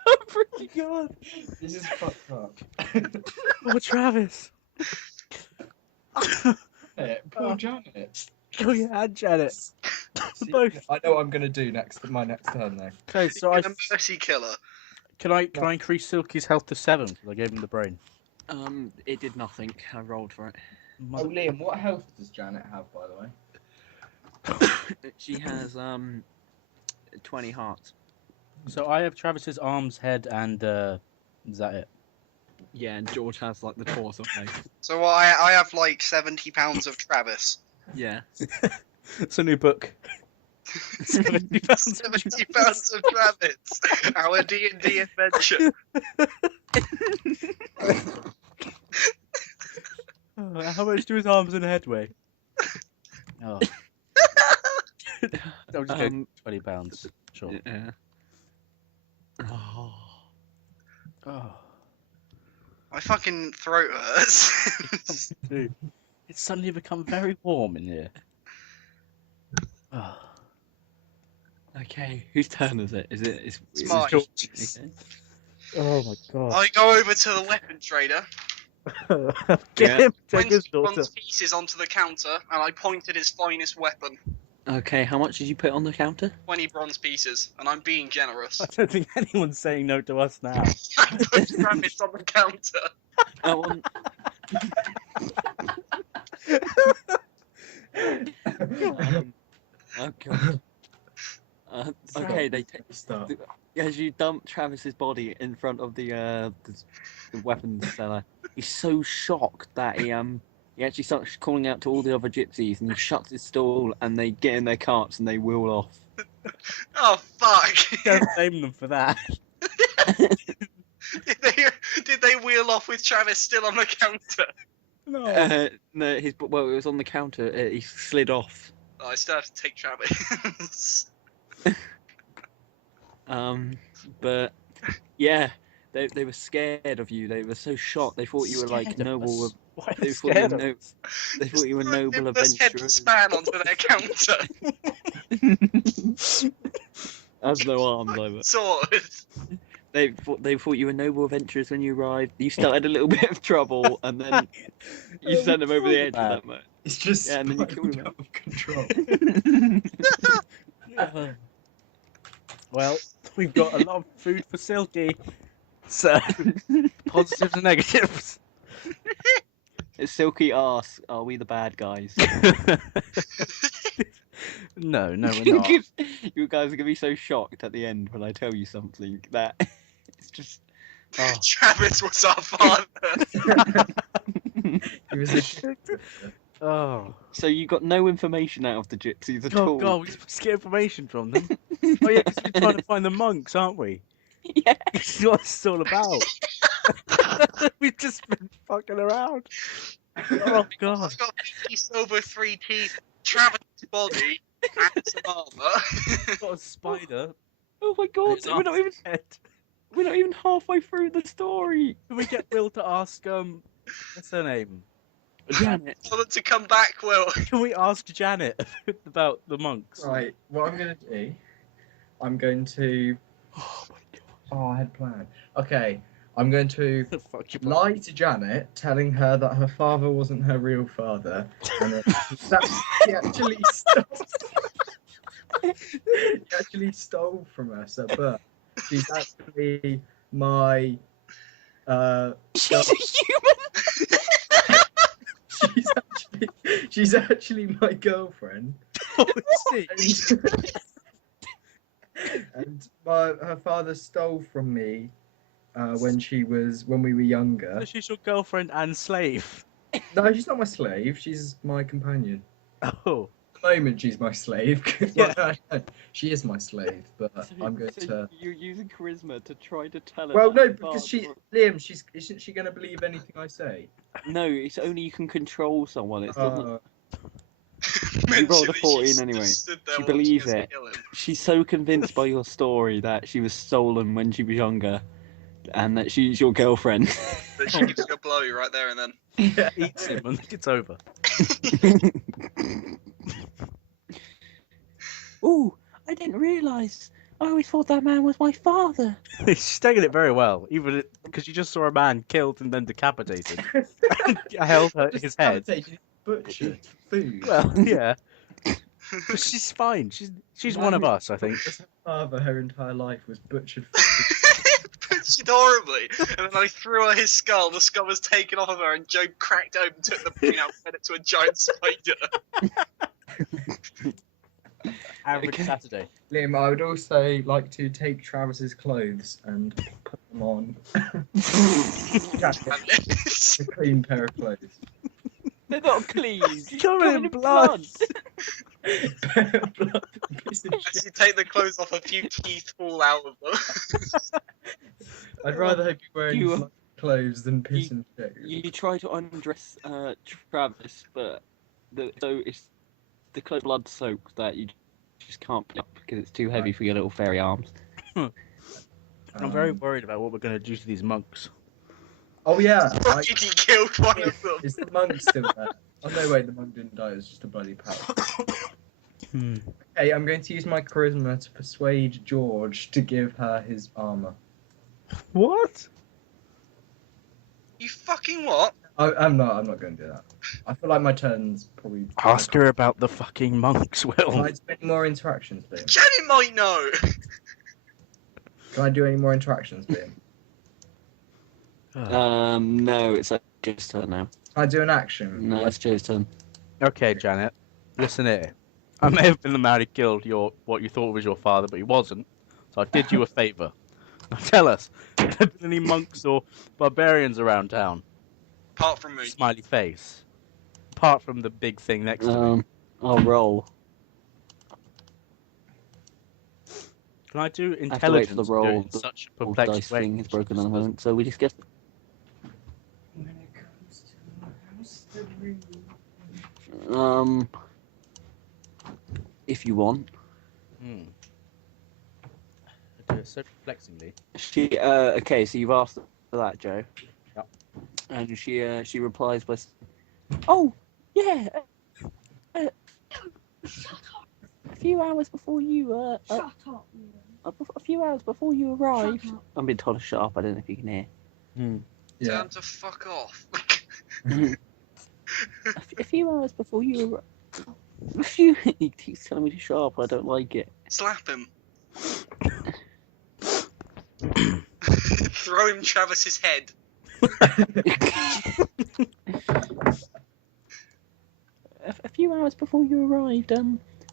Oh god. This is fucked up. Oh, Travis. Poor Janet. Oh yeah, and Janet. See, Both. I know what I'm gonna do my next turn though. Okay, so You're a mercy killer. can I increase Silky's health to 7 because I gave him the brain. It did nothing. I rolled for it. Oh, Liam, what health does Janet have, by the way? She has 20 hearts. So I have Travis's arms, head, and is that it? Yeah, and George has like the torso. So I have like 70 pounds of Travis. Yeah. It's a new book. 70 pounds. 70 pounds of Travis. Our D&D adventure. Oh, how much do his arms and head weigh? Oh. I'll just go 20 pounds. Sure. Yeah. Oh. Oh, My fucking throat hurts. dude. It's suddenly become very warm in here. Oh. Okay, whose turn is it? Is it? It's mine. George's. Okay. Oh my god. I go over to the weapon trader, Get Yeah. him, take 20 his daughter. bronze pieces onto the counter, and I pointed his finest weapon. Okay, how much did you put on the counter? 20 bronze pieces, and I'm being generous. I don't think anyone's saying no to us now. I put Travis on the counter. Oh, they take. Start. As you dump Travis's body in front of the weapons seller, he's so shocked that he actually starts calling out to all the other gypsies, and he shuts his stall, and they get in their carts and they wheel off. Oh fuck! Don't blame them for that. Did they wheel off with Travis still on the counter? No. No, it was on the counter. He slid off. Oh, I still have to take Travis. But yeah, they were scared of you. They were so shocked. They thought you were like Scared of noble. us? Why are They they thought you scared were of us? They thought you were noble Just head to adventurers. span onto their counter. Has no arms over. Sword. They thought you were noble adventurers when you arrived. You started a little bit of trouble, and then you sent them over the edge of that moment. It's just Yeah, and then you kill him. out of control. Well, we've got a lot of food for Silky. So, positives and negatives. Silky asks, "Are we the bad guys?" No, we're not. You guys are gonna be so shocked at the end when I tell you something that it's just. Oh. Travis was our father. He was a Oh. So you got no information out of the gypsies at Oh all. god, we're supposed to get information from them. Oh yeah, because we're trying to find the monks, aren't we? Yeah. This is what it's all about. We've just been fucking around. Oh god. I've got piece over 3 teeth, Travis' body, and some armor. Got a spider. Oh my god, It's we're not off his head. even halfway through the story. Can we get Will to ask what's her name? Janet. Tell them to come back, Will. Can we ask Janet about the monks? Right, what I'm gonna do, I'm going to. Oh my god. Oh, I had a plan. Okay, I'm going to Fuck you. lie to Janet, telling her that her father wasn't her real father, and that he actually stole. He actually stole from us at birth. She's actually my. She's a human. She's actually my girlfriend. Oh, see. And her father stole from me when we were younger. So she's your girlfriend and slave. No, she's not my slave. She's my companion. Oh. At the moment, she's my slave. Yeah. She is my slave, but I'm going to. You're using charisma to try to tell her. Well, that no, her because father- Liam, isn't she going to believe anything I say? No, it's only you can control someone. It's not. Uh, You rolled a Mentally, 14 she's anyway. just stood there She watching believes us it. kill him. She's so convinced by your story that she was stolen when she was younger, and that she's your girlfriend. That she gives you a blow right there and then. yeah. Eats him and it's over. Ooh, I didn't realise. I always thought that man was my father. She's taking it very well, even because you just saw a man killed and then decapitated. I held his head. Butchered food. Well, yeah. But she's fine. She's one of us, I think. Her father, her entire life was butchered. Butchered horribly. And then I threw her his skull. The skull was taken off of her, and Joe cracked open, took the brain out, fed it to a giant spider. Average Okay. Saturday. Liam, I would also like to take Travis's clothes and put them on. A clean pair of clothes. They're not clean. Covered in blood. Blood, piece of As shit. you take the clothes off, a few teeth fall out of them. I'd rather have you wearing You- blood clothes than piss and shit. You try to undress Travis, but the clothes blood soaked that you just can't pick up because it's too heavy for your little fairy arms. I'm very worried about what we're going to do to these monks. Oh yeah. He killed one of them. Is the monk still there? Oh no, wait, the monk didn't die. It was just a bloody pal. Okay, I'm going to use my charisma to persuade George to give her his armor. What? You fucking what? I'm not going to do that. I feel like my turn's probably. Ask her about the fucking monks, Can Will. I do any more interactions, Liam? Janet might know. Can I do any more interactions, Liam? No, it's Joe's turn now. Can I do an action? No, it's Joe's turn. Okay, Janet, listen here. I may have been the man who killed what you thought was your father, but he wasn't. So I did you a favour. Now tell us, have there been any monks or barbarians around town? Apart from me. Smiley face. Apart from the big thing next to me. I'll roll. Can I do I have to wait for the intelligence to do it roll. in such a The perplexed dice way? thing is broken at the moment, so we just get. When it comes to house, the room. If you want. Hmm. I do it so perplexingly. Okay, so you've asked for that, Joe. Yep. And she replies by, "Oh, yeah, a few hours before you Shut up. a few hours before you arrived." Shut up. I'm being told to shut up. I don't know if you can hear. Hmm. Yeah. Time to fuck off. A few hours before you arrived. A few. He keeps telling me to shut up. I don't like it. Slap him. Throw him Travis's head. A few hours before you arrived,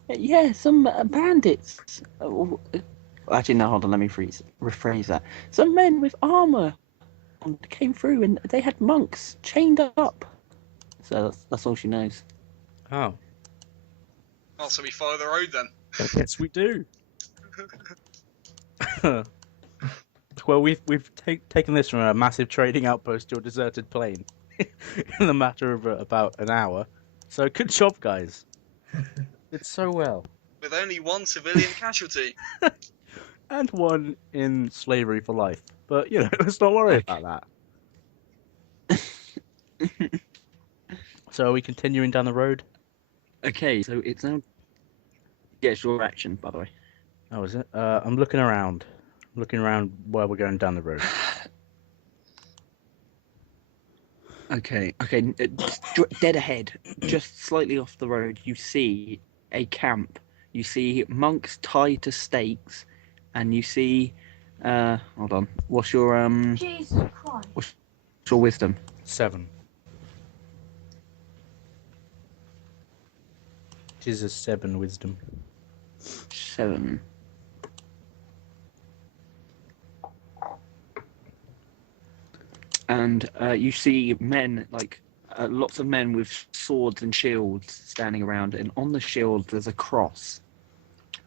yeah, some bandits. Actually, no, hold on, let me rephrase that. Some men with armor came through, and they had monks chained up. So that's all she knows. Oh. Oh, so we follow the road then. Yes, we do. Well, we've taken this from a massive trading outpost to a deserted plain in the matter of about an hour. So good job, guys. Did so well. With only one civilian casualty. And one in slavery for life. But, you know, let's not worry about that. So are we continuing down the road? Okay, so it's now. Yeah, it's your action, by the way. Oh, is it? I'm looking around. Looking around while we're going down the road. Okay, dead ahead, just slightly off the road, you see a camp. You see monks tied to stakes, and you see, hold on, what's your Jesus Christ. what's your wisdom? 7. It is a 7 wisdom. 7. And you see men, like lots of men with swords and shields standing around, and on the shield there's a cross,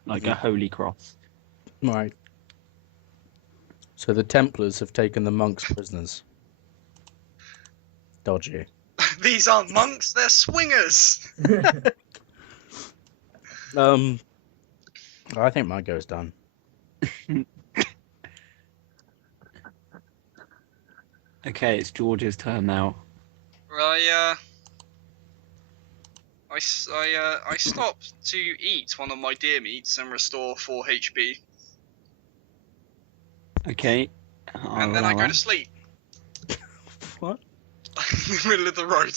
like a holy cross. Right. So the Templars have taken the monks prisoners. Dodgy. These aren't monks, they're swingers. I think my go's done. Okay, it's George's turn now. I stopped to eat one of my deer meats and restore 4 HP, Okay. and then I go to sleep What? in the middle of the road.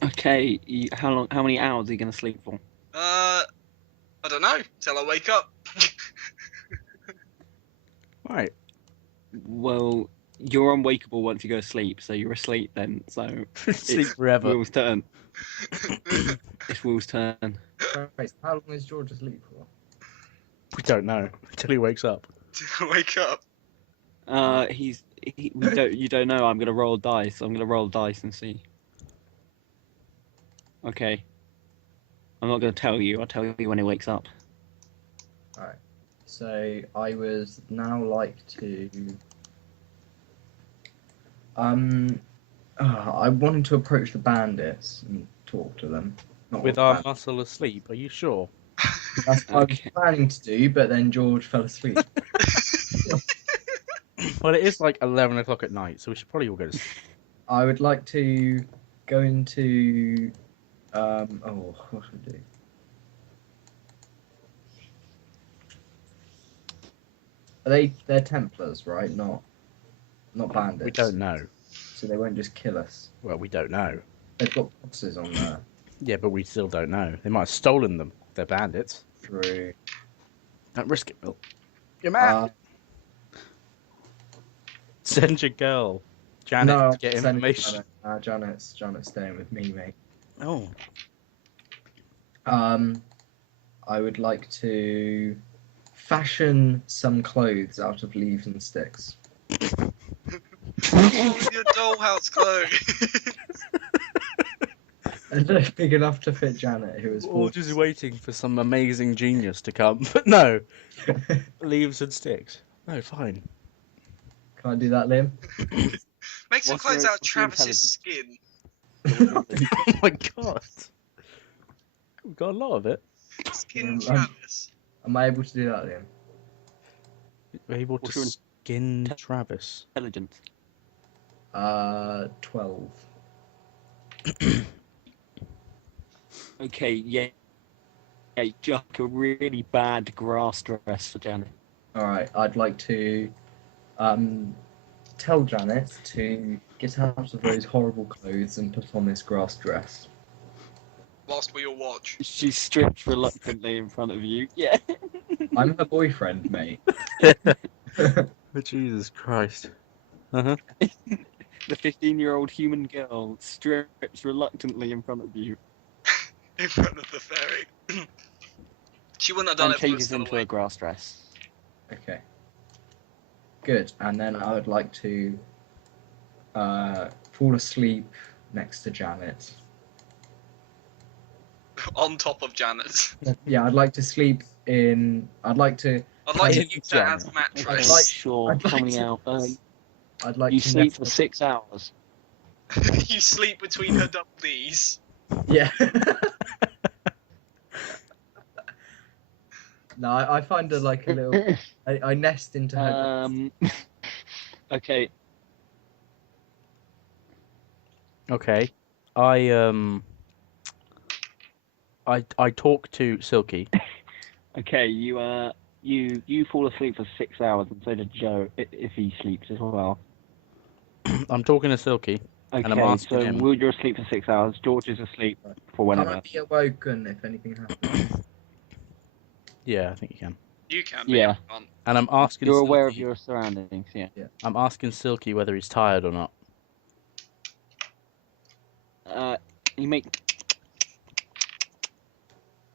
Okay, how many hours are you going to sleep for? I don't know, till I wake up. Right. Well, you're unwakeable once you go to sleep, so you're asleep then. So Sleep it's forever. Will's turn. It's Will's turn. Wait, how long is George asleep for? We don't know until he wakes up. Till I wake up. You don't know. I'm gonna roll dice. I'm gonna roll dice and see. Okay. I'm not gonna tell you. I'll tell you when he wakes up. Alright. So I was now like to I wanted to approach the bandits and talk to them. Not With the our bandits. muscle asleep, are you sure? That's what I was Okay. planning to do, but then George fell asleep. Well, it is like 11 o'clock at night, so we should probably all go to sleep. I would like to go into what should I do? They're Templars, right? Not bandits. We don't know. So they won't just kill us. Well, we don't know. They've got crosses on there. Yeah, but we still don't know. They might have stolen them. They're bandits. True. Don't risk it, Will. You're mad. Send your girl, Janet, no, to get I'm sending information. Janet. Janet's staying with me, mate. Oh. I would like to fashion some clothes out of leaves and sticks. Oh, your dollhouse clothes. And they're big enough to fit Janet, who is We're all 40. just waiting for some amazing genius to come, but no, leaves and sticks. No, fine. Can I do that, Liam? Make some What's clothes your- out of what's your Travis's intelligence? skin. Oh my god, we've got a lot of it. Skin Yeah, Travis. Am I able to do that, Liam? We're able to What's your skin Travis. Intelligence. 12. Okay, yeah. Yeah, just a really bad grass dress for Janet. Alright, I'd like to tell Janet to get out of those horrible clothes and put on this grass dress. Whilst we all watch. She strips reluctantly in front of you. Yeah. I'm her boyfriend, mate. Jesus Christ. Uh-huh. The 15-year-old human girl strips reluctantly in front of you In front of the fairy. She wouldn't have done and it if we were changes still into awake. a grass dress. Okay. Good. And then I would like to fall asleep next to Janet. On top of Janet's. Yeah, I'd like to sleep in. I'd like to. I'd like to In use that as Janet. mattress. I'd like- Sure, I'd like coming to- out. I'd like You to. sleep for nestle- 6 hours. You sleep between her double D's. Yeah. No, I find her like a little. I nest into her. Okay. Okay. I talk to Silky. Okay, you fall asleep for 6 hours, and so does Joe if he sleeps as well. I'm talking to Silky. Okay, And I'm asking so him. you're asleep for 6 hours. George is asleep for Can whenever. I be awoken if anything happens? Yeah, I think you can. You can be. Yeah. I can't. And I'm asking You're Silky, aware of your surroundings, yeah. I'm asking Silky whether he's tired or not. You make.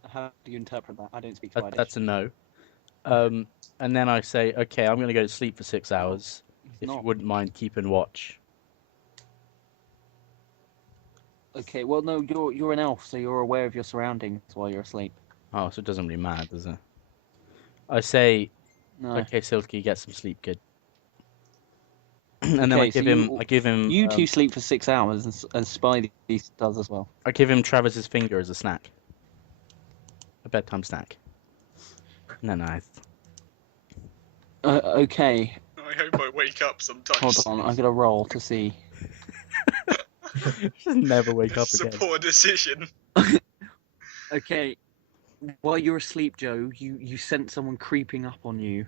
How do you interpret that? I don't speak Swedish. That's a no. And then I say, okay, I'm going to go to sleep for 6 hours. He's If you not. wouldn't mind keeping watch. Okay, well, no, you're an elf, so you're aware of your surroundings while you're asleep. Oh, so it doesn't really matter, does it? I say, No. okay, Silky, get some sleep, kid. And then I Okay, so give him, You two sleep for 6 hours, and Spidey does as well. I give him Travis's finger as a snack, a bedtime snack. No, nice. Okay, I hope I wake up sometimes. hold on, I'm gonna roll to see. Just never wake up This is again. a poor decision. Okay, while you're asleep, Joe, you sense someone creeping up on you,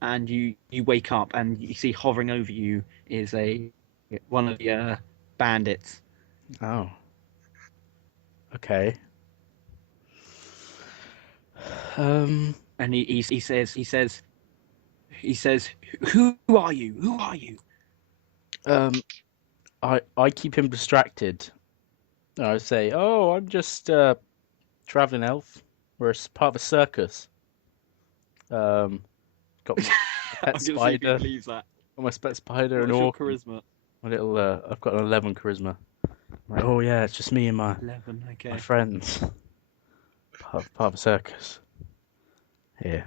and you wake up and you see hovering over you is one of the bandits. Oh. Okay. And he says, who are you? Who are you? I keep him distracted. I say, oh, I'm just traveling elf. We're part of a circus. Got my I'm pet gonna see if he spider. believes that. Got my pet spider and What's your orc. charisma? My little, I've got an 11 charisma. I'm like, oh yeah, it's just me and my 11. Okay. friends. Part of a circus. Yeah.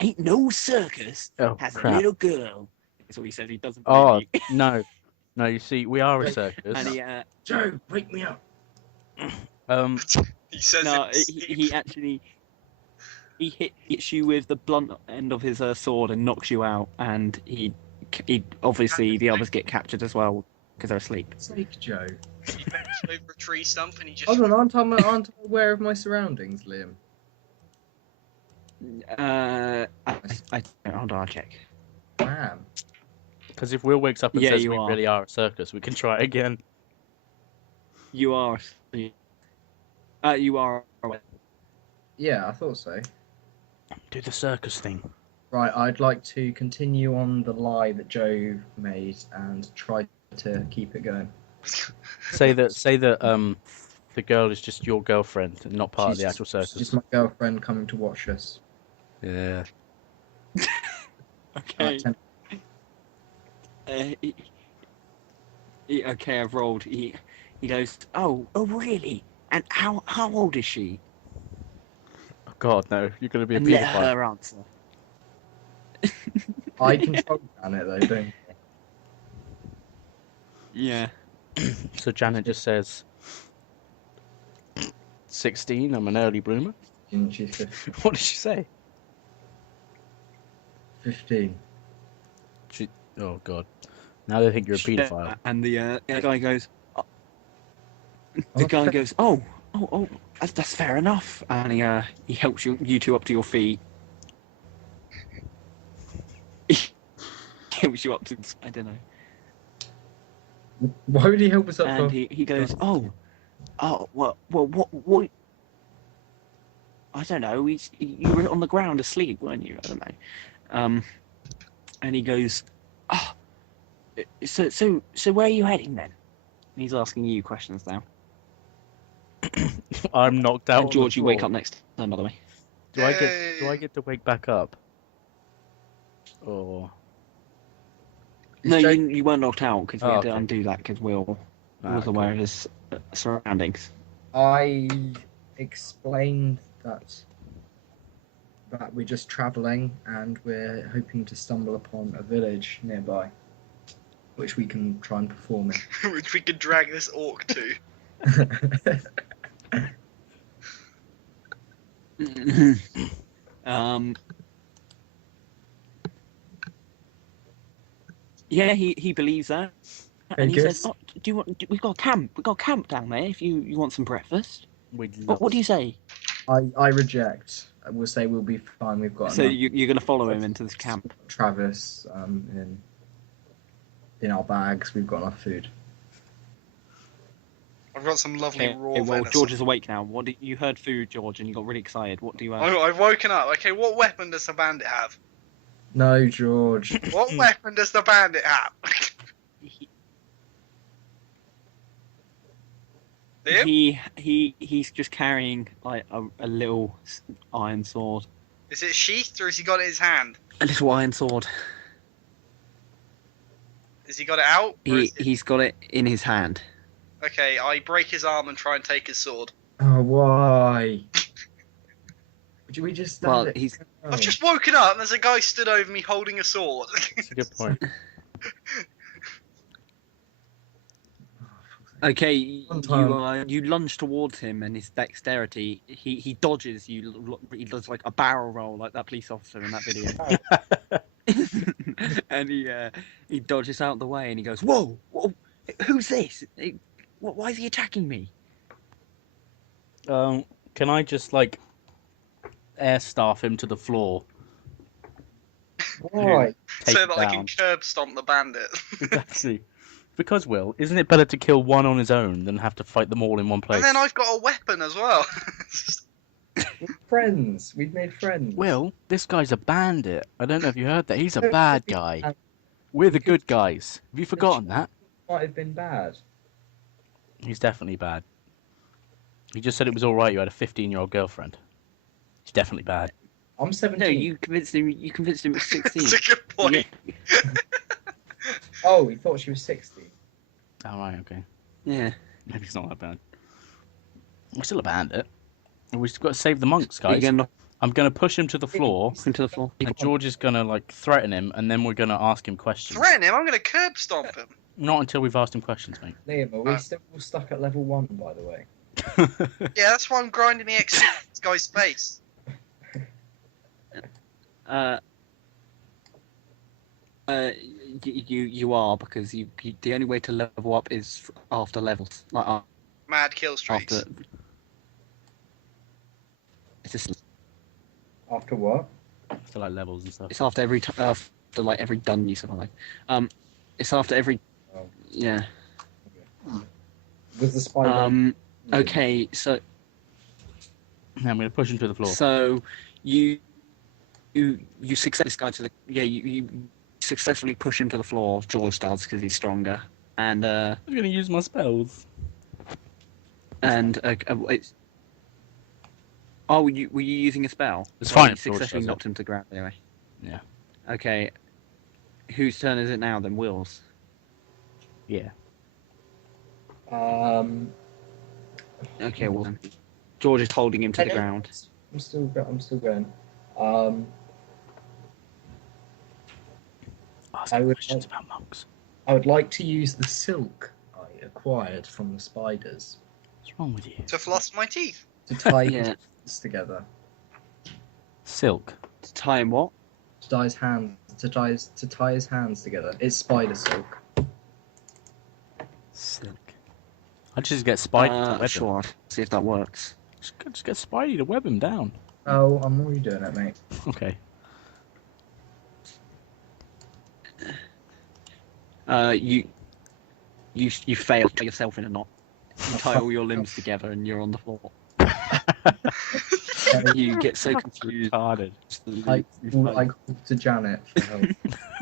Ain't no circus Oh has a crap. little girl. That's what he says. He doesn't Oh believe you. no. No, you see, we are a Wait, circus. And Joe, wake me up. He says no, it. he actually hits you with the blunt end of his sword and knocks you out. And he obviously the others get captured as well because they're asleep. Sake, Joe. He bends over a tree stump and he just. Hold on, aren't I aware of my surroundings, Liam? Hold on, I'll check. Damn. Because if Will wakes up and Yeah, says you we are. really are a circus, we can try it again. You are. You are. Yeah, I thought so. Do the circus thing. Right, I'd like to continue on the lie that Joe made and try to keep it going. Say that the girl is just your girlfriend and not part of the She's actual She's circus. just my girlfriend coming to watch us. Yeah. Okay. 10. Okay, I've rolled. He goes, oh, really? And how old is she? Oh, God, no. You're going to be a And let paedophile. her answer. I control Janet though, don't you? Yeah. So Janet just says, 16, I'm an early bloomer. She's 15. What did she say? 15. Oh, God. Now they think you're a paedophile. And the guy goes, Oh, oh, that's fair enough. And he helps you two up to your feet. He helps you up to, I don't know. Why would he help us up? And he goes, what? I don't know. You were on the ground asleep, weren't you? I don't know. And he goes, oh, so where are you heading then? And he's asking you questions now. I'm knocked out. And on George, the you wake floor. up next time, by the way. Do I get to wake back up? Or No, you weren't knocked out because we had to okay. undo that because Will was cool. aware of his surroundings. I explained that we're just travelling and we're hoping to stumble upon a village nearby, which we can try and perform Which we could drag this orc to. in. Yeah, he believes that, and he Vegas. says, "Oh, we've got a camp. We've got a camp down there. If you want some breakfast, We'd love what do you say?" I reject. We'll say we'll be fine. We've got So enough. you're going to follow him into this camp. Travis, in our bags, we've got enough food. I've got some lovely Okay, raw well, venison. George is awake now. You heard food, George, and you got really excited. What do you? I've woken up. Okay, what weapon does the bandit have? No, George. What weapon does the bandit have? Him? He's just carrying like a little iron sword. Is it sheathed or has he got it in his hand? A little iron sword. Has he got it out? Or is it... He's got it in his hand. Okay, I break his arm and try and take his sword. Oh, why? Would we just stand Well, it? he's I've just woken up and there's a guy stood over me holding a sword. That's a good point. okay. Sometime. You lunge towards him, and his dexterity, he dodges you. He does like a barrel roll, like that police officer in that video. And he dodges out the way, and he goes, "Whoa, who's this? Why is he attacking me?" Can I just like air staff him to the floor? Why? Take So it that I can down. curb stomp the bandit. Exactly. Because, Will, isn't it better to kill one on his own than have to fight them all in one place? And then I've got a weapon as well. Friends. We've made friends. Will, this guy's a bandit. I don't know if you heard that. He's a bad guy. We're the good guys. Have you forgotten that? Might have been bad. He's definitely bad. He just said it was all right. You had a 15-year-old girlfriend. He's definitely bad. I'm 17. No, you convinced him. You convinced him at 16. That's a good point. Oh, he thought she was 60. All right, okay. Yeah. Maybe it's not that bad. We're still a bandit. We've got to save the monks, You're guys. gonna I'm going to push him to the floor, knock him to the floor. and George is going to like threaten him, and then we're going to ask him questions. Threaten him? I'm going to curb stomp him. Not until we've asked him questions, mate. Liam, are we still stuck at level 1, by the way? Yeah, that's why I'm grinding the XP in this guy's face. You are, because you the only way to level up is after levels, like Mad kill streaks. after. It's just After what? So like levels and stuff. it's after after like every done you something like it's after every Oh. yeah. Was the spider? Okay, so Now I'm going to push him to the floor. so you success this guy to the you successfully push him to the floor. George does because he's stronger, and I'm going to use my spells. And it's. Oh, were you using a spell? It's Well, fine you if George successfully does it. knocked him to ground anyway. Yeah. Okay. Whose turn is it now then? Will's. Yeah. Okay, well then. George is holding him to the ground. I'm still going. Ask I would questions like- about monks. I would like to use the silk I acquired from the spiders What's wrong with you? To floss my teeth. to tie Yeah. his hands together. Silk. To tie him what? To tie his hands together. It's spider silk. Silk. I'd just get Spidey to web him. Sure. I'll see if that works. Just get Spidey to web him down. Oh, I'm already doing it, mate. Okay. You fail to tie yourself in a knot. You tie all your limbs together and you're on the floor. You get so confused. Retarded. I called to Janet for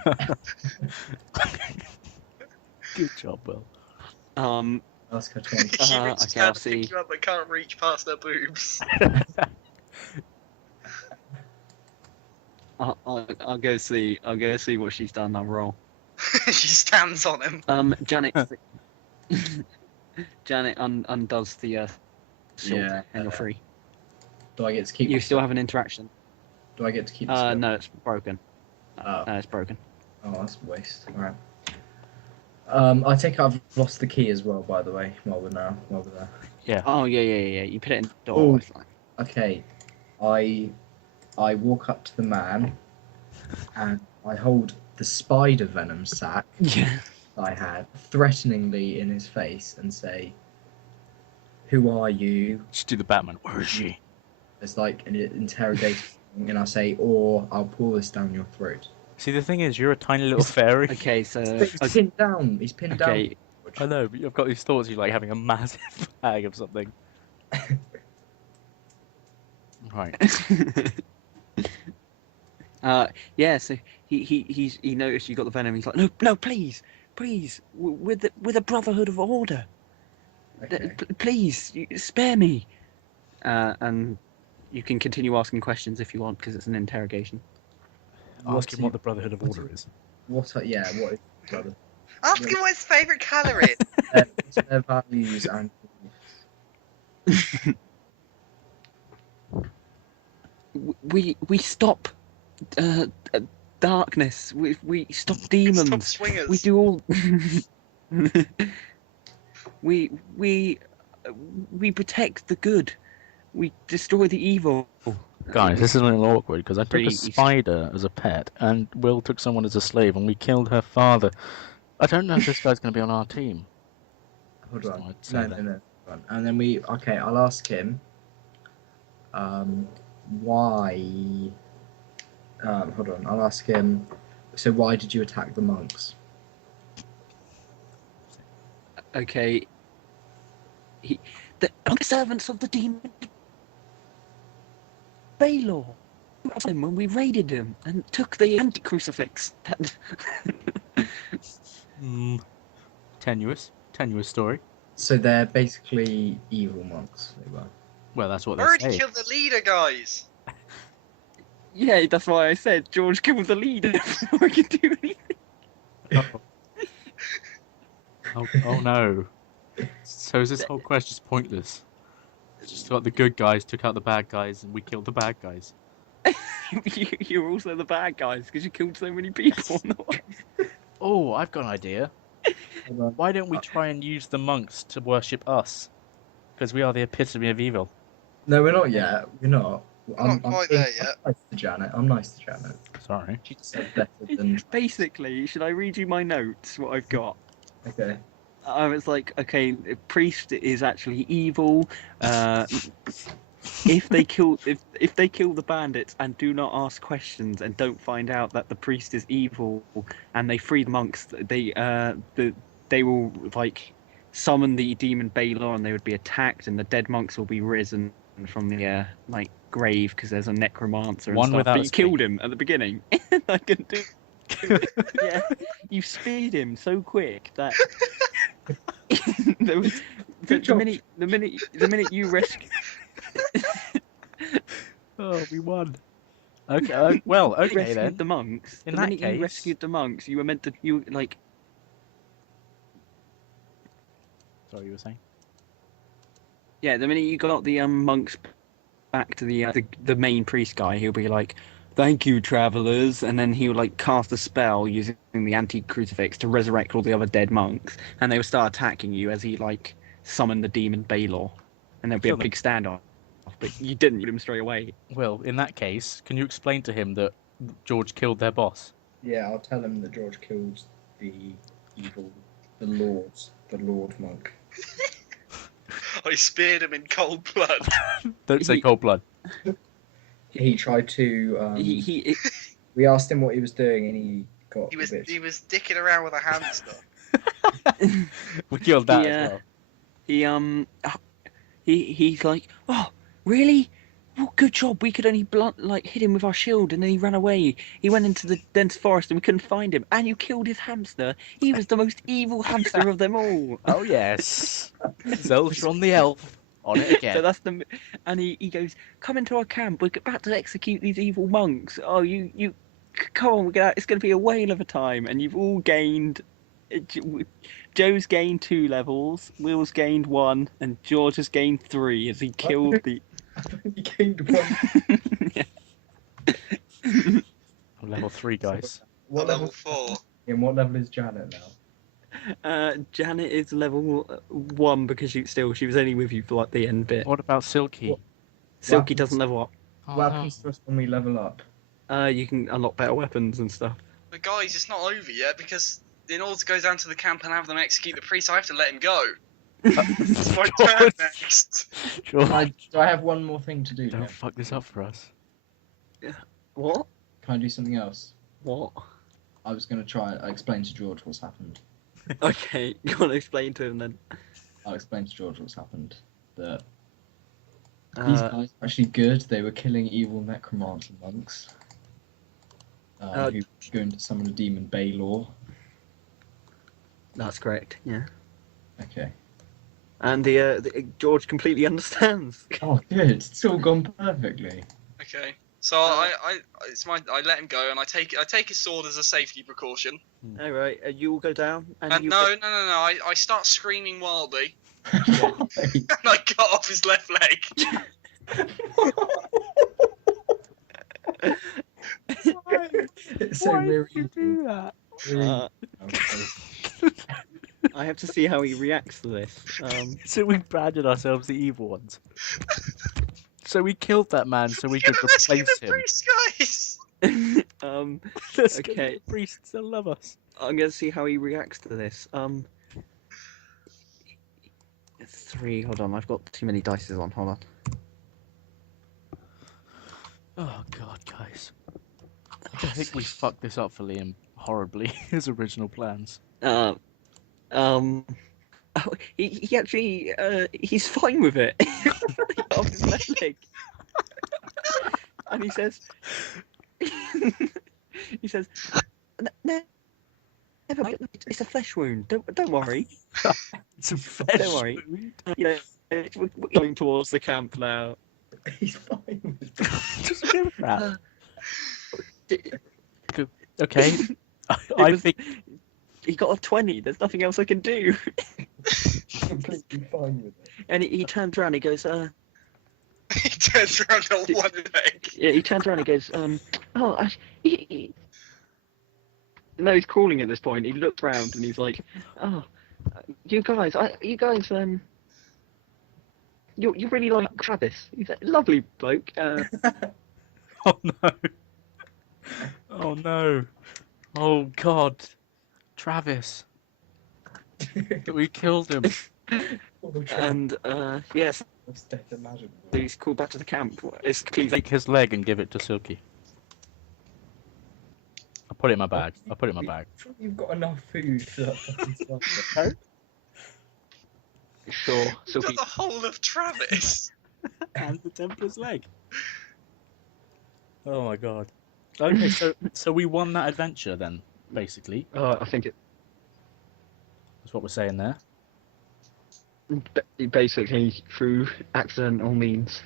help. Good job, Will. Ask her to She reaches okay, down I'll to see. pick you up but can't reach past her boobs. I'll go see. I'll go see what she's done. I'll roll. She stands on him. Janet. Janet undoes the silk, Yeah. and you're free. Do I get to keep? You still have an interaction. Do I get to keep? The silk? No, it's broken. Oh. No, it's broken. Oh, that's a waste. Alright. I think I've lost the key as well, by the way, while we're there. Yeah. Oh yeah. You put it in the door. Oh. It's fine. Okay. I walk up to the man and I hold the spider venom sack Yeah. I had threateningly in his face and say, "Who are you?" Just do the Batman. Where is she? It's like an interrogation, and I say, "Or I'll pour this down your throat." See, the thing is, you're a tiny little fairy. Okay, so He's pinned down. He's pinned okay. I know, but I've got these thoughts of you like having a massive bag of something. Right. Yeah. So he noticed you got the venom. He's like, no, please, we're the Brotherhood of Order. Okay. Please, spare me. And you can continue asking questions if you want because it's an interrogation. Ask him what the Brotherhood of Order is. What is brother? Ask him what his favourite colour is. What's their values and We stop darkness. We stop demons. Stop swingers. We do all. we protect the good. We destroy the evil. Guys, this is a little awkward because I took Pretty a easy. spider as a pet, and Will took someone as a slave, and we killed her father. I don't know if this guy's going to be on our team. Hold So on. I'd say that. No. Hold on. And then I'll ask him. Why? Hold on. I'll ask him. So why did you attack the monks? Okay. The servants of the demon Baylor. When we raided him and took the anti-crucifix. Tenuous story. So they're basically evil monks. They were. Well, that's what I they already say. killed the leader, guys. Yeah, that's why I said George killed the leader before I could do anything. Oh no. So is this whole quest just pointless? It's just got the good guys took out the bad guys, and we killed the bad guys. You're also the bad guys because you killed so many people. Oh, I've got an idea. Hold on. Why don't we try and use the monks to worship us? Because we are the epitome of evil. No, we're not yet. We're not. Not quite there yet. I'm nice to Janet. Sorry. She said better than. Basically, should I read you my notes? What I've got. Okay. I was like, okay, a priest is actually evil. If they kill the bandits and do not ask questions and don't find out that the priest is evil and they free the monks, they will like summon the demon Baylor and they would be attacked and the dead monks will be risen from the like grave because there's a necromancer and One stuff. without But a you killed him at the beginning. I can do. Yeah, you speared him so quick that Good job. the minute you rescue. Oh, we won. Okay. Well, okay rescued then. the monks. In The that minute case- you rescued the monks, you were meant to. You like. Sorry, you were saying. Yeah, the minute you got the monks back to the main priest guy, he'll be like, "Thank you, travelers," and then he'll like cast a spell using the anti-crucifix to resurrect all the other dead monks, and they will start attacking you as he like summoned the demon Baylor, and there'll be Kill a them. big standoff. But you didn't kill him straight away. Well, in that case, can you explain to him that George killed their boss? Yeah, I'll tell him that George killed the evil, the Lord monk. I speared him in cold blood. Don't say He- cold blood. He tried to. He We asked him what he was doing, and he got He a was bit. dicking around with a hamster. We killed that Yeah. as well. he's like, "Oh, really? Well, good job. We could only hit him with our shield, and then he ran away. He went into the dense forest, and we couldn't find him. And you killed his hamster. He was the most evil hamster of them all." Oh yes, Zeltron the elf on it again. So that's and he goes, "Come into our camp. We're about to execute these evil monks. Oh, you, come on, it's going to be a whale of a time." And you've all gained. Joe's gained 2 levels, Will's gained 1, and George has gained 3 as he killed the. He gained one. I'm level 3, guys. What Level level? 4. And what level is Janet now? Janet is level 1 because she was only with you for like the end bit. What about Silky? What? Silky Weapons. doesn't level up. Oh, What no. happens to us when we level up? You can unlock better weapons and stuff. But guys, it's not over yet because in order to go down to the camp and have them execute the priest, I have to let him go. It's my turn George. next. George, Do I have one more thing to do? now? don't fuck this up for us. What? Can I do something else? What? I was going to try. I explain to George what's happened. Okay, you want to explain to him then? I'll explain to George what's happened. That these guys are actually good. They were killing evil necromancer monks. Who were going to summon a demon Baylor. That's correct. Yeah. Okay. And George completely understands. Oh, good. It's all gone perfectly. Okay. So I let him go and I take his sword as a safety precaution. All right, you all go down, and And you. no. I start screaming wildly and I cut off his left leg. It's so Why weird. did you do that? I have to see how he reacts to this. So we branded ourselves the evil ones. So we killed that man so we You're could gonna rescue replace the him. priest, guys. Let's Okay. get the priests to love us. I'm gonna see how he reacts to this. 3. Hold on, I've got too many dice on. Hold on. Oh god, guys. I think we fucked this up for Liam horribly. His original plans. Oh, he actually he's fine with it. Off his left leg, and he says, "No, never mind. It's a flesh wound. Don't worry. It's a flesh Don't worry. wound. You know, we're going towards the camp now." He's fine with Just give a crap. It Okay. I was- think he got a 20. There's nothing else I can do. completely fine with it. And he turns around. He goes, He turns around on one leg. Yeah, he turns around and goes, No, he's crawling at this point. He looks round and he's like, "Oh, you guys, you really like Travis. He's a lovely bloke." Oh no. Oh no. Oh god. Travis. We killed him. And yes, That's death imaginable. he's called back to the camp. It's completely Take his leg and give it to Silky. I'll put it in my bag. I'll put it in my bag. Sure you've got enough food for that fucking stuff. sure. Got Silky. the whole of Travis. And the Templar's leg. Oh my god. Okay, so we won that adventure then, basically. I think it. That's what we're saying there. Basically through accidental means.